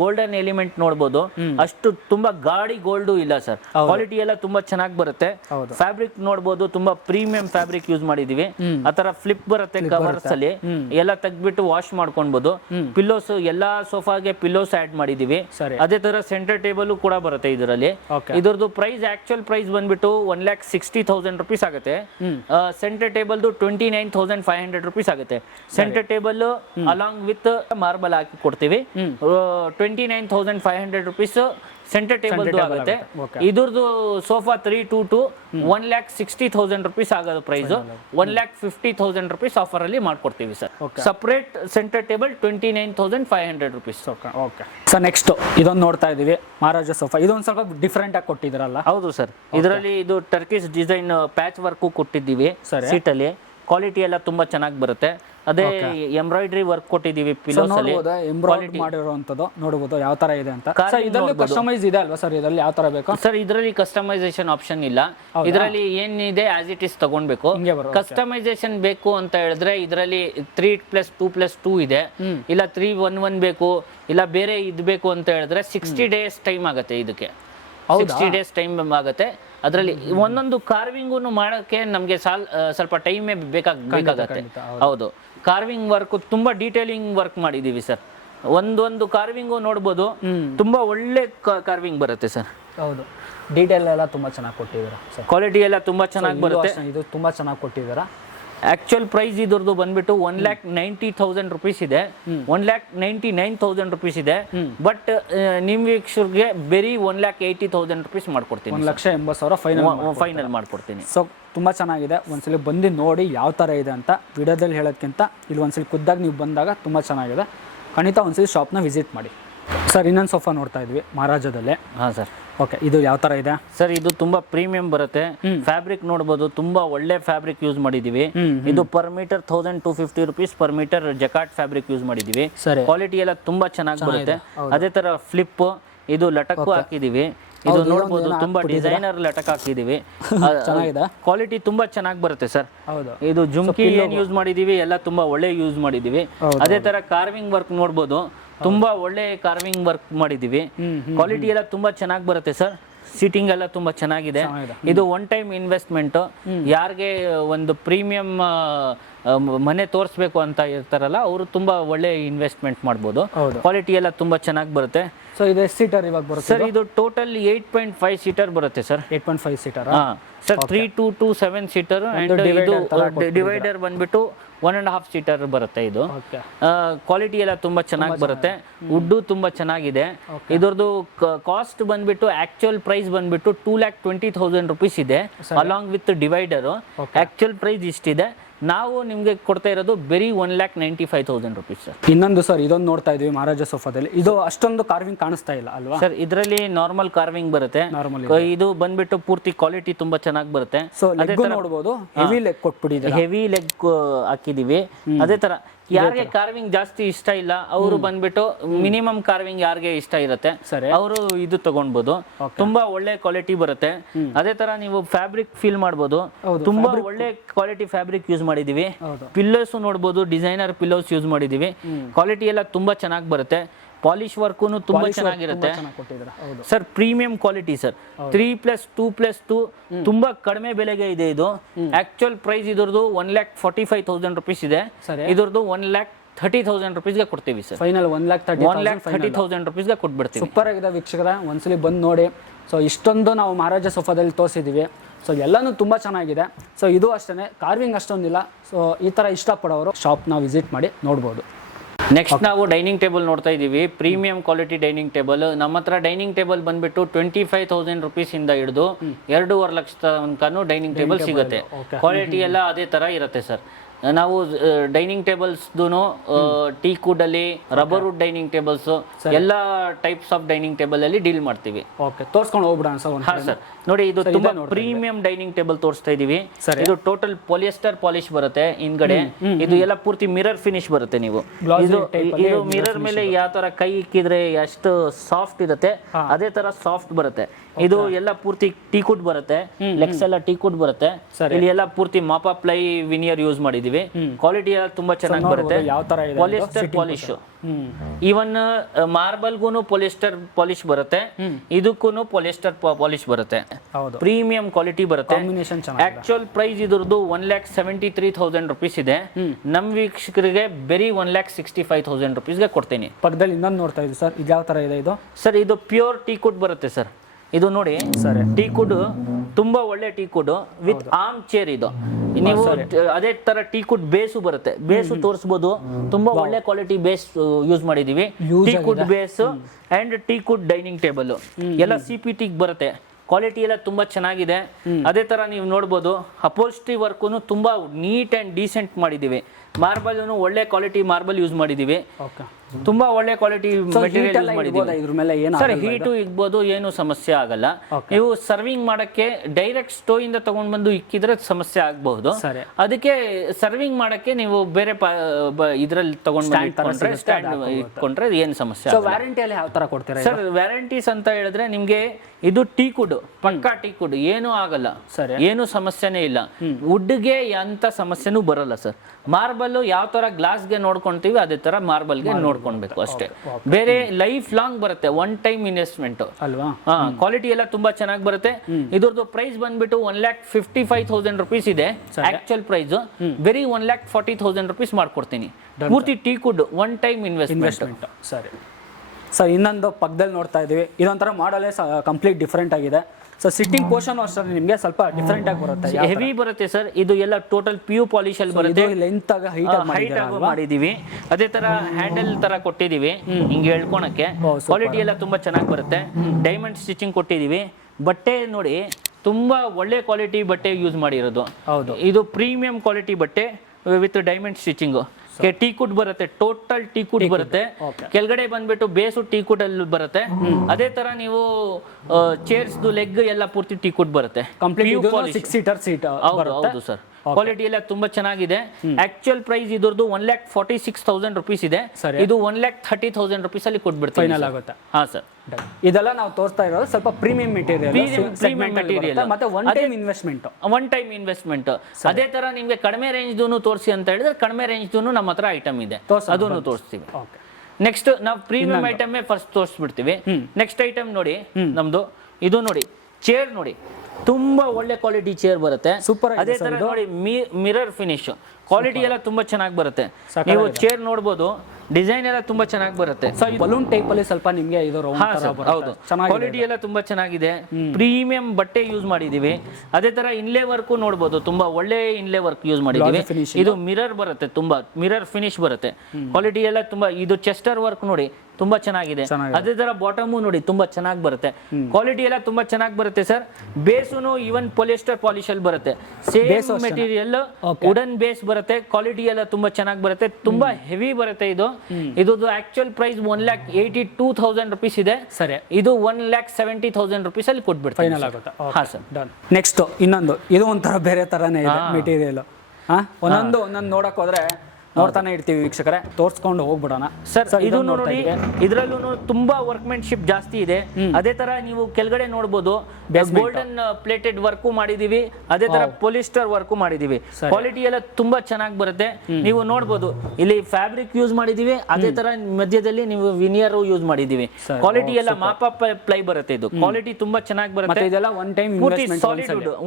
ಗೋಲ್ಡನ್ ಎಲಿಮೆಂಟ್ ನೋಡ್ಬೋದು, ಅಷ್ಟು ತುಂಬಾ ಗಾಡಿ ಗೋಲ್ಡ್ ಇಲ್ಲ ಸರ್. ಕ್ವಾಲಿಟಿ ಎಲ್ಲ ತುಂಬಾ ಚೆನ್ನಾಗಿ ಬರುತ್ತೆ. ಫ್ಯಾಬ್ರಿಕ್ ನೋಡ್ಬೋದು, ತುಂಬಾ ಪ್ರೀಮಿಯಂ ಫ್ಯಾಬ್ರಿಕ್ ಯೂಸ್ ಮಾಡಿದೀವಿ. ಆತರ ಫ್ಲಿಪ್ ಬರುತ್ತೆ ಕವರ್ಸ್ ಅಲ್ಲಿ, ಎಲ್ಲ ತೆಗ್ದ್ಬಿಟ್ಟು ವಾಶ್ ಮಾಡ್ಕೊಳ್ಬಹುದು. ಪಿಲ್ಲೋಸ್ ಎಲ್ಲಾ ಸೋಫಾಗೆ ಪಿಲ್ಲೋಸ್ ಆಡ್ ಮಾಡಿದೀವಿ. ಅದೇ ತರ ಸೆಂಟರ್ ಟೇಬಲ್ ಕೂಡ ಬರುತ್ತೆ ಇದರಲ್ಲಿ. ಇದರದ್ದು ಪ್ರೈಸ್ ಆಕ್ಚುಯಲ್ ಪ್ರೈಸ್ ಬಂದ್ಬಿಟ್ಟು 1,60,000 ರುಪೀಸ್ ಆಗುತ್ತೆ. ಸೆಂಟರ್ ಟೇಬಲ್ 29,500 ರುಪೀಸ್ ಆಗುತ್ತೆ. Centre table along with marble ಹಾಕಿ ಕೊಡ್ತೀವಿ. 29,500 ರುಪೀಸ್ ಸೆಂಟರ್ ಟೇಬಲ್ ಆಗುತ್ತೆ. ಇದ್ರದ್ದು ಸೋಫಾ 322 1,60,000 ರುಪೀಸ್ ಆಗೋದು ಪ್ರೈಸ್. 1,50,000 ರುಪೀಸ್ ಆಫರ್ ಅಲ್ಲಿ ಮಾಡ್ಕೊಡ್ತೀವಿ sir. Separate centre table 29,500 rupees. Sir next ಇದೊಂದು ನೋಡ್ತಾ ಇದೀವಿ, ಮಹಾರಾಜ ಸೋಫಾ. ಇದೊಂದು ಸ್ವಲ್ಪ ಡಿಫ್ರೆಂಟ್ ಆಗಿ ಕೊಟ್ಟಿದ್ರಲ್ಲ? ಹೌದು ಸರ್, ಇದರಲ್ಲಿ ಇದು ಟರ್ಕಿಶ್ ಡಿಸೈನ್ ಪ್ಯಾಚ್ ವರ್ಕ್ ಕೊಟ್ಟಿದ್ದೀವಿ ಸೀಟ್ ಅಲ್ಲಿ. ಕ್ವಾಲಿಟಿ ಎಲ್ಲ ತುಂಬಾ ಚೆನ್ನಾಗಿ ಬರುತ್ತೆ. ಅದೇ ಎಂಬ್ರಾಯ್ಡ್ರಿ ವರ್ಕ್ ಕೊಟ್ಟಿದ್ದೀವಿ ಪಿಲ್ಲೋಸ್ ಅಲ್ಲಿ. ಎಂಬ್ರಾಯ್ಡ್ರಿ ಮಾಡಿರುವಂತದ್ದು ನೋಡಬಹುದು ಯಾವ ತರ ಇದೆ ಅಂತ. ಇದರಲ್ಲಿ ಕಸ್ಟಮೈಸ್ ಇದೆ ಅಲ್ವಾ ಸರ್? ಇದರಲ್ಲಿ ಯಾವ ತರ ಬೇಕು ಸರ್? ಇದರಲ್ಲಿ ಕಸ್ಟಮೈಸೇಷನ್ ಆಪ್ಷನ್ ಇಲ್ಲ. ಇದರಲ್ಲಿ ಏನಿದೆ ಆಸ್ ಇಟ್ ಇಸ್ ತಗೊಂಡ್ಬೇಕು. ಕಸ್ಟಮೈಸೇಷನ್ ಬೇಕು ಅಂತ ಹೇಳಿದ್ರೆ ಇದರಲ್ಲಿ 3+2+2 ಇದೆ, ಇಲ್ಲ 311 ಬೇಕು, ಇಲ್ಲ ಬೇರೆ ಇದು ಬೇಕು ಅಂತ ಹೇಳಿದ್ರೆ 60 ಡೇಸ್ ಟೈಮ್ ಆಗುತ್ತೆ. ಇದಕ್ಕೆ 60 ಡೇಸ್ ಟೈಮ್ ಆಗುತ್ತೆ. ಅದರಲ್ಲಿ ಒಂದೊಂದು ಕಾರ್ವಿಂಗು ಮಾಡೋಕ್ಕೆ ನಮಗೆ ಸ್ವಲ್ಪ ಟೈಮೇ ಬೇಕಾಗತ್ತೆ. ಹೌದು, ಕಾರ್ವಿಂಗ್ ವರ್ಕ್ ತುಂಬಾ ಡೀಟೇಲಿಂಗ್ ವರ್ಕ್ ಮಾಡಿದೀವಿ ಸರ್. ಒಂದೊಂದು ಕಾರ್ವಿಂಗು ನೋಡ್ಬೋದು, ತುಂಬಾ ಒಳ್ಳೆ ಕಾರ್ವಿಂಗ್ ಬರುತ್ತೆ ಸರ್. ಹೌದು, ಡೀಟೇಲ್ ಎಲ್ಲ ತುಂಬಾ ಚೆನ್ನಾಗಿ ಕೊಟ್ಟಿದ್ದೀರಾ ಸರ್. ಕ್ವಾಲಿಟಿ ಎಲ್ಲ ತುಂಬಾ ಚೆನ್ನಾಗಿ ಬರುತ್ತೆ. ಇದು ತುಂಬಾ ಚೆನ್ನಾಗಿ ಕೊಟ್ಟಿದ್ದೀರಾ. ಆಕ್ಚುಯಲ್ ಪ್ರೈಸ್ ಇದ್ರದ್ದು ಬಂದ್ಬಿಟ್ಟು 1,90,000 ರುಪೀಸ್ ಇದೆ, 1,99,000 ರುಪೀಸ್ ಇದೆ. ಬಟ್ ನಿಮ್ ವೀಕ್ಷಕರಿಗೆ ಬರೀ 1,80,000 ರುಪೀಸ್ ಮಾಡ್ಕೊಡ್ತೀನಿ. 1,80,000 ಫೈನಲ್ ಮಾಡ್ಕೊಡ್ತೀನಿ. ಸೊ ತುಂಬ ಚೆನ್ನಾಗಿದೆ. ಒಂದ್ಸಲಿ ಬಂದು ನೋಡಿ ಯಾವ ಥರ ಇದೆ ಅಂತ. ವಿಡಿಯೋದಲ್ಲಿ ಹೇಳೋದ್ಕಿಂತ ಇಲ್ಲಿ ಒಂದ್ಸಲಿ ಖುದ್ದಾಗಿ ನೀವು ಬಂದಾಗ ತುಂಬ ಚೆನ್ನಾಗಿದೆ. ಖಂಡಿತ ಒಂದ್ಸಲಿ ಶಾಪ್ನ ವಿಸಿಟ್ ಮಾಡಿ. ಸರ್ ಇನ್ನೊಂದು ಸೋಫಾ ನೋಡ್ತಾ ಇದ್ವಿ ಮಹಾರಾಜದಲ್ಲೇ. ಹಾಂ ಸರ್. ಓಕೆ, ಇದು ಯಾವ ಥರ ಇದೆ ಸರ್? ಇದು ತುಂಬಾ ಪ್ರೀಮಿಯಂ ಬರುತ್ತೆ. ಫ್ಯಾಬ್ರಿಕ್ ನೋಡ್ಬೋದು, ತುಂಬಾ ಒಳ್ಳೆ ಫ್ಯಾಬ್ರಿಕ್ ಯೂಸ್ ಮಾಡಿದೀವಿ. ಇದು per metre 1,250 rupees per metre jacquard fabric use ಮಾಡಿದೀವಿ. ಕ್ವಾಲಿಟಿ ಎಲ್ಲ ತುಂಬಾ ಚೆನ್ನಾಗಿ ಬರುತ್ತೆ. ಅದೇ ತರ ಫ್ಲಿಪ್ ಇದು ಲಟಕ್ ಹಾಕಿದೀವಿ. ಇದು ನೋಡ್ಬೋದು, ತುಂಬಾ ಡಿಸೈನರ್ ಲಟಕ್ ಹಾಕಿದೀವಿ. ಕ್ವಾಲಿಟಿ ತುಂಬಾ ಚೆನ್ನಾಗಿ ಬರುತ್ತೆ ಸರ್. ಇದು ಜುಮ್ಕಿ ಏನ್ ಯೂಸ್ ಮಾಡಿದೀವಿ ಎಲ್ಲ ತುಂಬಾ ಒಳ್ಳೆ ಯೂಸ್ ಮಾಡಿದೀವಿ. ಅದೇ ತರ ಕಾರ್ವಿಂಗ್ ವರ್ಕ್ ನೋಡ್ಬೋದು, ತುಂಬಾ ಒಳ್ಳೆ ಕಾರ್ವಿಂಗ್ ವರ್ಕ್ ಮಾಡಿದೀವಿ. ಕ್ವಾಲಿಟಿ ಎಲ್ಲ ತುಂಬಾ ಚೆನ್ನಾಗಿ ಬರುತ್ತೆ ಸರ್. ಸೀಟಿಂಗ್ ಎಲ್ಲ ತುಂಬಾ ಚೆನ್ನಾಗಿದೆ. ಇದು ಒನ್ ಟೈಮ್ ಇನ್ವೆಸ್ಟ್ಮೆಂಟ್. ಯಾರಿಗೆ ಒಂದು ಪ್ರೀಮಿಯಂ ಮನೆ ತೋರಿಸ್ಬೇಕು ಅಂತ ಇರ್ತಾರಲ್ಲ, ಅವರು ತುಂಬಾ ಒಳ್ಳೆ ಇನ್ವೆಸ್ಟ್ಮೆಂಟ್ ಮಾಡ್ಬೋದು. ಕ್ವಾಲಿಟಿ ಎಲ್ಲ ತುಂಬಾ ಚೆನ್ನಾಗಿ ಬರುತ್ತೆ. ಸೊ ಇದು ಸೀಟರ್ ಇವಾಗ ಬರುತ್ತೆ ಸರ್? ಇದು ಟೋಟಲ್ 8.5 ಸೀಟರ್ ಬರುತ್ತೆ ಸರ್. 8.5 seater sir. 3-2-7 ಸೀಟರ್. ಇದು ಡಿವೈಡರ್ ಬಂದ್ಬಿಟ್ಟು 1.5 ಸೀಟರ್ ಬರುತ್ತೆ. ಇದು ಕ್ವಾಲಿಟಿ ಎಲ್ಲ ತುಂಬಾ ಚೆನ್ನಾಗಿ ಬರುತ್ತೆ. ವುಡ್ಡು ತುಂಬಾ ಚೆನ್ನಾಗಿದೆ. ಇದರದ್ದು ಕಾಸ್ಟ್ ಬಂದ್ಬಿಟ್ಟು ಆಕ್ಚುಯಲ್ ಪ್ರೈಸ್ ಬಂದ್ಬಿಟ್ಟು 2,20,000 ರುಪೀಸ್ ಇದೆ, along with divider. Actual price ಇಷ್ಟಿದೆ. ನಾವು ನಿಮ್ಗೆ ಕೊಡ್ತಾ ಇರೋದು ಬರೀ 1,95,000 ರುಪೀಸ್ ಸರ್. ಇನ್ನೊಂದು ಸರ್, ಇದೊಂದು ನೋಡ್ತಾ ಇದೀವಿ ಮಹಾರಾಜ ಸೋಫಾದಲ್ಲಿ. ಇದು ಅಷ್ಟೊಂದು ಕಾರ್ವಿಂಗ್ ಕಾಣಿಸ್ತಾ ಇಲ್ಲ ಅಲ್ವಾ ಸರ್? ಇದರಲ್ಲಿ ನಾರ್ಮಲ್ ಕಾರ್ವಿಂಗ್ ಬರುತ್ತೆ. ಇದು ಬಂದ್ಬಿಟ್ಟು ಪೂರ್ತಿ ಕ್ವಾಲಿಟಿ ತುಂಬಾ ಚೆನ್ನಾಗಿ ಬರುತ್ತೆ. ಸೊ ಲೆಗ್ ನೋಡಬಹುದು, ಹೆವಿ ಲೆಗ್ ಕೊಟ್ಬಿಟ್ಟಿದೆ, ಹೆವಿ ಲೆಗ್ ಹಾಕಿದೀವಿ. ಅದೇ ತರ ಯಾರಿಗೆ ಕಾರ್ವಿಂಗ್ ಜಾಸ್ತಿ ಇಷ್ಟ ಇಲ್ಲ ಅವರು ಬಂದ್ಬಿಟ್ಟು ಮಿನಿಮಮ್ ಕಾರ್ವಿಂಗ್ ಯಾರಿಗೆ ಇಷ್ಟ ಇರುತ್ತೆ ಅವರು ಇದು ತಗೊಂಡ್ಬೋದು. ತುಂಬಾ ಒಳ್ಳೆ ಕ್ವಾಲಿಟಿ ಬರುತ್ತೆ. ಅದೇ ತರ ನೀವು ಫ್ಯಾಬ್ರಿಕ್ ಫೀಲ್ ಮಾಡ್ಬೋದು. ತುಂಬಾ ಒಳ್ಳೆ ಕ್ವಾಲಿಟಿ ಫ್ಯಾಬ್ರಿಕ್ ಯೂಸ್ ಮಾಡಿದೀವಿ. ಪಿಲ್ಲೋಸ್ ನೋಡ್ಬೋದು, ಡಿಸೈನರ್ ಪಿಲ್ಲೋಸ್ ಯೂಸ್ ಮಾಡಿದೀವಿ. ಕ್ವಾಲಿಟಿ ಎಲ್ಲ ತುಂಬಾ ಚೆನ್ನಾಗಿ ಬರುತ್ತೆ. ಪಾಲಿಶ್ ವರ್ಕು ತುಂಬಾ ಚೆನ್ನಾಗಿರುತ್ತೆ ಸರ್. Premium quality sir. 3+2+2 ತುಂಬಾ ಕಡಿಮೆ ಬೆಲೆಗೆ ಇದೆ ಇದು. ಆಕ್ಚುಯಲ್ ಪ್ರೈಸ್ ಇದ್ರದ್ದು 1,45,000 ರುಪೀಸ್ ಇದೆ. ಇದ್ರದ್ದು 1,30,000 ರುಪೀಸ್ಗೆ ಕೊಡ್ತೀವಿ ಸರ್. ಫೈನಲ್ 1,30,000 ರುಪೀಸ್ಗೆ ಕೊಟ್ಬಿಡ್ತೀವಿ. ಸೂಪರ್ ಆಗಿದೆ ವೀಕ್ಷಕರ, ಒಂದ್ಸಲಿ ಬಂದು ನೋಡಿ. ಸೊ ಇಷ್ಟೊಂದು ನಾವು ಮಹಾರಾಜ ಸೋಫಾದಲ್ಲಿ ತೋರಿಸಿದ್ದೀವಿ. ಸೊ ಎಲ್ಲನೂ ತುಂಬ ಚೆನ್ನಾಗಿದೆ. ಸೊ ಇದು ಅಷ್ಟೇ, ಕಾರ್ವಿಂಗ್ ಅಷ್ಟೊಂದಿಲ್ಲ. ಸೊ ಈ ಥರ ಇಷ್ಟಪಡೋರು ಶಾಪ್ನ ವಿಸಿಟ್ ಮಾಡಿ ನೋಡ್ಬೋದು. ನೆಕ್ಸ್ಟ್ ನಾವು ಡೈನಿಂಗ್ ಟೇಬಲ್ ನೋಡ್ತಾ ಇದೀವಿ. Premium quality dining table. ನಮ್ಮ ಹತ್ರ ಡೈನಿಂಗ್ ಟೇಬಲ್ ಬಂದ್ಬಿಟ್ಟು 25,000 ರುಪೀಸ್ ಇಂದ ಹಿಡಿದು 2.5 ಲಕ್ಷ ತನಕನೂ ಡೈನಿಂಗ್ ಟೇಬಲ್ ಸಿಗುತ್ತೆ. ಕ್ವಾಲಿಟಿ ಎಲ್ಲ ಅದೇ ತರ ಇರುತ್ತೆ ಸರ್. ನಾವು ಡೈನಿಂಗ್ ಟೇಬಲ್ಸ್ದು ಟೀ ಕುಡ್ ಅಲ್ಲಿ ರಬ್ಬರ್ ವುಡ್ ಡೈನಿಂಗ್ ಟೇಬಲ್ಸ್ ಎಲ್ಲ ಟೈಪ್ಸ್ ಆಫ್ ಡೈನಿಂಗ್ ಟೇಬಲ್ ಅಲ್ಲಿ ಡೀಲ್ ಮಾಡ್ತೀವಿ. ಓಕೆ, ತೋರ್ಸ್ಕೊಂಡು ಹೋಗ್ಬಿಡೋಣ ಸರ್. ಹಾ ಸರ್, ನೋಡಿ ಇದು ತುಂಬಾ ಪ್ರೀಮಿಯಂ ಡೈನಿಂಗ್ ಟೇಬಲ್ ತೋರಿಸ್ತಾ ಇದೀವಿ. ಇದು ಟೋಟಲ್ ಪಾಲಿಯೆಸ್ಟರ್ ಪಾಲಿಶ್ ಬರುತ್ತೆ ಹಿಂದ್ಗಡೆ. ಇದು ಎಲ್ಲ ಪೂರ್ತಿ ಮಿರರ್ ಫಿನಿಶ್ ಬರುತ್ತೆ. ನೀವು ಇದು ಮಿರರ್ ಮೇಲೆ ಯಾವ ತರ ಕೈ ಇಕ್ಕಿದ್ರೆ ಎಷ್ಟು ಸಾಫ್ಟ್ ಇರುತ್ತೆ ಅದೇ ತರ ಸಾಫ್ಟ್ ಬರುತ್ತೆ. ಇದು ಎಲ್ಲ ಪೂರ್ತಿ ಟೀ ಕುಡ್ ಬರುತ್ತೆ, ಲೆಗ್ಸ್ ಎಲ್ಲ ಟೀ ಕುಡ್ ಬರುತ್ತೆ. ಇಲ್ಲಿ ಎಲ್ಲ ಪೂರ್ತಿ ಮಾಪಾ ಪ್ಲೈ ವಿನಿಯರ್ ಯೂಸ್ ಮಾಡಿದೀವಿ. ಕ್ವಾಲಿಟಿ ಎಲ್ಲ ತುಂಬಾ ಚೆನ್ನಾಗಿ ಬರುತ್ತೆ. ಪಾಲಿಯೆಸ್ಟರ್ ಪಾಲಿಶ್, ಈವನ್ ಮಾರ್ಬಲ್ಗೂನು ಪಾಲಿಯೆಸ್ಟರ್ ಪಾಲಿಶ್ ಬರುತ್ತೆ, ಇದಕ್ಕೂ ಪಾಲಿಯೆಸ್ಟರ್ ಪಾಲಿಶ್ ಬರುತ್ತೆ. ಪ್ರೀಮಿಯಂ ಕ್ವಾಲಿಟಿ ಬರುತ್ತೆ. ಆಕ್ಚುಯಲ್ ಪ್ರೈಸ್ ಇದ್ರದ್ದು 1,73,000 ರೂಪೀಸ್ ಇದೆ. ನಮ್ ವೀಕ್ಷಕರಿಗೆ ಬರೀ 1,65,000 ರೂಪೀಸ್ಗೆ ಕೊಡ್ತೀನಿ. ಪಕ್ಕದಲ್ಲಿ ಇನ್ನೊಂದು ನೋಡ್ತಾ ಇದ್ದೀವಿ ಸರ್, ಇದು ಯಾವ ತರ ಇದೆ ಇದು? ಸರ್ ಇದು ಪ್ಯೂರ್ ಟೀ ಕುಡ್ ಬರುತ್ತೆ ಸರ್. ಇದು ನೋಡಿ ಸರ್, ಟೀ ಕುಡ್ ತುಂಬಾ ಒಳ್ಳೆ teak wood with arm chair. ಇದು ನೀವು ಅದೇ ತರ ಟೀ ಕುಡ್ ಬೇಸು ಬರುತ್ತೆ, ಬೇಸು ತೋರಿಸಬಹುದು. ತುಂಬಾ ಒಳ್ಳೆ ಕ್ವಾಲಿಟಿ ಬೇಸ್ ಯೂಸ್ ಮಾಡಿದೀವಿ. Teak wood base and teak wood dining table ಎಲ್ಲ CPT ಬರುತ್ತೆ. ಕ್ವಾಲಿಟಿ ಎಲ್ಲ ತುಂಬಾ ಚೆನ್ನಾಗಿದೆ. ಅದೇ ತರ ನೀವು ನೋಡ್ಬೋದು, ಅಪೋಲ್ಸ್ಟ್ರಿ ವರ್ಕು ತುಂಬಾ ನೀಟ್ ಅಂಡ್ ಡೀಸೆಂಟ್ ಮಾಡಿದೀವಿ. ಮಾರ್ಬಲ್ ಒಳ್ಳೆ ಕ್ವಾಲಿಟಿ ಮಾರ್ಬಲ್ ಯೂಸ್ ಮಾಡಿದೀವಿ. ತುಂಬಾ ಒಳ್ಳೆ ಕ್ವಾಲಿಟಿ ಮೆಟೀರಿಯಲ್ ಯೂಸ್ ಮಾಡಿದೀವಿ ಸರ್. ಹೀಟು ಇಗ್ಬೋದು, ಏನು ಸಮಸ್ಯೆ ಆಗಲ್ಲ. ನೀವು ಸರ್ವಿಂಗ್ ಮಾಡಕ್ಕೆ ಡೈರೆಕ್ಟ್ ಸ್ಟೋವ್ ಇಂದ ತಗೊಂಡ್ ಬಂದು ಇಕ್ಕಿದ್ರೆ ಸಮಸ್ಯೆ ಆಗಬಹುದು. ಅದಕ್ಕೆ ಸರ್ವಿಂಗ್ ಮಾಡಕ್ಕೆ ನೀವು ಬೇರೆ ಇದ್ರಲ್ಲಿ ತಗೊಂಡ್ ಇಟ್ಕೊಂಡ್ರೆ ಏನು ಸಮಸ್ಯೆ ಆಗಲ್ಲ. ವ್ಯಾರಂಟಿಯಲ್ಲಿ ಯಾವ ತರ ಕೊಡ್ತೀರಾ ಸರ್? ವ್ಯಾರಂಟೀಸ್ ಅಂತ ಹೇಳಿದ್ರೆ ನಿಮ್ಗೆ ಇದು ಟೀ ಕುಡ್, ಪಕ್ಕಾ ಟೀ ಕುಡ್, ಏನೂ ಆಗಲ್ಲ ಸರ್, ಏನು ಸಮಸ್ಯೆನೇ ಇಲ್ಲ. ವುಡ್ಗೆ ಅಂತ ಸಮಸ್ಯೆನೂ ಬರಲ್ಲ ಸರ್. ಮಾರ್ಬಲ್ ಯಾವ ತರ ಗ್ಲಾಸ್ಗೆ ನೋಡ್ಕೊಂತೀವಿ ಅದೇ ತರ ಮಾರ್ಬಲ್ಗೆ ನೋಡ್ಕೊಳ್ಬೇಕು ಅಷ್ಟೇ. ಬೇರೆ ಲೈಫ್ ಲಾಂಗ್ ಬರುತ್ತೆ, ಒನ್ ಟೈಮ್ ಇನ್ವೆಸ್ಟ್ಮೆಂಟ್ ಅಲ್ವಾ. ಕ್ವಾಲಿಟಿ ಎಲ್ಲ ತುಂಬಾ ಚೆನ್ನಾಗಿ ಬರುತ್ತೆ. ಇದ್ರದ್ದು ಪ್ರೈಸ್ ಬಂದ್ಬಿಟ್ಟು 1,55,000 ರೂಪೀಸ್ ಇದೆ ಆಕ್ಚುಯಲ್ ಪ್ರೈಸ್. ಬರೀ 1,40,000 ರೂಪೀಸ್ ಮಾಡ್ಕೊಡ್ತೀನಿ. ಪೂರ್ತಿ teak wood one time investment. ಸರಿ ಸರ್, ಇನ್ನೊಂದು ಪಕ್ಕದಲ್ಲಿ ನೋಡ್ತಾ ಇದೀವಿ. ಇದೊಂಥರ ಮಾಡಲೇ ಕಂಪ್ಲೀಟ್ ಡಿಫ್ರೆಂಟ್ ಆಗಿದೆ. ಸೊ ಸಿಟ್ಟಿಂಗ್ ಪೋರ್ಷನ್ ಅಷ್ಟೇ ನಿಮಗೆ ಸ್ವಲ್ಪ ಡಿಫ್ರೆಂಟ್ ಆಗಿ ಬರುತ್ತೆ, ಹೆವಿ ಬರುತ್ತೆ ಸರ್. ಇದು ಎಲ್ಲ ಟೋಟಲ್ ಪ್ಯೂ ಪಾಲಿಶ್ ಅಲ್ಲಿ ಬರುತ್ತೆ. ಲೆಂತ್ ಆಗಿ ಹೈಟ್ ಆಗಿ ಮಾಡಿದೀವಿ. ಅದೇ ತರ ಹ್ಯಾಂಡಲ್ ತರ ಕೊಟ್ಟಿದೀವಿ ಹಿಂಗೆ ಹೇಳ್ಕೊಳಕ್ಕೆ. ಕ್ವಾಲಿಟಿ ಎಲ್ಲ ತುಂಬಾ ಚೆನ್ನಾಗಿ ಬರುತ್ತೆ. ಡೈಮಂಡ್ ಸ್ಟಿಚಿಂಗ್ ಕೊಟ್ಟಿದೀವಿ. ಬಟ್ಟೆ ನೋಡಿ ತುಂಬಾ ಒಳ್ಳೆ ಕ್ವಾಲಿಟಿ ಬಟ್ಟೆ ಯೂಸ್ ಮಾಡಿರೋದು. ಇದು ಪ್ರೀಮಿಯಂ ಕ್ವಾಲಿಟಿ ಬಟ್ಟೆ with diamond stitching. Teak wood ಬರುತ್ತೆ, ಟೋಟಲ್ ಟೀ ಕುಡ್ ಬರುತ್ತೆ. ಕೆಳಗಡೆ ಬಂದ್ಬಿಟ್ಟು ಬೇಸು ಟೀ ಕುಡ್ ಅಲ್ಲಿ ಬರುತ್ತೆ. ಅದೇ ತರ ನೀವು ಚೇರ್ಸ್ ಲೆಗ್ ಎಲ್ಲ ಪೂರ್ತಿ ಟೀ ಕುಡ್ ಬರುತ್ತೆ. Complete 6 seater seat. ಹೌದು ಸರ್, ಕ್ವಾಲಿಟಿ ಎಲ್ಲ ತುಂಬಾ ಚೆನ್ನಾಗಿದೆ. ಆಕ್ಚುಯಲ್ ಪ್ರೈಸ್ ಇದ್ರದ್ದು 1,46,000 ರೂಪೀಸ್ ಇದೆ. ಇದು 1,30,000 ರೂಪೀಸ್ ಅಲ್ಲಿ ಕೊಟ್ಬಿಡ್ತೀವಿ. ಫೈನಲ್ ಆಗುತ್ತೆ. ಹಾ ಸರ್, ಇದೆಲ್ಲ ನಾವು ತೋರಿಸ್ತಾ ಇರೋದು ಸ್ವಲ್ಪ ಪ್ರೀಮಿಯಂ ಮೆಟೀರಿಯಲ್ ಮತ್ತೆ ಒನ್ ಟೈಮ್ ಇನ್ವೆಸ್ಟ್ಮೆಂಟ್. ಅದೇ ತರ ನಿಮ್ಗೆ ಕಡಿಮೆ ರೇಂಜ್ ತೋರಿಸಿ ಅಂತ ಹೇಳಿದ್ರೆ ಕಡಿಮೆ ರೇಂಜ್ ನಮ್ಮ ಹತ್ರ ಐಟಮ್ ಇದೆ, ಅದನ್ನು ತೋರಿಸ್ತೀವಿ. ನೆಕ್ಸ್ಟ್ ನಾವು ಪ್ರೀಮಿಯಂ ಐಟಮ್ ಫಸ್ಟ್ ತೋರಿಸ್ಬಿಡ್ತೀವಿ. ನೆಕ್ಸ್ಟ್ ಐಟಮ್ ನೋಡಿ ನಮ್ದು, ಇದು ನೋಡಿ ಚೇರ್ ನೋಡಿ, ತುಂಬಾ ಒಳ್ಳೆ ಕ್ವಾಲಿಟಿ ಚೇರ್ ಬರುತ್ತೆ. ಸೂಪರ್. ಅದೇ ತರ ನೋಡಿ ಮಿರರ್ ಫಿನಿಶ್, ಕ್ವಾಲಿಟಿ ಎಲ್ಲ ತುಂಬಾ ಚೆನ್ನಾಗಿ ಬರುತ್ತೆ. ನೀವು ಚೇರ್ ನೋಡ್ಬೋದು, ಡಿಸೈನ್ ಎಲ್ಲ ತುಂಬಾ ಚೆನ್ನಾಗಿ ಬರುತ್ತೆ. ಬಲೂನ್ ಟೈಪ್ ಅಲ್ಲಿ ಸ್ವಲ್ಪ ನಿಮಗೆ ಇದು ಹೌದು, ಕ್ವಾಲಿಟಿ ಎಲ್ಲ ತುಂಬಾ ಚೆನ್ನಾಗಿದೆ. ಪ್ರೀಮಿಯಂ ಬಟ್ಟೆ ಯೂಸ್ ಮಾಡಿದೀವಿ. ಅದೇ ತರ ಇನ್ಲೇ ವರ್ಕ್ ನೋಡ್ಬೋದು, ತುಂಬಾ ಒಳ್ಳೆ ಇನ್ಲೇ ವರ್ಕ್ ಯೂಸ್ ಮಾಡಿದೀವಿ. ಇದು ಮಿರರ್ ಬರುತ್ತೆ, ತುಂಬಾ ಮಿರರ್ ಫಿನಿಶ್ ಬರುತ್ತೆ. ಕ್ವಾಲಿಟಿ ಎಲ್ಲ ತುಂಬಾ, ಇದು ಚೆಸ್ಟರ್ ವರ್ಕ್ ನೋಡಿ ತುಂಬಾ ಚೆನ್ನಾಗಿದೆ. ಅದೇ ತರ ಬಾಟಮು ನೋಡಿ ತುಂಬಾ ಚೆನ್ನಾಗಿ ಬರುತ್ತೆ. ಕ್ವಾಲಿಟಿ ಎಲ್ಲ ತುಂಬಾ ಚೆನ್ನಾಗಿ ಬರುತ್ತೆ ಸರ್. ಬೇಸುನು ಈವನ್ ಪಾಲಿಯೆಸ್ಟರ್ ಪಾಲಿಶ್ ಅಲ್ಲಿ ಬರುತ್ತೆ. ಸೇಮ್ ಮೆಟೀರಿಯಲ್ ವುಡನ್ ಬೇಸ್ ಬರುತ್ತೆ. ಕ್ವಾಲಿಟಿ ಎಲ್ಲ ತುಂಬಾ ಚೆನ್ನಾಗಿ ಬರುತ್ತೆ. ತುಂಬಾ ಹೆವಿ ಬರುತ್ತೆ. ಇದು ಆಕ್ಚುಯಲ್ ಪ್ರೈಸ್ 1,82,000 ರೂಪೀಸ್ ಇದೆ. ಸರಿ, ಇದು 1,70,000 ರೂಪೀಸ್ ಅಲ್ಲಿ ಕೊಟ್ಬಿಡ್ತೀವಿ. ಫೈನಲ್ ಆಗುತ್ತೆ. ಹಾ ಸರ್. ನೆಕ್ಸ್ಟ್ ಇನ್ನೊಂದು, ಇದು ಒಂಥರ ಬೇರೆ ತರನೇ ಇದೆ ಮೆಟೀರಿಯಲ್. ಒಂದೊಂದು ನೋಡಕ್ ಹೋದ್ರೆ ನೋಡ್ತಾನೆ ಇರ್ತೀವಿ ವೀಕ್ಷಕರೇ, ತೋರ್ಸ್ಕೊಂಡು ಹೋಗ್ಬಿಡೋಣ ಸರ್. ಇದು ನೋಡಿ, ಇದ್ರಲ್ಲೂ ತುಂಬಾ ವರ್ಕ್ಮೆನ್ಶಿಪ್ ಜಾಸ್ತಿ ಇದೆ. ಅದೇ ತರ ನೀವು ಕೆಳಗಡೆ ನೋಡಬಹುದು, ಗೋಲ್ಡನ್ ಪ್ಲೇಟೆಡ್ ವರ್ಕ್ ಮಾಡಿದೀವಿ. ಅದೇ ತರ ಪಾಲಿಸ್ಟರ್ ವರ್ಕ್ ಮಾಡಿದೀವಿ. ಕ್ವಾಲಿಟಿ ಎಲ್ಲ ತುಂಬಾ ಚೆನ್ನಾಗಿ ಬರುತ್ತೆ. ನೀವು ನೋಡಬಹುದು, ಇಲ್ಲಿ ಫ್ಯಾಬ್ರಿಕ್ ಯೂಸ್ ಮಾಡಿದೀವಿ. ಅದೇ ತರ ಮಧ್ಯದಲ್ಲಿ ನೀವು ವಿನಿಯರ್ ಯೂಸ್ ಮಾಡಿದೀವಿ. ಕ್ವಾಲಿಟಿ ಎಲ್ಲ ಮಾಪ ಪ್ಲೈ ಬರುತ್ತೆ. ಇದು ಕ್ವಾಲಿಟಿ ತುಂಬಾ ಚೆನ್ನಾಗಿ ಬರುತ್ತೆ. ಇದೆಲ್ಲ one time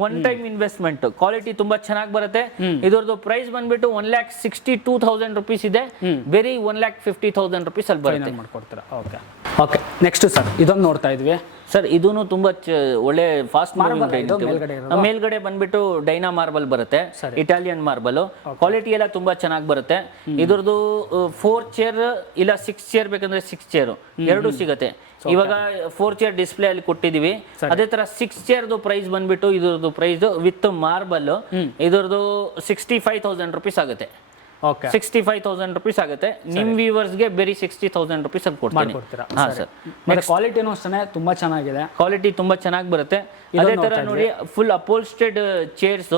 one time investment. Quality ತುಂಬಾ ಚೆನ್ನಾಗಿ ಬರುತ್ತೆ. ಇದ್ರದ್ದು ಪ್ರೈಸ್ ಬಂದ್ಬಿಟ್ಟು 1,62,000 62,000 rupees ಇದೆ, ಬೇರೆ 1,50,000 rupees ಅಲ್ಲಿ ಬರುತ್ತೆ. ಮಾಡ್ಕೊಡ್ತೀರಾ? Okay okay. ನೆಕ್ಸ್ಟ್ ಸರ್ ಇದೊಂದು ನೋಡ್ತಾ ಇದ್ವಿ ಸರ್. ಇದೂನು ತುಂಬಾ ಒಳ್ಳೆ ಫಾಸ್ಟ್ ಮೇಲ್ಗಡೆ ಮೇಲ್ಗಡೆ ಬಂದ್ಬಿಟ್ಟು ಡೈನಾ ಮಾರ್ಬಲ್ ಬರುತ್ತೆ, ಇಟಾಲಿಯನ್ ಮಾರ್ಬಲ್. ಕ್ವಾಲಿಟಿ ಎಲ್ಲ ತುಂಬಾ ಚೆನ್ನಾಗಿ ಬರುತ್ತೆ. ಇದ್ರದ್ದು 4 ಚೇರ್ ಇಲ್ಲ 6 ಚೇರ್ ಬೇಕಂದ್ರೆ 6 ಚೇರ್ ಎರಡು ಸಿಗುತ್ತೆ. ಇವಾಗ 4 ಚೇರ್ ಡಿಸ್ಪ್ಲೇ ಅಲ್ಲಿ ಕೊಟ್ಟಿದೀವಿ. ಅದೇ ತರ 6 ಚೇರ್ದು ಪ್ರೈಸ್ ಬಂದ್ಬಿಟ್ಟು ಇದ್ರದ್ದು ಪ್ರೈಸ್ ವಿತ್ ಮಾರ್ಬಲ್ ಇದ್ರದ್ದು 65,000 rupees ಆಗುತ್ತೆ. ಓಕೆ 65,000 rupees ಆಗುತ್ತೆ. ನಿಮ್ ವ್ಯೂವರ್ಸ್ಗೆ ಬೇರೆ 60,000 rupees ಅಂತ ಕೊಡ್ತೀನಿ. ಹಾ ಸರ್. ಮತ್ತೆ ಕ್ವಾಲಿಟಿನೂ ಅಷ್ಟೇ ತುಂಬಾ ಚೆನ್ನಾಗಿದೆ. ಕ್ವಾಲಿಟಿ ತುಂಬಾ ಚೆನ್ನಾಗಿ ಬರುತ್ತೆ. ಅದೇ ತರ ನೋಡಿ ಫುಲ್ ಅಪೋಲ್ಸ್ಟೆಡ್ ಚೇರ್ಸ್.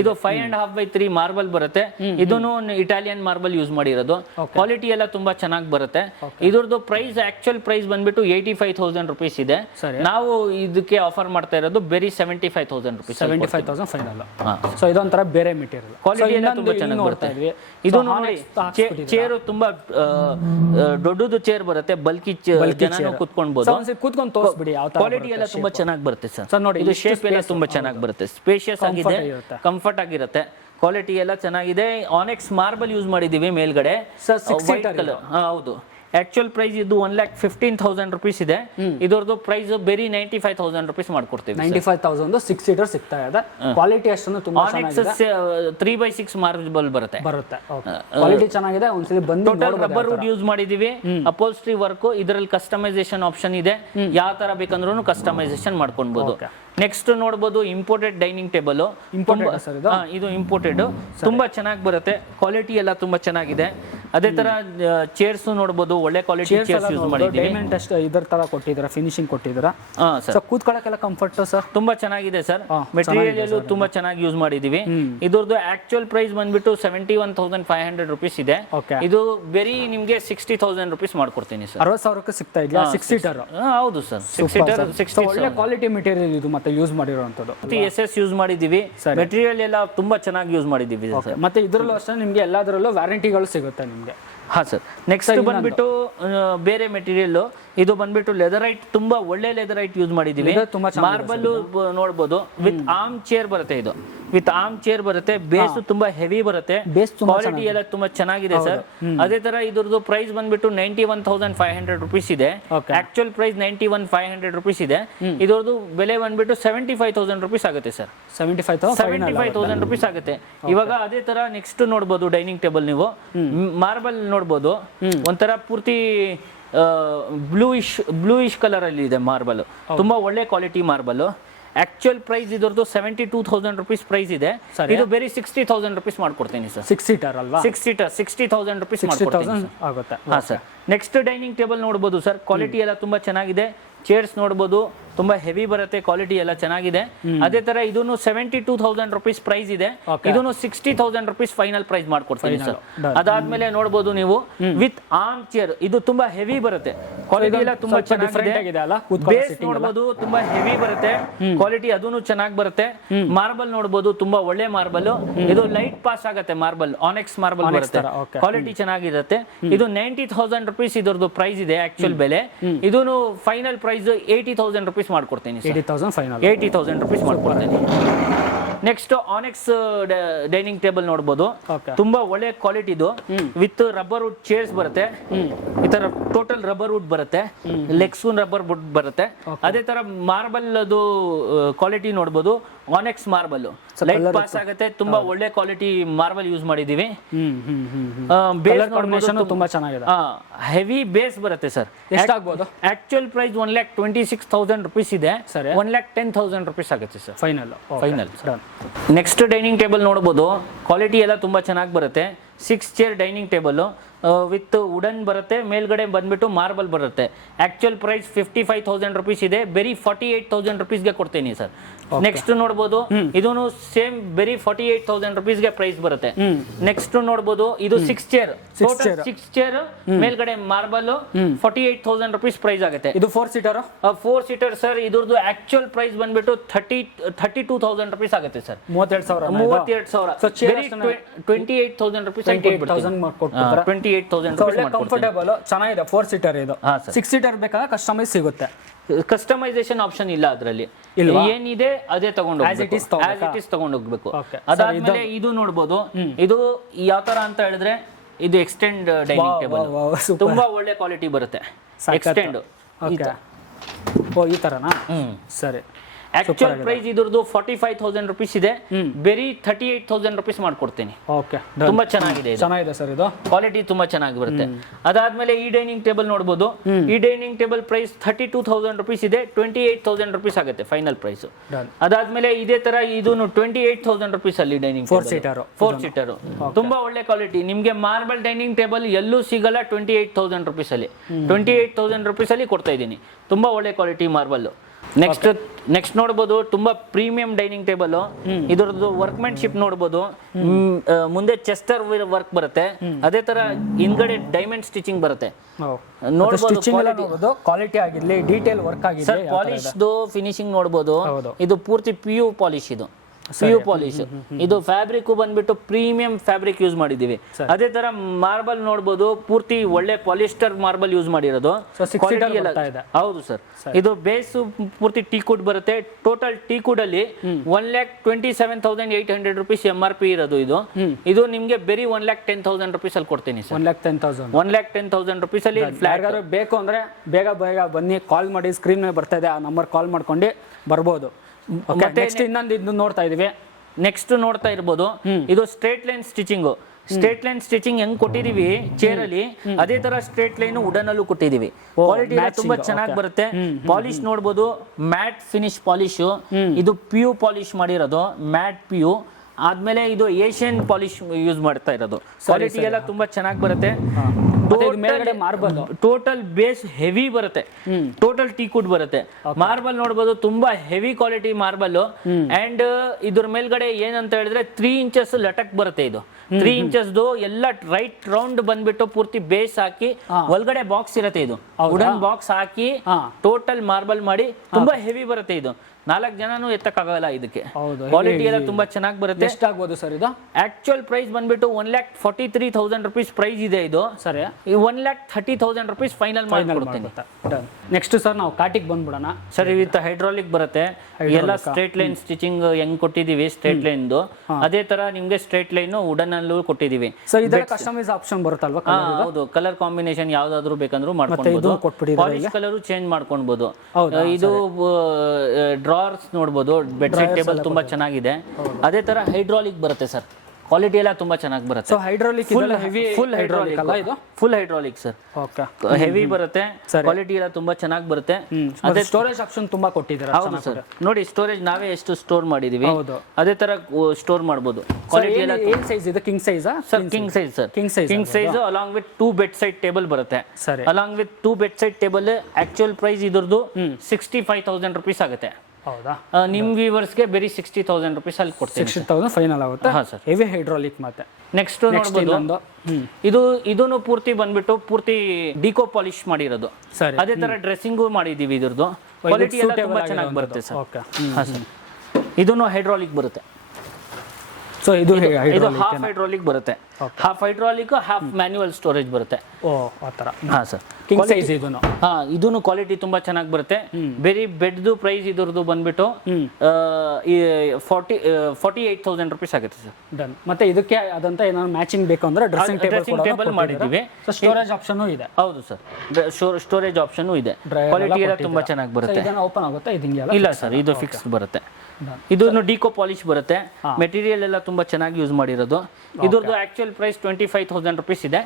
ಇದು 5.5/3 ಮಾರ್ಬಲ್ ಬರುತ್ತೆ. ಇದನ್ನು ಇಟಾಲಿಯನ್ ಮಾರ್ಬಲ್ ಯೂಸ್ ಮಾಡಿರೋದು. ಕ್ವಾಲಿಟಿ ಎಲ್ಲ ತುಂಬಾ ಚೆನ್ನಾಗಿ ಬರುತ್ತೆ. ಇದ್ರದ್ದು ಪ್ರೈಸ್ ಆಕ್ಚುಯಲ್ ಪ್ರೈಸ್ ಬಂದ್ಬಿಟ್ಟು 85,000 rupees ಇದೆ. ನಾವು ಇದಕ್ಕೆ ಆಫರ್ ಮಾಡ್ತಾ ಇರೋದು ಬೇರೆ 75,000 rupees. 75,000 ಫೈನಲ್. ಸೊ ಇದೊಂಥರ ಬೇರೆ ಮೆಟೀರಿಯಲ್. ಕ್ವಾಲಿಟಿ ಎಲ್ಲ ತುಂಬಾ ಚೆನ್ನಾಗಿ ಬರುತ್ತೆ. ಇದು ನೋಡಿ ಚೇರು ತುಂಬಾ ದೊಡ್ಡದು ಚೇರ್ ಬರುತ್ತೆ. ಬಲ್ಕಿ ಜನನು ಕುತ್ಕೊಳ್ಬಹುದು. ಕೂತ್ಕೊಂಡು ತೋರಿಸ್ಬಿಡಿ. ಕ್ವಾಲಿಟಿ ಎಲ್ಲ ತುಂಬಾ ಚೆನ್ನಾಗಿ ಬರುತ್ತೆ ಸರ್. ನೋಡಿ ಇದು ಶೇಪ್ ಎಲ್ಲ ತುಂಬಾ ಚೆನ್ನಾಗಿ ಬರುತ್ತೆ. ಸ್ಪೇಷಿಯಸ್ ಆಗಿದೆ, ಕಂಫರ್ಟ್ ಆಗಿರುತ್ತೆ. ಕ್ವಾಲಿಟಿ ಎಲ್ಲ ಚೆನ್ನಾಗಿದೆ. ಆನೆಕ್ಸ್ ಮಾರ್ಬಲ್ ಯೂಸ್ ಮಾಡಿದೀವಿ ಮೇಲ್ಗಡೆ. White colour. ಹೌದು. ಆಕ್ಚುಯಲ್ ಪ್ರೈಸ್ ಇದು 1,15,000 rupees ಇದೆ. ಇದರದ್ದು ಪ್ರೈಸ್ ಬೇರೆ 95,000 rupees ಮಾಡ್ಕೊಡ್ತೀವಿ. 95,000 6 ಸೀಟರ್ ಸಿಗ್ತಾ ಇದೆ. ಕ್ವಾಲಿಟಿ ಅಷ್ಟನ್ನು ತುಂಬಾ ಚೆನ್ನಾಗಿದೆ. 3/6 ಮಾರ್ಬಲ್ ಬರುತ್ತೆ. ಕ್ವಾಲಿಟಿ ಚೆನ್ನಾಗಿದೆ. ಒಂದ್ಸಲಿ ಬಂದು ಟೋಟಲ್ ರಬ್ಬರ್ ವುಡ್ ಯೂಸ್ ಮಾಡಿದೀವಿ. Upholstery work. ಇದರಲ್ಲಿ ಕಸ್ಟಮೈಸೇಷನ್ ಆಪ್ಷನ್ ಇದೆ. ಯಾವ ತರ ಬೇಕಂದ್ರೂ ಕಸ್ಟಮೈಸೇಷನ್ ಮಾಡ್ಕೊಳ್ಬಹುದು. ನೆಕ್ಸ್ಟ್ ನೋಡಬಹುದು ಇಂಪೋರ್ಟೆಡ್ ಡೈನಿಂಗ್ ಟೇಬಲ್. ಇದು ಇಂಪೋರ್ಟೆಡ್ ತುಂಬಾ ಚೆನ್ನಾಗಿ ಬರುತ್ತೆ. ಕ್ವಾಲಿಟಿ ಎಲ್ಲ ತುಂಬಾ ಚೆನ್ನಾಗಿದೆ. ಅದೇ ತರ ಚೇರ್ಸ್ ನೋಡಬಹುದು. ಒಳ್ಳೆ ಕ್ವಾಲಿಟಿ ಚೇರ್ಸ್ ಯೂಸ್ ಮಾಡಿದ್ದೀವಿ. ಡೈಮಂಡ್ ಅಷ್ಟು ಇದರ ತರ ಕೊಟ್ಟಿದ್ದೀರಾ, ಫಿನಿಶಿಂಗ್ ಕೊಟ್ಟಿದ್ದೀರಾ. ಸರ್ ಕೂತ್ಕೊಳ್ಳೋಕೆಲ್ಲ ಕಂಫರ್ಟ್ ಸರ್ ತುಂಬಾ ಚೆನ್ನಾಗಿದೆ ಸರ್. ಮೆಟೀರಿಯಲ್ ತುಂಬಾ ಚೆನ್ನಾಗಿ ಯೂಸ್ ಮಾಡಿದೀವಿ. ಇದ್ರದ್ದು ಆಕ್ಚುಯಲ್ ಪ್ರೈಸ್ ಬಂದ್ಬಿಟ್ಟು 71,500 rupees ಇದೆ. ಇದು ಬೇರೆ ನಿಮ್ಗೆ 60,000 rupees ಮಾಡ್ಕೊಡ್ತೀನಿ ಸರ್. 60,000ಕ್ಕೆ ಸಿಗ್ತಾ ಇದೆಯಾ 6 ಸೀಟರ್? ಹೌದು ಸರ್. 6 ಸೀಟರ್ 60. ಒಳ್ಳೆ ಕ್ವಾಲಿಟಿ ಮೆಟೀರಿಯಲ್ ಇದು ಮತ್ತೆ ಯೂಸ್ ಮಾಡಿರೋಂಥದ್ದು. SS ಯೂಸ್ ಮಾಡಿದೀವಿ. ಮೆಟೀರಿಯಲ್ ಎಲ್ಲ ತುಂಬಾ ಚೆನ್ನಾಗಿ ಯೂಸ್ ಮಾಡಿದೀವಿ ಸರ್. ಮತ್ತೆ ಇದ್ರಲ್ಲೂ ಅಷ್ಟೇ ನಿಮ್ಗೆ ಎಲ್ಲದರಲ್ಲೂ ವ್ಯಾರಂಟಿಗಳು ಸಿಗುತ್ತೆ ನಿಮ್ಗೆ. ಹಾ ಸರ್. ನೆಕ್ಸ್ಟ್ ಬಂದ್ಬಿಟ್ಟು ಬೇರೆ ಮೆಟೀರಿಯಲ್. ಇದು ಬಂದ್ಬಿಟ್ಟು ಲೆದರೈಟ್. ತುಂಬಾ ಒಳ್ಳೆ ಲೆದರೈಟ್ ಯೂಸ್ ಮಾಡಿದೀವಿ. ಮಾರ್ಬಲ್ ನೋಡಬಹುದು. ವಿತ್ ಆರ್ಮ್ ಚೇರ್ ಬರುತ್ತೆ. ಇದು ವಿತ್ ಆರ್ಮ್ ಚೇರ್ ಬರುತ್ತೆ. ಬೇಸ್ ತುಂಬಾ ಹೆವಿ ಬರುತ್ತೆ. ಕ್ವಾಲಿಟಿ ಎಲ್ಲ ತುಂಬಾ ಚೆನ್ನಾಗಿದೆ ಸರ್. ಅದೇ ತರ ಇದ್ರದ್ದು ಪ್ರೈಸ್ ಬಂದ್ಬಿಟ್ಟು 91,500 rupees ಇದೆ. ಆಕ್ಚುಯಲ್ ಪ್ರೈಸ್ 91,500 rupees ಇದೆ. ಇದ್ರದ್ದು ಬೆಲೆ ಬಂದ್ಬಿಟ್ಟು 75,000 rupees ಆಗುತ್ತೆ ಸರ್. 75,000 rupees ಆಗುತ್ತೆ. ಇವಾಗ ಅದೇ ತರ ನೆಕ್ಸ್ಟ್ ನೋಡಬಹುದು ಡೈನಿಂಗ್ ಟೇಬಲ್. ನೀವು ಮಾರ್ಬಲ್ ನೋಡಬಹುದು. ಒಂಥರ ಪೂರ್ತಿ ಬ್ಲೂಯಿಶ್ ಕಲರ್ ಅಲ್ಲಿ ಇದೆ ಮಾರ್ಬಲ್. ತುಂಬಾ ಒಳ್ಳೆ ಕ್ವಾಲಿಟಿ ಮಾರ್ಬಲ್. ಆಕ್ಚುಯಲ್ ಪ್ರೈಸ್ ಇದರದ್ದು 72,000 rupees ಪ್ರೈಸ್ ಇದೆ. ಇದು ಬೇರೆ 60,000 rupees ಮಾಡ್ಕೊಡ್ತೀನಿ ಸರ್. 6 ಸೀಟರ್ ಅಲ್ವಾ? 6 ಸೀಟರ್ 60,000 rupees ಮಾಡ್ಕೊಡ್ತೀನಿ ಆಗುತ್ತೆ. ಹಾ ಸರ್. ನೆಕ್ಸ್ಟ್ ಡೈನಿಂಗ್ ಟೇಬಲ್ ನೋಡಬಹುದು ಸರ್. ಕ್ವಾಲಿಟಿ ಎಲ್ಲ ತುಂಬಾ ಚೆನ್ನಾಗಿದೆ. ಚೇರ್ಸ್ ನೋಡಬಹುದು. ತುಂಬಾ ಹೆವಿ ಬರುತ್ತೆ. ಕ್ವಾಲಿಟಿ ಎಲ್ಲ ಚೆನ್ನಾಗಿದೆ. ಅದೇ ತರ ಇದನ್ನು 72,000 rupees ಪ್ರೈಸ್ ಇದೆ. ಇದನ್ನು 60,000 rupees ಫೈನಲ್ ಪ್ರೈಸ್ ಮಾಡ್ಕೊಡ್ತೀನಿ ಸರ್. ಅದಾದ್ಮೇಲೆ ನೋಡಬಹುದು ನೀವು ವಿತ್ ಆರ್ಮ್ ಚೇರ್. ಇದು ತುಂಬಾ ಹೆವಿ ಬರುತ್ತೆ. ಕ್ವಾಲಿಟಿ ಎಲ್ಲ ತುಂಬಾ ಚೆನ್ನಾಗಿದೆ. ಬೇಸ್ ನೋಡಬಹುದು. ತುಂಬಾ ಹೆವಿ ಬರುತ್ತೆ. ಕ್ವಾಲಿಟಿ ಅದನ್ನು ಚೆನ್ನಾಗಿ ಬರುತ್ತೆ. ಮಾರ್ಬಲ್ ನೋಡಬಹುದು. ತುಂಬಾ ಒಳ್ಳೆ ಮಾರ್ಬಲ್. ಇದು ಲೈಟ್ ಪಾಸ್ ಆಗುತ್ತೆ ಮಾರ್ಬಲ್. ಆನೆಕ್ಸ್ ಮಾರ್ಬಲ್ ಬರುತ್ತೆ. ಕ್ವಾಲಿಟಿ ಚೆನ್ನಾಗಿರುತ್ತೆ. ಇದು 90,000 rupees ಇದರದ್ದು ಪ್ರೈಸ್ ಇದೆ ಆಕ್ಚುಯಲ್ ಬೆಲೆ. ಇದನ್ನು ಫೈನಲ್ ಪ್ರೈಸ್ 80,000 rupees ಮಾಡ್ಕೊಡ್ತೀನಿ. 80,000 rupees ಮಾಡ್ಕೊಡ್ತೀನಿ. ನೆಕ್ಸ್ಟ್ ಆನೆಕ್ಸ್ ಡೈನಿಂಗ್ ಟೇಬಲ್ ನೋಡಬಹುದು. ತುಂಬಾ ಒಳ್ಳೆ ಕ್ವಾಲಿಟಿದು. ವಿತ್ ರಬ್ಬರ್ ವುಡ್ ಚೇರ್ಸ್ ಬರುತ್ತೆ. ಈ ತರ ಟೋಟಲ್ ರಬ್ಬರ್ ವುಡ್ ಬರುತ್ತೆ. ಲೆಗ್ಸ್ ರಬ್ಬರ್ ವುಡ್ ಬರುತ್ತೆ. ಅದೇ ತರ ಮಾರ್ಬಲ್ ಅದು ಕ್ವಾಲಿಟಿ ನೋಡಬಹುದು. ಆನೆಕ್ಸ್ ಮಾರ್ಬಲ್ ಲೈಟ್ ಪಾಸ್ ಆಗುತ್ತೆ. ತುಂಬಾ ಒಳ್ಳೆ ಕ್ವಾಲಿಟಿ ಮಾರ್ಬಲ್ ಯೂಸ್ ಮಾಡಿದೀವಿ. ಬೇಸ್ ನೋಡಬಹುದು. ತುಂಬಾ ಚೆನ್ನಾಗಿದೆ. ಹೆವಿ ಬೇಸ್ ಬರುತ್ತೆ ಸರ್. ಎಷ್ಟಾಗಬಹುದು? ಆಕ್ಚುಯಲ್ ಪ್ರೈಸ್ 1,26,000 rupees ಇದೆ. 1,10,000 rupees ಆಗುತ್ತೆ sir final. Next dining table ನೋಡಬಹುದು. ಕ್ವಾಲಿಟಿ ಎಲ್ಲ ತುಂಬಾ ಚೆನ್ನಾಗಿ ಬರುತ್ತೆ. 6 chair dining table with wooden ಬರುತ್ತೆ. ಮೇಲ್ಗಡೆ ಬಂದ್ಬಿಟ್ಟು ಮಾರ್ಬಲ್ ಬರುತ್ತೆ. ಆಕ್ಚುಯಲ್ ಪ್ರೈಸ್ 55,000 rupees ಇದೆ. ಬೇರೆ 48,000 rupeesಗೆ ಕೊಡ್ತೀನಿ ಸರ್. ನೆಕ್ಸ್ಟ್ ನೋಡಬಹುದು. ಇದನ್ನು ಸೇಮ್ ಬೇರೆ 48,000 rupeesಗೆ ಪ್ರೈಸ್ ಬರುತ್ತೆ. ನೆಕ್ಸ್ಟ್ ನೋಡಬಹುದು. ಇದು 6 ಚೇರ್. 6 ಚೇರ್ ಮೇಲ್ಗಡೆ ಮಾರ್ಬಲ್ 48,000 rupees ಪ್ರೈಸ್ ಆಗುತ್ತೆ. ಇದು 4 ಸೀಟರ್? 4 seater sir. ಇದ್ರದ್ದು ಆಕ್ಚುಯಲ್ ಪ್ರೈಸ್ ಬಂದ್ಬಿಟ್ಟು 32,000 rupees ಆಗುತ್ತೆ ಸರ್. 32,000. 28,000 rupees. 28,000 ಕಂಫರ್ಟೇಬಲ್ ಚೆನ್ನಾಗಿದೆ. 4 ಸೀಟರ್ ಇದು. 6 ಸೀಟರ್ ಬೇಕಾದ್ರೆ ಕಸ್ಟಮೈಸ್ ಸಿಗುತ್ತೆ. ಕಸ್ಟಮೈಸೇಷನ್ ಆಪ್ಷನ್ ಇಲ್ಲ ಅದರಲ್ಲಿ. ಏನಿದೆ ಅದೇ ತಗೊಂಡು ತಗೊಂಡೋಗ್ಬೇಕು. ಅದಾದ್ಮೇಲೆ ಇದು ನೋಡಬಹುದು. ಇದು ಯಾವ ತರ ಅಂತ ಹೇಳಿದ್ರೆ ಇದು ಎಕ್ಸ್ಟೆಂಡ್ ಡೈನಿಂಗ್ ಟೇಬಲ್ ಸೂಪರ್. ತುಂಬಾ ಒಳ್ಳೆ ಕ್ವಾಲಿಟಿ ಬರುತ್ತೆ. Extend okay. ಓ ಈ ಥರನಾ? ಸರಿ. ಆಕ್ಚುಯಲ್ ಪ್ರೈಸ್ ಇದ್ರದ್ದು 45,000 ರುಪೀಸ್ ಇದೆ, ಬರೀ 38,000 ರುಪೀಸ್ ಮಾಡ್ಕೊಡ್ತೀನಿ. ಓಕೆ, ತುಂಬಾ ಚೆನ್ನಾಗಿದೆ ಇದು. ಚೆನ್ನಾಗಿದೆ ಸರ್ ಇದು. ಕ್ವಾಲಿಟಿ ತುಂಬಾ ಚೆನ್ನಾಗಿ ಬರುತ್ತೆ. ಅದಾದ್ಮೇಲೆ ಈ ಡೈನಿಂಗ್ ಟೇಬಲ್ ನೋಡಬಹುದು. ಈ ಡೈನಿಂಗ್ ಟೇಬಲ್ ಪ್ರೈಸ್ 32,000 ರುಪೀಸ್ ಇದೆ, 28,000 ರುಪೀಸ್ ಆಗುತ್ತೆ ಫೈನಲ್ ಪ್ರೈಸ್. ಅದಾದ್ಮೇಲೆ ಇದೇ ತರ ಇದನ್ನು 28,000 ರುಪೀಸ್ ಅಲ್ಲಿ ಡೈನಿಂಗ್ 4 ಸೀಟರ್ ತುಂಬಾ ಒಳ್ಳೆ ಕ್ವಾಲಿಟಿ. ನಿಮ್ಗೆ ಮಾರ್ಬಲ್ ಡೈನಿಂಗ್ ಟೇಬಲ್ ಎಲ್ಲೂ ಸಿಗಲ್ಲ 28,000 ರುಪೀಸ್ ಅಲ್ಲಿ. 28,000 ರುಪೀಸ್ ಅಲ್ಲಿ ಕೊಡ್ತಾ ಇದ್ದೀನಿ. ತುಂಬಾ ಒಳ್ಳೆ ಕ್ವಾಲಿಟಿ ಮಾರ್ಬಲ್. ನೆಕ್ಸ್ಟ್ ನೋಡಬಹುದು, ತುಂಬಾ ಪ್ರೀಮಿಯಂ ಡೈನಿಂಗ್ ಟೇಬಲ್. ಇದರದ್ದು ವರ್ಕ್ಮೆನ್ಶಿಪ್ ನೋಡಬಹುದು. ಮುಂದೆ ಚೆಸ್ಟರ್ ವರ್ಕ್ ಬರುತ್ತೆ, ಅದೇ ತರ ಹಿಂದ್ಗಡೆ ಡೈಮಂಡ್ ಸ್ಟಿಚಿಂಗ್ ಬರುತ್ತೆ. ನೋಡಬಹುದು ಕ್ವಾಲಿಟಿ ಆಗಿರ್ಲಿ, ಡೀಟೇಲ್ ವರ್ಕ್ ಆಗಿದೆ. ಪಾಲಿಶ್ ಫಿನಿಶಿಂಗ್ ನೋಡಬಹುದು. ಇದು ಪೂರ್ತಿ PU ಪಾಲಿಶ್. ಇದು PU ಪಾಲಿಶ್. ಇದು ಫ್ಯಾಬ್ರಿಕ್ ಬಂದ್ಬಿಟ್ಟು ಪ್ರೀಮಿಯಂ ಫ್ಯಾಬ್ರಿಕ್ ಯೂಸ್ ಮಾಡಿದೀವಿ. ಅದೇ ತರ ಮಾರ್ಬಲ್ ನೋಡಬಹುದು, ಪೂರ್ತಿ ಒಳ್ಳೆ ಪಾಲಿಸ್ಟರ್ ಮಾರ್ಬಲ್ ಯೂಸ್ ಮಾಡಿರೋದು. ಹೌದು ಸರ್. ಇದು ಬೇಸ್ ಪೂರ್ತಿ ಟೀಕುಡ್ ಬರುತ್ತೆ. ಟೋಟಲ್ ಟೀಕುಡ್ ಅಲ್ಲಿ 1,27,800 ರುಪೀಸ್ MRP ಇರೋದು. ಇದು ನಿಮ್ಗೆ ಬರೀ 1,10,000 ರುಪೀಸ್ ಅಲ್ಲಿ ಕೊಡ್ತೀನಿ ಸರ್. 1,10,000 ರುಪೀಸ್ ಅಲ್ಲಿ ಫ್ಲಾಟ್ ಬೇಕು ಅಂದ್ರೆ ಬೇಗ ಬನ್ನಿ, ಕಾಲ್ ಮಾಡಿ. ಸ್ಕ್ರೀನ್ ಮೇಲೆ ಬರ್ತಾ ಇದೆ, ಆ ನಂಬರ್ ಕಾಲ್ ಮಾಡ್ಕೊಂಡು ಬರ್ಬೋದು. ನೆಕ್ಸ್ಟ್ ಇನ್ನೊಂದು ಇದು ನೋಡ್ತಾ ಇದೀವಿ. ನೆಕ್ಸ್ಟ್ ನೋಡ್ತಾ ಇರ್ಬೋದು, ಇದು straight line stitching. Straight line stitching ಹೆಂಗ್ ಕೊಟ್ಟಿದೀವಿ ಚೇರ್ ಅಲ್ಲಿ, ಅದೇ ತರ ಸ್ಟ್ರೇಟ್ ಲೈನ್ ವುಡನ್ ಅಲ್ಲೂ ಕೊಟ್ಟಿದೀವಿ. ಕ್ವಾಲಿಟಿ ತುಂಬಾ ಚೆನ್ನಾಗಿ ಬರುತ್ತೆ. ಪಾಲಿಶ್ ನೋಡಬಹುದು, ಮ್ಯಾಟ್ ಫಿನಿಶ್ ಪಾಲಿಶ್. ಇದು PU ಪಾಲಿಶ್ ಮಾಡಿರೋದು, ಮ್ಯಾಟ್ PU. ಆದ್ಮೇಲೆ ಇದು ಏಷ್ಯನ್ ಪಾಲಿಶ್ ಯೂಸ್ ಮಾಡ್ತಾ ಇರೋದು. ಕ್ವಾಲಿಟಿ ಎಲ್ಲ ತುಂಬಾ ಚೆನ್ನಾಗಿ ಬರುತ್ತೆ. ಟೋಟಲ್ ಬೇಸ್ ಹೆವಿ ಬರುತ್ತೆ. ಟೋಟಲ್ ಟೀಕುಡ್ ಬರುತ್ತೆ. ಮಾರ್ಬಲ್ ನೋಡಬಹುದು, ತುಂಬಾ ಹೆವಿ ಕ್ವಾಲಿಟಿ ಮಾರ್ಬಲ್. ಅಂಡ್ ಇದ್ರ ಮೇಲ್ಗಡೆ ಏನಂತ ಹೇಳಿದ್ರೆ 3 ಇಂಚಸ್ ಲಟಕ್ ಬರುತ್ತೆ. ಇದು 3 ಇಂಚಸ್ ಎಲ್ಲ ರೈಟ್ ರೌಂಡ್ ಬಂದ್ಬಿಟ್ಟು ಪೂರ್ತಿ ಬೇಸ್ ಹಾಕಿ ಒಳಗಡೆ ಬಾಕ್ಸ್ ಇರುತ್ತೆ. ಇದು ವುಡನ್ ಬಾಕ್ಸ್ ಹಾಕಿ ಟೋಟಲ್ ಮಾರ್ಬಲ್ ಮಾಡಿ ತುಂಬಾ ಹೆವಿ ಬರುತ್ತೆ. ಇದು 4 ಜನನು ಎತ್ತಕ್ಕಾಗಲ್ಲ. ಇದಕ್ಕೆ ಕ್ವಾಲಿಟಿ ಎಲ್ಲ ತುಂಬಾ ಚೆನ್ನಾಗಿ ಬರುತ್ತೆ. ಎಷ್ಟಾಗ್ಬೋದು ಸರ್ ಇದು? ಆಕ್ಚುಯಲ್ ಪ್ರೈಸ್ ಬಂದ್ಬಿಟ್ಟು 1,43,000 ರುಪೀಸ್ ಪ್ರೈಸ್ ಇದೆ ಇದು. ಸರಿ, 1,30,000 ರುಪೀಸ್ ಫೈನಲ್ ಮಾಡ್ಕೊಡ್ತೀನಿ. ನೆಕ್ಸ್ಟ್ ಸರ್ ನಾವು ಕಾಟಿಗೆ ಬಂದ್ಬಿಡೋಣ. ಸರ್, ವಿತ್ ಹೈಡ್ರಾಲಿಕ್ ಬರುತ್ತೆ. ಎಲ್ಲ ಸ್ಟ್ರೇಟ್ ಲೈನ್ ಸ್ಟಿಚಿಂಗ್ ಹೆಂಗ್ ಕೊಟ್ಟಿದೀವಿ ಸ್ಟ್ರೇಟ್ ಲೈನ್, ಅದೇ ತರ ನಿಮ್ಗೆ ಸ್ಟ್ರೇಟ್ ಲೈನ್ ವುಡನ್ ಅಲ್ಲೂ ಕೊಟ್ಟಿದೀವಿ. ಸರ್, ಇದರ ಕಸ್ಟಮೈಸ್ ಆಪ್ಷನ್ ಬರುತ್ತಲ್ವಾ? ಹೌದು, ಕಲರ್ ಕಾಂಬಿನೇಷನ್ ಯಾವ್ದಾದ್ರು ಬೇಕಂದ್ರೂ ಮಾಡ್ಕೊಬಹುದು. ಪಾಲಿಶ್ ಕಲರ್ ಚೇಂಜ್ ಮಾಡ್ಕೊಬಹುದು. ಇದು ಡ್ರಾರ್ಸ್ ನೋಡಬಹುದು. ಬೆಡ್ ಸೈಡ್ ಟೇಬಲ್ ತುಂಬಾ ಚೆನ್ನಾಗಿದೆ. ಅದೇ ತರ ಹೈಡ್ರಾಲಿಕ್ ಬರುತ್ತೆ ಸರ್. ಕ್ವಾಲಿಟಿ ಎಲ್ಲ ತುಂಬಾ ಚೆನ್ನಾಗಿ ಬರುತ್ತೆ. ಸೊ ಹೈಡ್ರಾಲಿಕ್ ಫುಲ್ ಹೈಡ್ರಾಲಿಕ್ ಅಲ್ಲ ಇದು? Full hydraulic sir. Okay, heavy ಬರುತ್ತೆ. ಕ್ವಾಲಿಟಿ ಎಲ್ಲ ತುಂಬಾ ಚೆನ್ನಾಗಿ ಬರುತ್ತೆ. ಅದೇ ಸ್ಟೋರೇಜ್ ಆಪ್ಷನ್ ತುಂಬಾ ಕೊಟ್ಟಿದ್ದೀರಾ. ಹೌದು ಸರ್. ನೋಡಿ, ಸ್ಟೋರೇಜ್ ನಾವೇ ಎಷ್ಟು ಸ್ಟೋರ್ ಮಾಡಿದೀವಿ, ಅದೇ ತರ ಸ್ಟೋರ್ ಮಾಡಬಹುದು. ಕ್ವಾಲಿಟಿ ಎಲ್ಲ ಏನ್ ಸೈಜ್ ಇದೆ? King size sir? King size sir. King size along with 2 bed side table ಬರುತ್ತೆ. ಸರಿ, along with 2 bed side table. Actual price ಇದ್ರದ್ದು 65,000 ರುಪೀಸ್ ಆಗುತ್ತೆ. ಹೌದಾ? ನಿಮ್ ವ್ಯೂವರ್ಸ್ಗೆ ಬರೀ 60,000 ರುಪೀಸ್ ಅಲ್ಲಿ ಕೊಡ್ತೀನಿ. 60,000 ಫೈನಲ್ ಆಗುತ್ತೆ. ಹಾ ಸರ್. Heavy hydraulic. ಮತ್ತೆ ನೆಕ್ಸ್ಟ್ ನೋಡಬಹುದು, ಇದನ್ನು ಪೂರ್ತಿ ಬಂದ್ಬಿಟ್ಟು ಪೂರ್ತಿ ಡಿಕೋ ಪಾಲಿಶ್ ಮಾಡಿರೋದು. ಸರಿ, ಅದೇ ತರ ಡ್ರೆಸ್ಸಿಂಗು ಮಾಡಿದೀವಿ. ಇದ್ರದ್ದು ಕ್ವಾಲಿಟಿ ಎಲ್ಲ ತುಂಬಾ ಚೆನ್ನಾಗಿ ಬರುತ್ತೆ ಸರ್. ಹಾ ಸರ್. ಇದನ್ನು ಹೈಡ್ರಾಲಿಕ್ ಬರುತ್ತೆ. ಸೊ ಇದು ಹಾಫ್ ಹೈಡ್ರಾಲಿಕ್ ಬರುತ್ತೆ. Half hydraulic, half manual storage ಬರುತ್ತೆ. ಆ ತರ. ಹಾ ಸರ್. ಕಿಂಗ್ ಸೈಜ್ ಇದನ್ನು. ಇದನ್ನು ಕ್ವಾಲಿಟಿ ತುಂಬಾ ಚೆನ್ನಾಗಿ ಬರುತ್ತೆ. ಬೇರೆ ಬೆಡ್ದು ಪ್ರೈಸ್ ಇದ್ರದ್ದು ಬಂದ್ಬಿಟ್ಟು 48,000 ರುಪೀಸ್ ಆಗುತ್ತೆ ಸರ್. ಡನ್. ಮತ್ತೆ ಇದಕ್ಕೆ ಅದಂತ ಏನಾದ್ರು ಮ್ಯಾಚಿಂಗ್ ಬೇಕು ಅಂದ್ರೆ ಡ್ರೆಸ್ಸಿಂಗ್ ಟೇಬಲ್ ಮಾಡಿದ್ದೀವಿ. ಸ್ಟೋರೇಜ್ ಆಪ್ಷನ್ ಇದೆ. ಹೌದು ಸರ್, ಸ್ಟೋರೇಜ್ ಆಪ್ಷನ್ ಇದೆ. ಕ್ವಾಲಿಟಿ ಎಲ್ಲ ತುಂಬಾ ಚೆನ್ನಾಗಿ ಬರುತ್ತೆ. ಇದನ್ನ ಓಪನ್ ಆಗುತ್ತೆ? ಇಲ್ಲ ಸರ್, ಇದು ಫಿಕ್ಸ್ ಬರುತ್ತೆ. ಇದನ್ನು ಡಿಕೋ ಪಾಲಿಶ್ ಬರುತ್ತೆ. ಮೆಟೀರಿಯಲ್ ಎಲ್ಲ ತುಂಬಾ ಚೆನ್ನಾಗಿ ಯೂಸ್ ಮಾಡಿರೋದು. ಇದ್ರದ್ದು ಆಕ್ಚುಯಲ್ ಪ್ರೈಸ್ 25,000 ರುಪೀಸ್ ಇದೆ.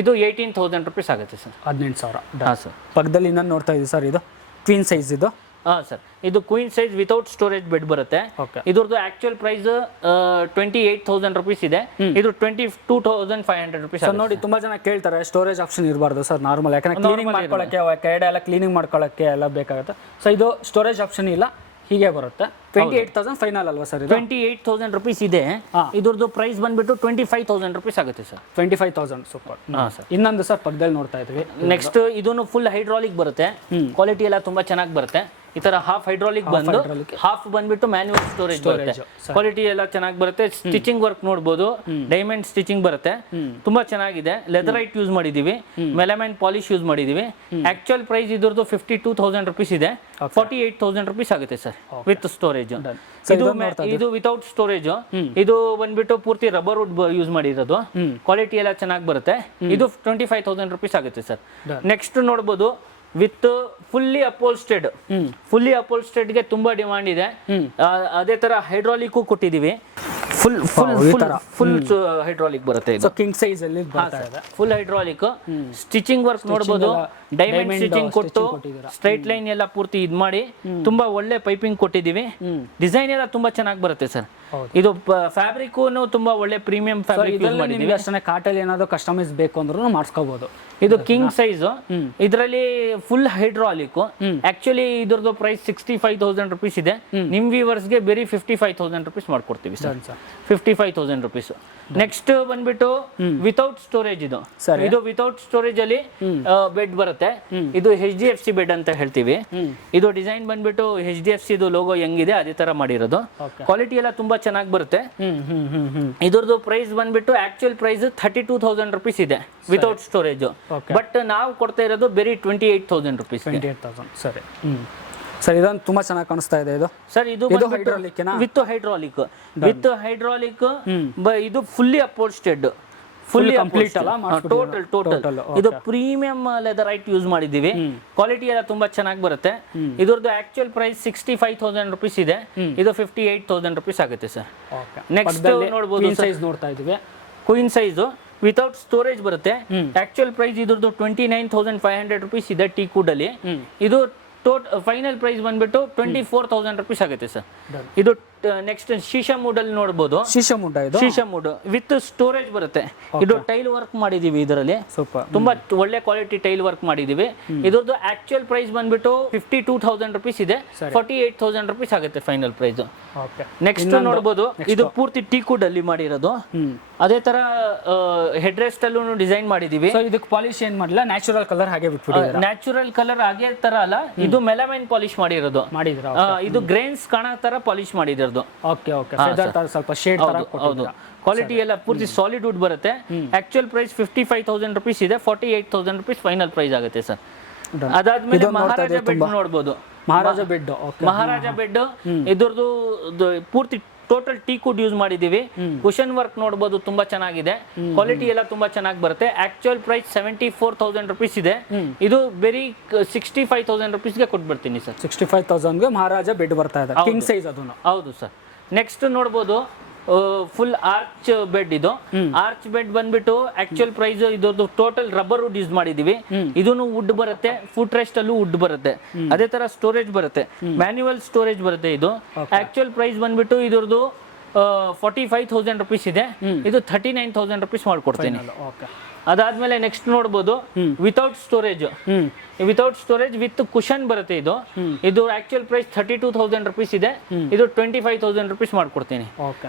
ಇದು 18,000 ರುಪೀಸ್ ಆಗುತ್ತೆ ಸರ್. 18,000. ಹಾ ಸರ್. ಪಕ್ಕದಲ್ಲಿ ಇನ್ನೊಂದು ನೋಡ್ತಾ ಇದ್ದೀವಿ ಸರ್, ಇದು ಕ್ವೀನ್ ಸೈಜ್. ಇದು ಹಾ ಸರ್, ಇದು queen size without storage bed ಬರುತ್ತೆ. ಇದ್ರದ್ದು ಆಕ್ಚುಯಲ್ ಪ್ರೈಸ್ 28,000 ರುಪೀಸ್ ಇದೆ. ಇದು 22,500 ರುಪೀಸ್. ನೋಡಿ, ತುಂಬಾ ಜನ ಕೇಳ್ತಾರೆ ಸ್ಟೋರೇಜ್ ಆಪ್ಷನ್ ಇರಬಾರ್ದು ಸರ್, ನಾರ್ಮಲ್. ಯಾಕಂದ್ರೆ ಕ್ಲೀನಿಂಗ್ ಮಾಡ್ಕೊಳ್ಳೋಕೆ, ಕೆರಡೆ ಎಲ್ಲ ಕ್ಲೀನಿಂಗ್ ಮಾಡ್ಕೊಳ್ಳೋಕೆ ಎಲ್ಲ ಬೇಕಾಗುತ್ತೆ. ಸೊ ಇದು ಸ್ಟೋರೇಜ್ ಆಪ್ಷನ್ ಇಲ್ಲ, ಹೀಗೆ ಬರುತ್ತೆ. 28,000 ಫೈನಲ್ ಅಲ್ವಾ ಸರ್? 28,000 ರುಪೀಸ್ ಇದೆ. ಇದ್ರದ್ದು ಪ್ರೈಸ್ ಬಂದ್ಬಿಟ್ಟು 25,000 ರುಪೀಸ್ ಆಗುತ್ತೆ ಸರ್. 25,000. ಸೂಪರ್. ಇನ್ನೊಂದು ಸರ್ ಪಕ್ಕದಲ್ಲಿ ನೋಡ್ತಾ ಇದ್ವಿ. ನೆಕ್ಸ್ಟ್ ಇದನ್ನು ಫುಲ್ ಹೈಡ್ರಾಲಿಕ್ ಬರುತ್ತೆ. ಕ್ವಾಲಿಟಿ ಎಲ್ಲ ತುಂಬಾ ಚೆನ್ನಾಗಿ ಬರುತ್ತೆ. ಈ ತರ ಹಾಫ್ ಹೈಡ್ರಾಲಿಕ್ ಬಂದು ಹಾಫ್ ಬಂದ್ಬಿಟ್ಟು ಮ್ಯಾನ್ಯುವಲ್ ಸ್ಟೋರೇಜ್ ಬರುತ್ತೆ. ಕ್ವಾಲಿಟಿ ಎಲ್ಲ ಚೆನ್ನಾಗಿ ಬರುತ್ತೆ. ಸ್ಟಿಚಿಂಗ್ ವರ್ಕ್ ನೋಡಬಹುದು, ಡೈಮಂಡ್ ಸ್ಟಿಚಿಂಗ್ ಬರುತ್ತೆ. ತುಂಬಾ ಚೆನ್ನಾಗಿದೆ. ಲೆದರೈಟ್ ಯೂಸ್ ಮಾಡಿದೀವಿ, ಮೆಲಮೈನ್ ಪಾಲಿಶ್ ಯೂಸ್ ಮಾಡಿದೀವಿ. ಆಕ್ಚುಯಲ್ ಪ್ರೈಸ್ ಇದ್ರದ್ದು 52,000 ರುಪೀಸ್ ಇದೆ. 48,000 ರುಪೀಸ್ ಆಗುತ್ತೆ sir with storage. Storage. So, ಇದು ವಿತೌಟ್ ಸ್ಟೋರೇಜ್. ಇದು ಬಂದ್ಬಿಟ್ಟು ಪೂರ್ತಿ ರಬ್ಬರ್ ವುಡ್ ಯೂಸ್ ಮಾಡಿರೋದು. ಕ್ವಾಲಿಟಿ ಎಲ್ಲ ಚೆನ್ನಾಗಿ ಬರುತ್ತೆ. ಇದು 25,000 rupees ಆಗುತ್ತೆ ಸರ್. ನೆಕ್ಸ್ಟ್ ನೋಡ್ಬೋದು ವಿತ್ ಫುಲ್ಲಿ ಅಪೋಲ್ಸ್ಟೆಡ್ ಗೆ ತುಂಬಾ ಡಿಮಾಂಡ್ ಇದೆ. ಅದೇ ತರ ಹೈಡ್ರಾಲಿಕ್ ಕೊಟ್ಟಿದೀವಿ. ಫುಲ್ ಹೈಡ್ರಾಲಿಕ್ ಬರುತ್ತೆ ಇದು. ಕಿಂಗ್ ಸೈಜ್ ಅಲ್ಲಿ ಫುಲ್ ಹೈಡ್ರಾಲಿಕ್. ಸ್ಟಿಚಿಂಗ್ ವರ್ಕ್ ನೋಡ್ಬೋದು, ಡೈಮಂಡ್ ಸ್ಟಿಚಿಂಗ್ ಕೊಟ್ಟು ಸ್ಟ್ರೈಟ್ ಲೈನ್ ಎಲ್ಲ ಪೂರ್ತಿ ಇದ್ ಮಾಡಿ ತುಂಬಾ ಒಳ್ಳೆ ಪೈಪಿಂಗ್ ಕೊಟ್ಟಿದೀವಿ. ಡಿಸೈನ್ ಎಲ್ಲ ತುಂಬಾ ಚೆನ್ನಾಗಿ ಬರುತ್ತೆ ಸರ್. ಇದು ಫ್ಯಾಬ್ರಿಕ್ ತುಂಬಾ ಒಳ್ಳೆ ಪ್ರೀಮಿಯಂ ಫ್ಯಾಬ್ರಿಕ್ ಯೂಸ್ ಮಾಡಿದೀವಿ. ಅಷ್ಟೇ ಕಾಟಲ್ಲಿ ಏನಾದ್ರು ಕಸ್ಟಮೈಸ್ ಬೇಕು ಅಂದ್ರೂ ಮಾಡಿಸ್ಕೋಬಹುದು. ಇದು ಕಿಂಗ್ ಸೈಜ್. ಇದರಲ್ಲಿ ಫುಲ್ ಹೈಡ್ರಾಲಿಕ್. ಆಕ್ಚುಲಿ ಇದ್ರದ್ದು ಪ್ರೈಸ್ 65,000 rupees ಇದೆ. ನಿಮ್ ವ್ಯೂವರ್ಸ್ ಗೆ ಬರೀ 55,000 rupees ಮಾಡ್ಕೊಡ್ತೀವಿ ಸರ್. 55,000 rupees. ನೆಕ್ಸ್ಟ್ ಬಂದ್ಬಿಟ್ಟು ವಿತೌಟ್ ಸ್ಟೋರೇಜ್. ಇದು ವಿತೌಟ್ ಸ್ಟೋರೇಜ್ ಅಲ್ಲಿ ಬೆಡ್ ಬರುತ್ತೆ. ಇದು HDFC ಬೆಡ್ ಅಂತ ಹೇಳ್ತೀವಿ. ಇದು ಡಿಸೈನ್ ಬಂದ್ಬಿಟ್ಟು HDFC ಲೋಗೋ ಹೆಂಗಿದೆ ಅದೇ ತರ ಮಾಡಿರೋದು. ಕ್ವಾಲಿಟಿ ಎಲ್ಲ ತುಂಬಾ ಚೆನ್ನಾಗಿ ಬರುತ್ತೆ. ಇದ್ರದ್ದು ಪ್ರೈಸ್ ಬಂದ್ಬಿಟ್ಟು ಆಕ್ಚುಯಲ್ ಪ್ರೈಸ್ 32,000 rupees ಇದೆ ವಿತೌಟ್ ಸ್ಟೋರೇಜ್. ಬಟ್ ನಾವು ಕೊಡ್ತಾ ಇರೋದು ಬರೀ 28,000 rupees. 28,000. ಸರಿ ಸರ್, ಇದೊಂದು ತುಂಬಾ ಚೆನ್ನಾಗಿ ಕಾಣಿಸ್ತಾ ಇದೆ. ಇದು ಸರ್ ಇದು ವಿತ್ ಹೈಡ್ರಾಲಿಕ್. ಇದು ಫುಲ್ಲಿ ಅಪೋಲ್ಸ್ಟೆಡ್, ಫುಲ್ಲಿ ಕಂಪ್ಲೀಟ್ ಅಲ್ಲ, ಟೋಟಲ್. ಇದು ಪ್ರೀಮಿಯಂ ಲೆದರ್ ಐಟ್ ಯೂಸ್ ಮಾಡಿದೀವಿ. ಕ್ವಾಲಿಟಿ ಎಲ್ಲ ತುಂಬಾ ಚೆನ್ನಾಗಿ ಬರುತ್ತೆ. ಇದ್ರದ್ದು ಆಕ್ಚುಯಲ್ ಪ್ರೈಸ್ 65,000 rupees ಇದೆ. ಇದು 58,000 rupees ಆಗುತ್ತೆ ಸರ್. ನೆಕ್ಸ್ಟ್ ನೋಡಬಹುದು ಸೈಜ್ ನೋಡ್ತಾ ಇದೀವಿ. ಕ್ವೀನ್ ಸೈಜ್ ವಿತೌಟ್ ಸ್ಟೋರೇಜ್ ಬರುತ್ತೆ. ಆಕ್ಚುಯಲ್ ಪ್ರೈಸ್ ಇದ್ರದ್ದು 29,500 rupees ಇದೆ ಟೀ ಕುಡ್ ಅಲ್ಲಿ. ಇದು ಫೈನಲ್ ಪ್ರೈಸ್ ಬಂದ್ಬಿಟ್ಟು 24,000 rupees ಆಗುತ್ತೆ ಸರ್. ಇದು ನೆಕ್ಸ್ಟ್ ಶೀಶಾ ವುಡ್ ಅಲ್ಲಿ ನೋಡಬಹುದು. ಶೀಶಾ ವುಡ್ ವಿತ್ ಸ್ಟೋರೇಜ್ ಬರುತ್ತೆ. ಇದು ಟೈಲ್ ವರ್ಕ್ ಮಾಡಿದೀವಿ ಇದರಲ್ಲಿ. ತುಂಬಾ ಒಳ್ಳೆ ಕ್ವಾಲಿಟಿ ಟೈಲ್ ವರ್ಕ್ ಮಾಡಿದೀವಿ. ಇದ್ರದ್ದು ಆಕ್ಚುಯಲ್ ಪ್ರೈಸ್ ಬಂದ್ಬಿಟ್ಟು 52,000 rupees ಇದೆ. 48,000 rupees ಆಗುತ್ತೆ ಫೈನಲ್ ಪ್ರೈಸ್. ನೆಕ್ಸ್ಟ್ ನೋಡಬಹುದು, ಇದು ಪೂರ್ತಿ ಟೀ ಕುಡ್ ಅಲ್ಲಿ ಮಾಡಿರೋದು. ಅದೇ ತರ ಹೆಡ್ ರೆಸ್ಟ್ ಅಲ್ಲೂ ಡಿಸೈನ್ ಮಾಡಿದೀವಿ. ಇದಕ್ಕೆ ಪಾಲಿಶ್ ಏನ್ ಮಾಡಿಲ್ಲ, ನ್ಯಾಚುರಲ್ ಕಲರ್ ಹಾಗೆ ಬಿಟ್ಬಿಟ್ಟಿದ್ದೀರಾ. ನ್ಯಾಚುರಲ್ ಕಲರ್ ಹಾಗೆ ತರ ಅಲ್ಲ, ಇದು ಮೆಲಮೈನ್ ಪಾಲಿಶ್ ಮಾಡಿರೋದು. ಇದು ಗ್ರೇನ್ಸ್ ಕಾಣೋ ತರ ಪಾಲಿಶ್ ಮಾಡಿರೋದು. ಸ್ವಲ್ಪ ಶೇಡ್ ತರ. ಹೌದು, ಕ್ವಾಲಿಟಿ ಎಲ್ಲ ಪೂರ್ತಿ ಸಾಲಿಡ್ ವುಡ್ ಬರುತ್ತೆ. ಆಕ್ಚುಯಲ್ ಪ್ರೈಸ್ 55,000 rupees ಇದೆ. 48,000 rupees ಫೈನಲ್ ಪ್ರೈಸ್ ಆಗುತ್ತೆ ಸರ್. ಅದಾದ್ಮೇಲೆ ಮಹಾರಾಜ ಬೆಡ್ ನೋಡಬಹುದು. ಮಹಾರಾಜ ಬೆಡ್ ಇದ್ರದ್ದು ಪೂರ್ತಿ ಟೋಟಲ್ ಟೀ ಕುಡ್ ಯೂಸ್ ಮಾಡಿದೀವಿ. ಕುಶನ್ ವರ್ಕ್ ನೋಡಬಹುದು, ತುಂಬಾ ಚೆನ್ನಾಗಿದೆ. ಕ್ವಾಲಿಟಿ ಎಲ್ಲ ತುಂಬಾ ಚೆನ್ನಾಗಿ ಬರುತ್ತೆ. ಆಕ್ಚುಯಲ್ ಪ್ರೈಸ್ 74,000 rupees ಇದೆ. ಇದು ಬರೀ 65,000 rupees ಗೆ ಕೊಟ್ಬಿಡ್ತೀನಿ ಸರ್. 65,000 ಗೆ ಮಹಾರಾಜ ಬೆಡ್ ಬರ್ತಾ ಇದೆ, ಕಿಂಗ್ ಸೈಜ್ ಅದನ್ನು. ಹೌದು ಸರ್. ನೆಕ್ಸ್ಟ್ ನೋಡಬಹುದು ಫುಲ್ ಆರ್ಚ್ ಬೆಡ್. ಇದು ಆರ್ಚ್ ಬೆಡ್ ಬಂದ್ಬಿಟ್ಟು ಆಕ್ಚುಯಲ್ ಪ್ರೈಸ್ ಇದ್ರದ್ದು ಟೋಟಲ್ ರಬ್ಬರ್ ವುಡ್ ಯೂಸ್ ಮಾಡಿದೀವಿ. ಇದನ್ನು ವುಡ್ ಬರುತ್ತೆ. ಫುಟ್ ರೆಸ್ಟ್ ಅಲ್ಲೂ ವುಡ್ ಬರುತ್ತೆ. ಅದೇ ತರ ಸ್ಟೋರೇಜ್ ಬರುತ್ತೆ, ಮ್ಯಾನ್ಯುವಲ್ ಸ್ಟೋರೇಜ್ ಬರುತ್ತೆ. ಇದು ಆಕ್ಚುಯಲ್ ಪ್ರೈಸ್ ಬಂದ್ಬಿಟ್ಟು ಇದ್ರದ್ದು 45,000 rupees ಇದೆ. ಇದು 39,000 rupees ಮಾಡ್ಕೊಡ್ತೀನಿ. ಅದಾದ್ಮೇಲೆ ನೆಕ್ಸ್ಟ್ ನೋಡಬಹುದು ವಿತೌಟ್ ಸ್ಟೋರೇಜ್ ವಿತ್ ಕುಶನ್ ಬರುತ್ತೆ. ಇದು ಆಕ್ಚುಯಲ್ ಪ್ರೈಸ್ 32,000 rupees ಇದೆ. ಇದು 25,000 rupees ಮಾಡ್ಕೊಡ್ತೀನಿ.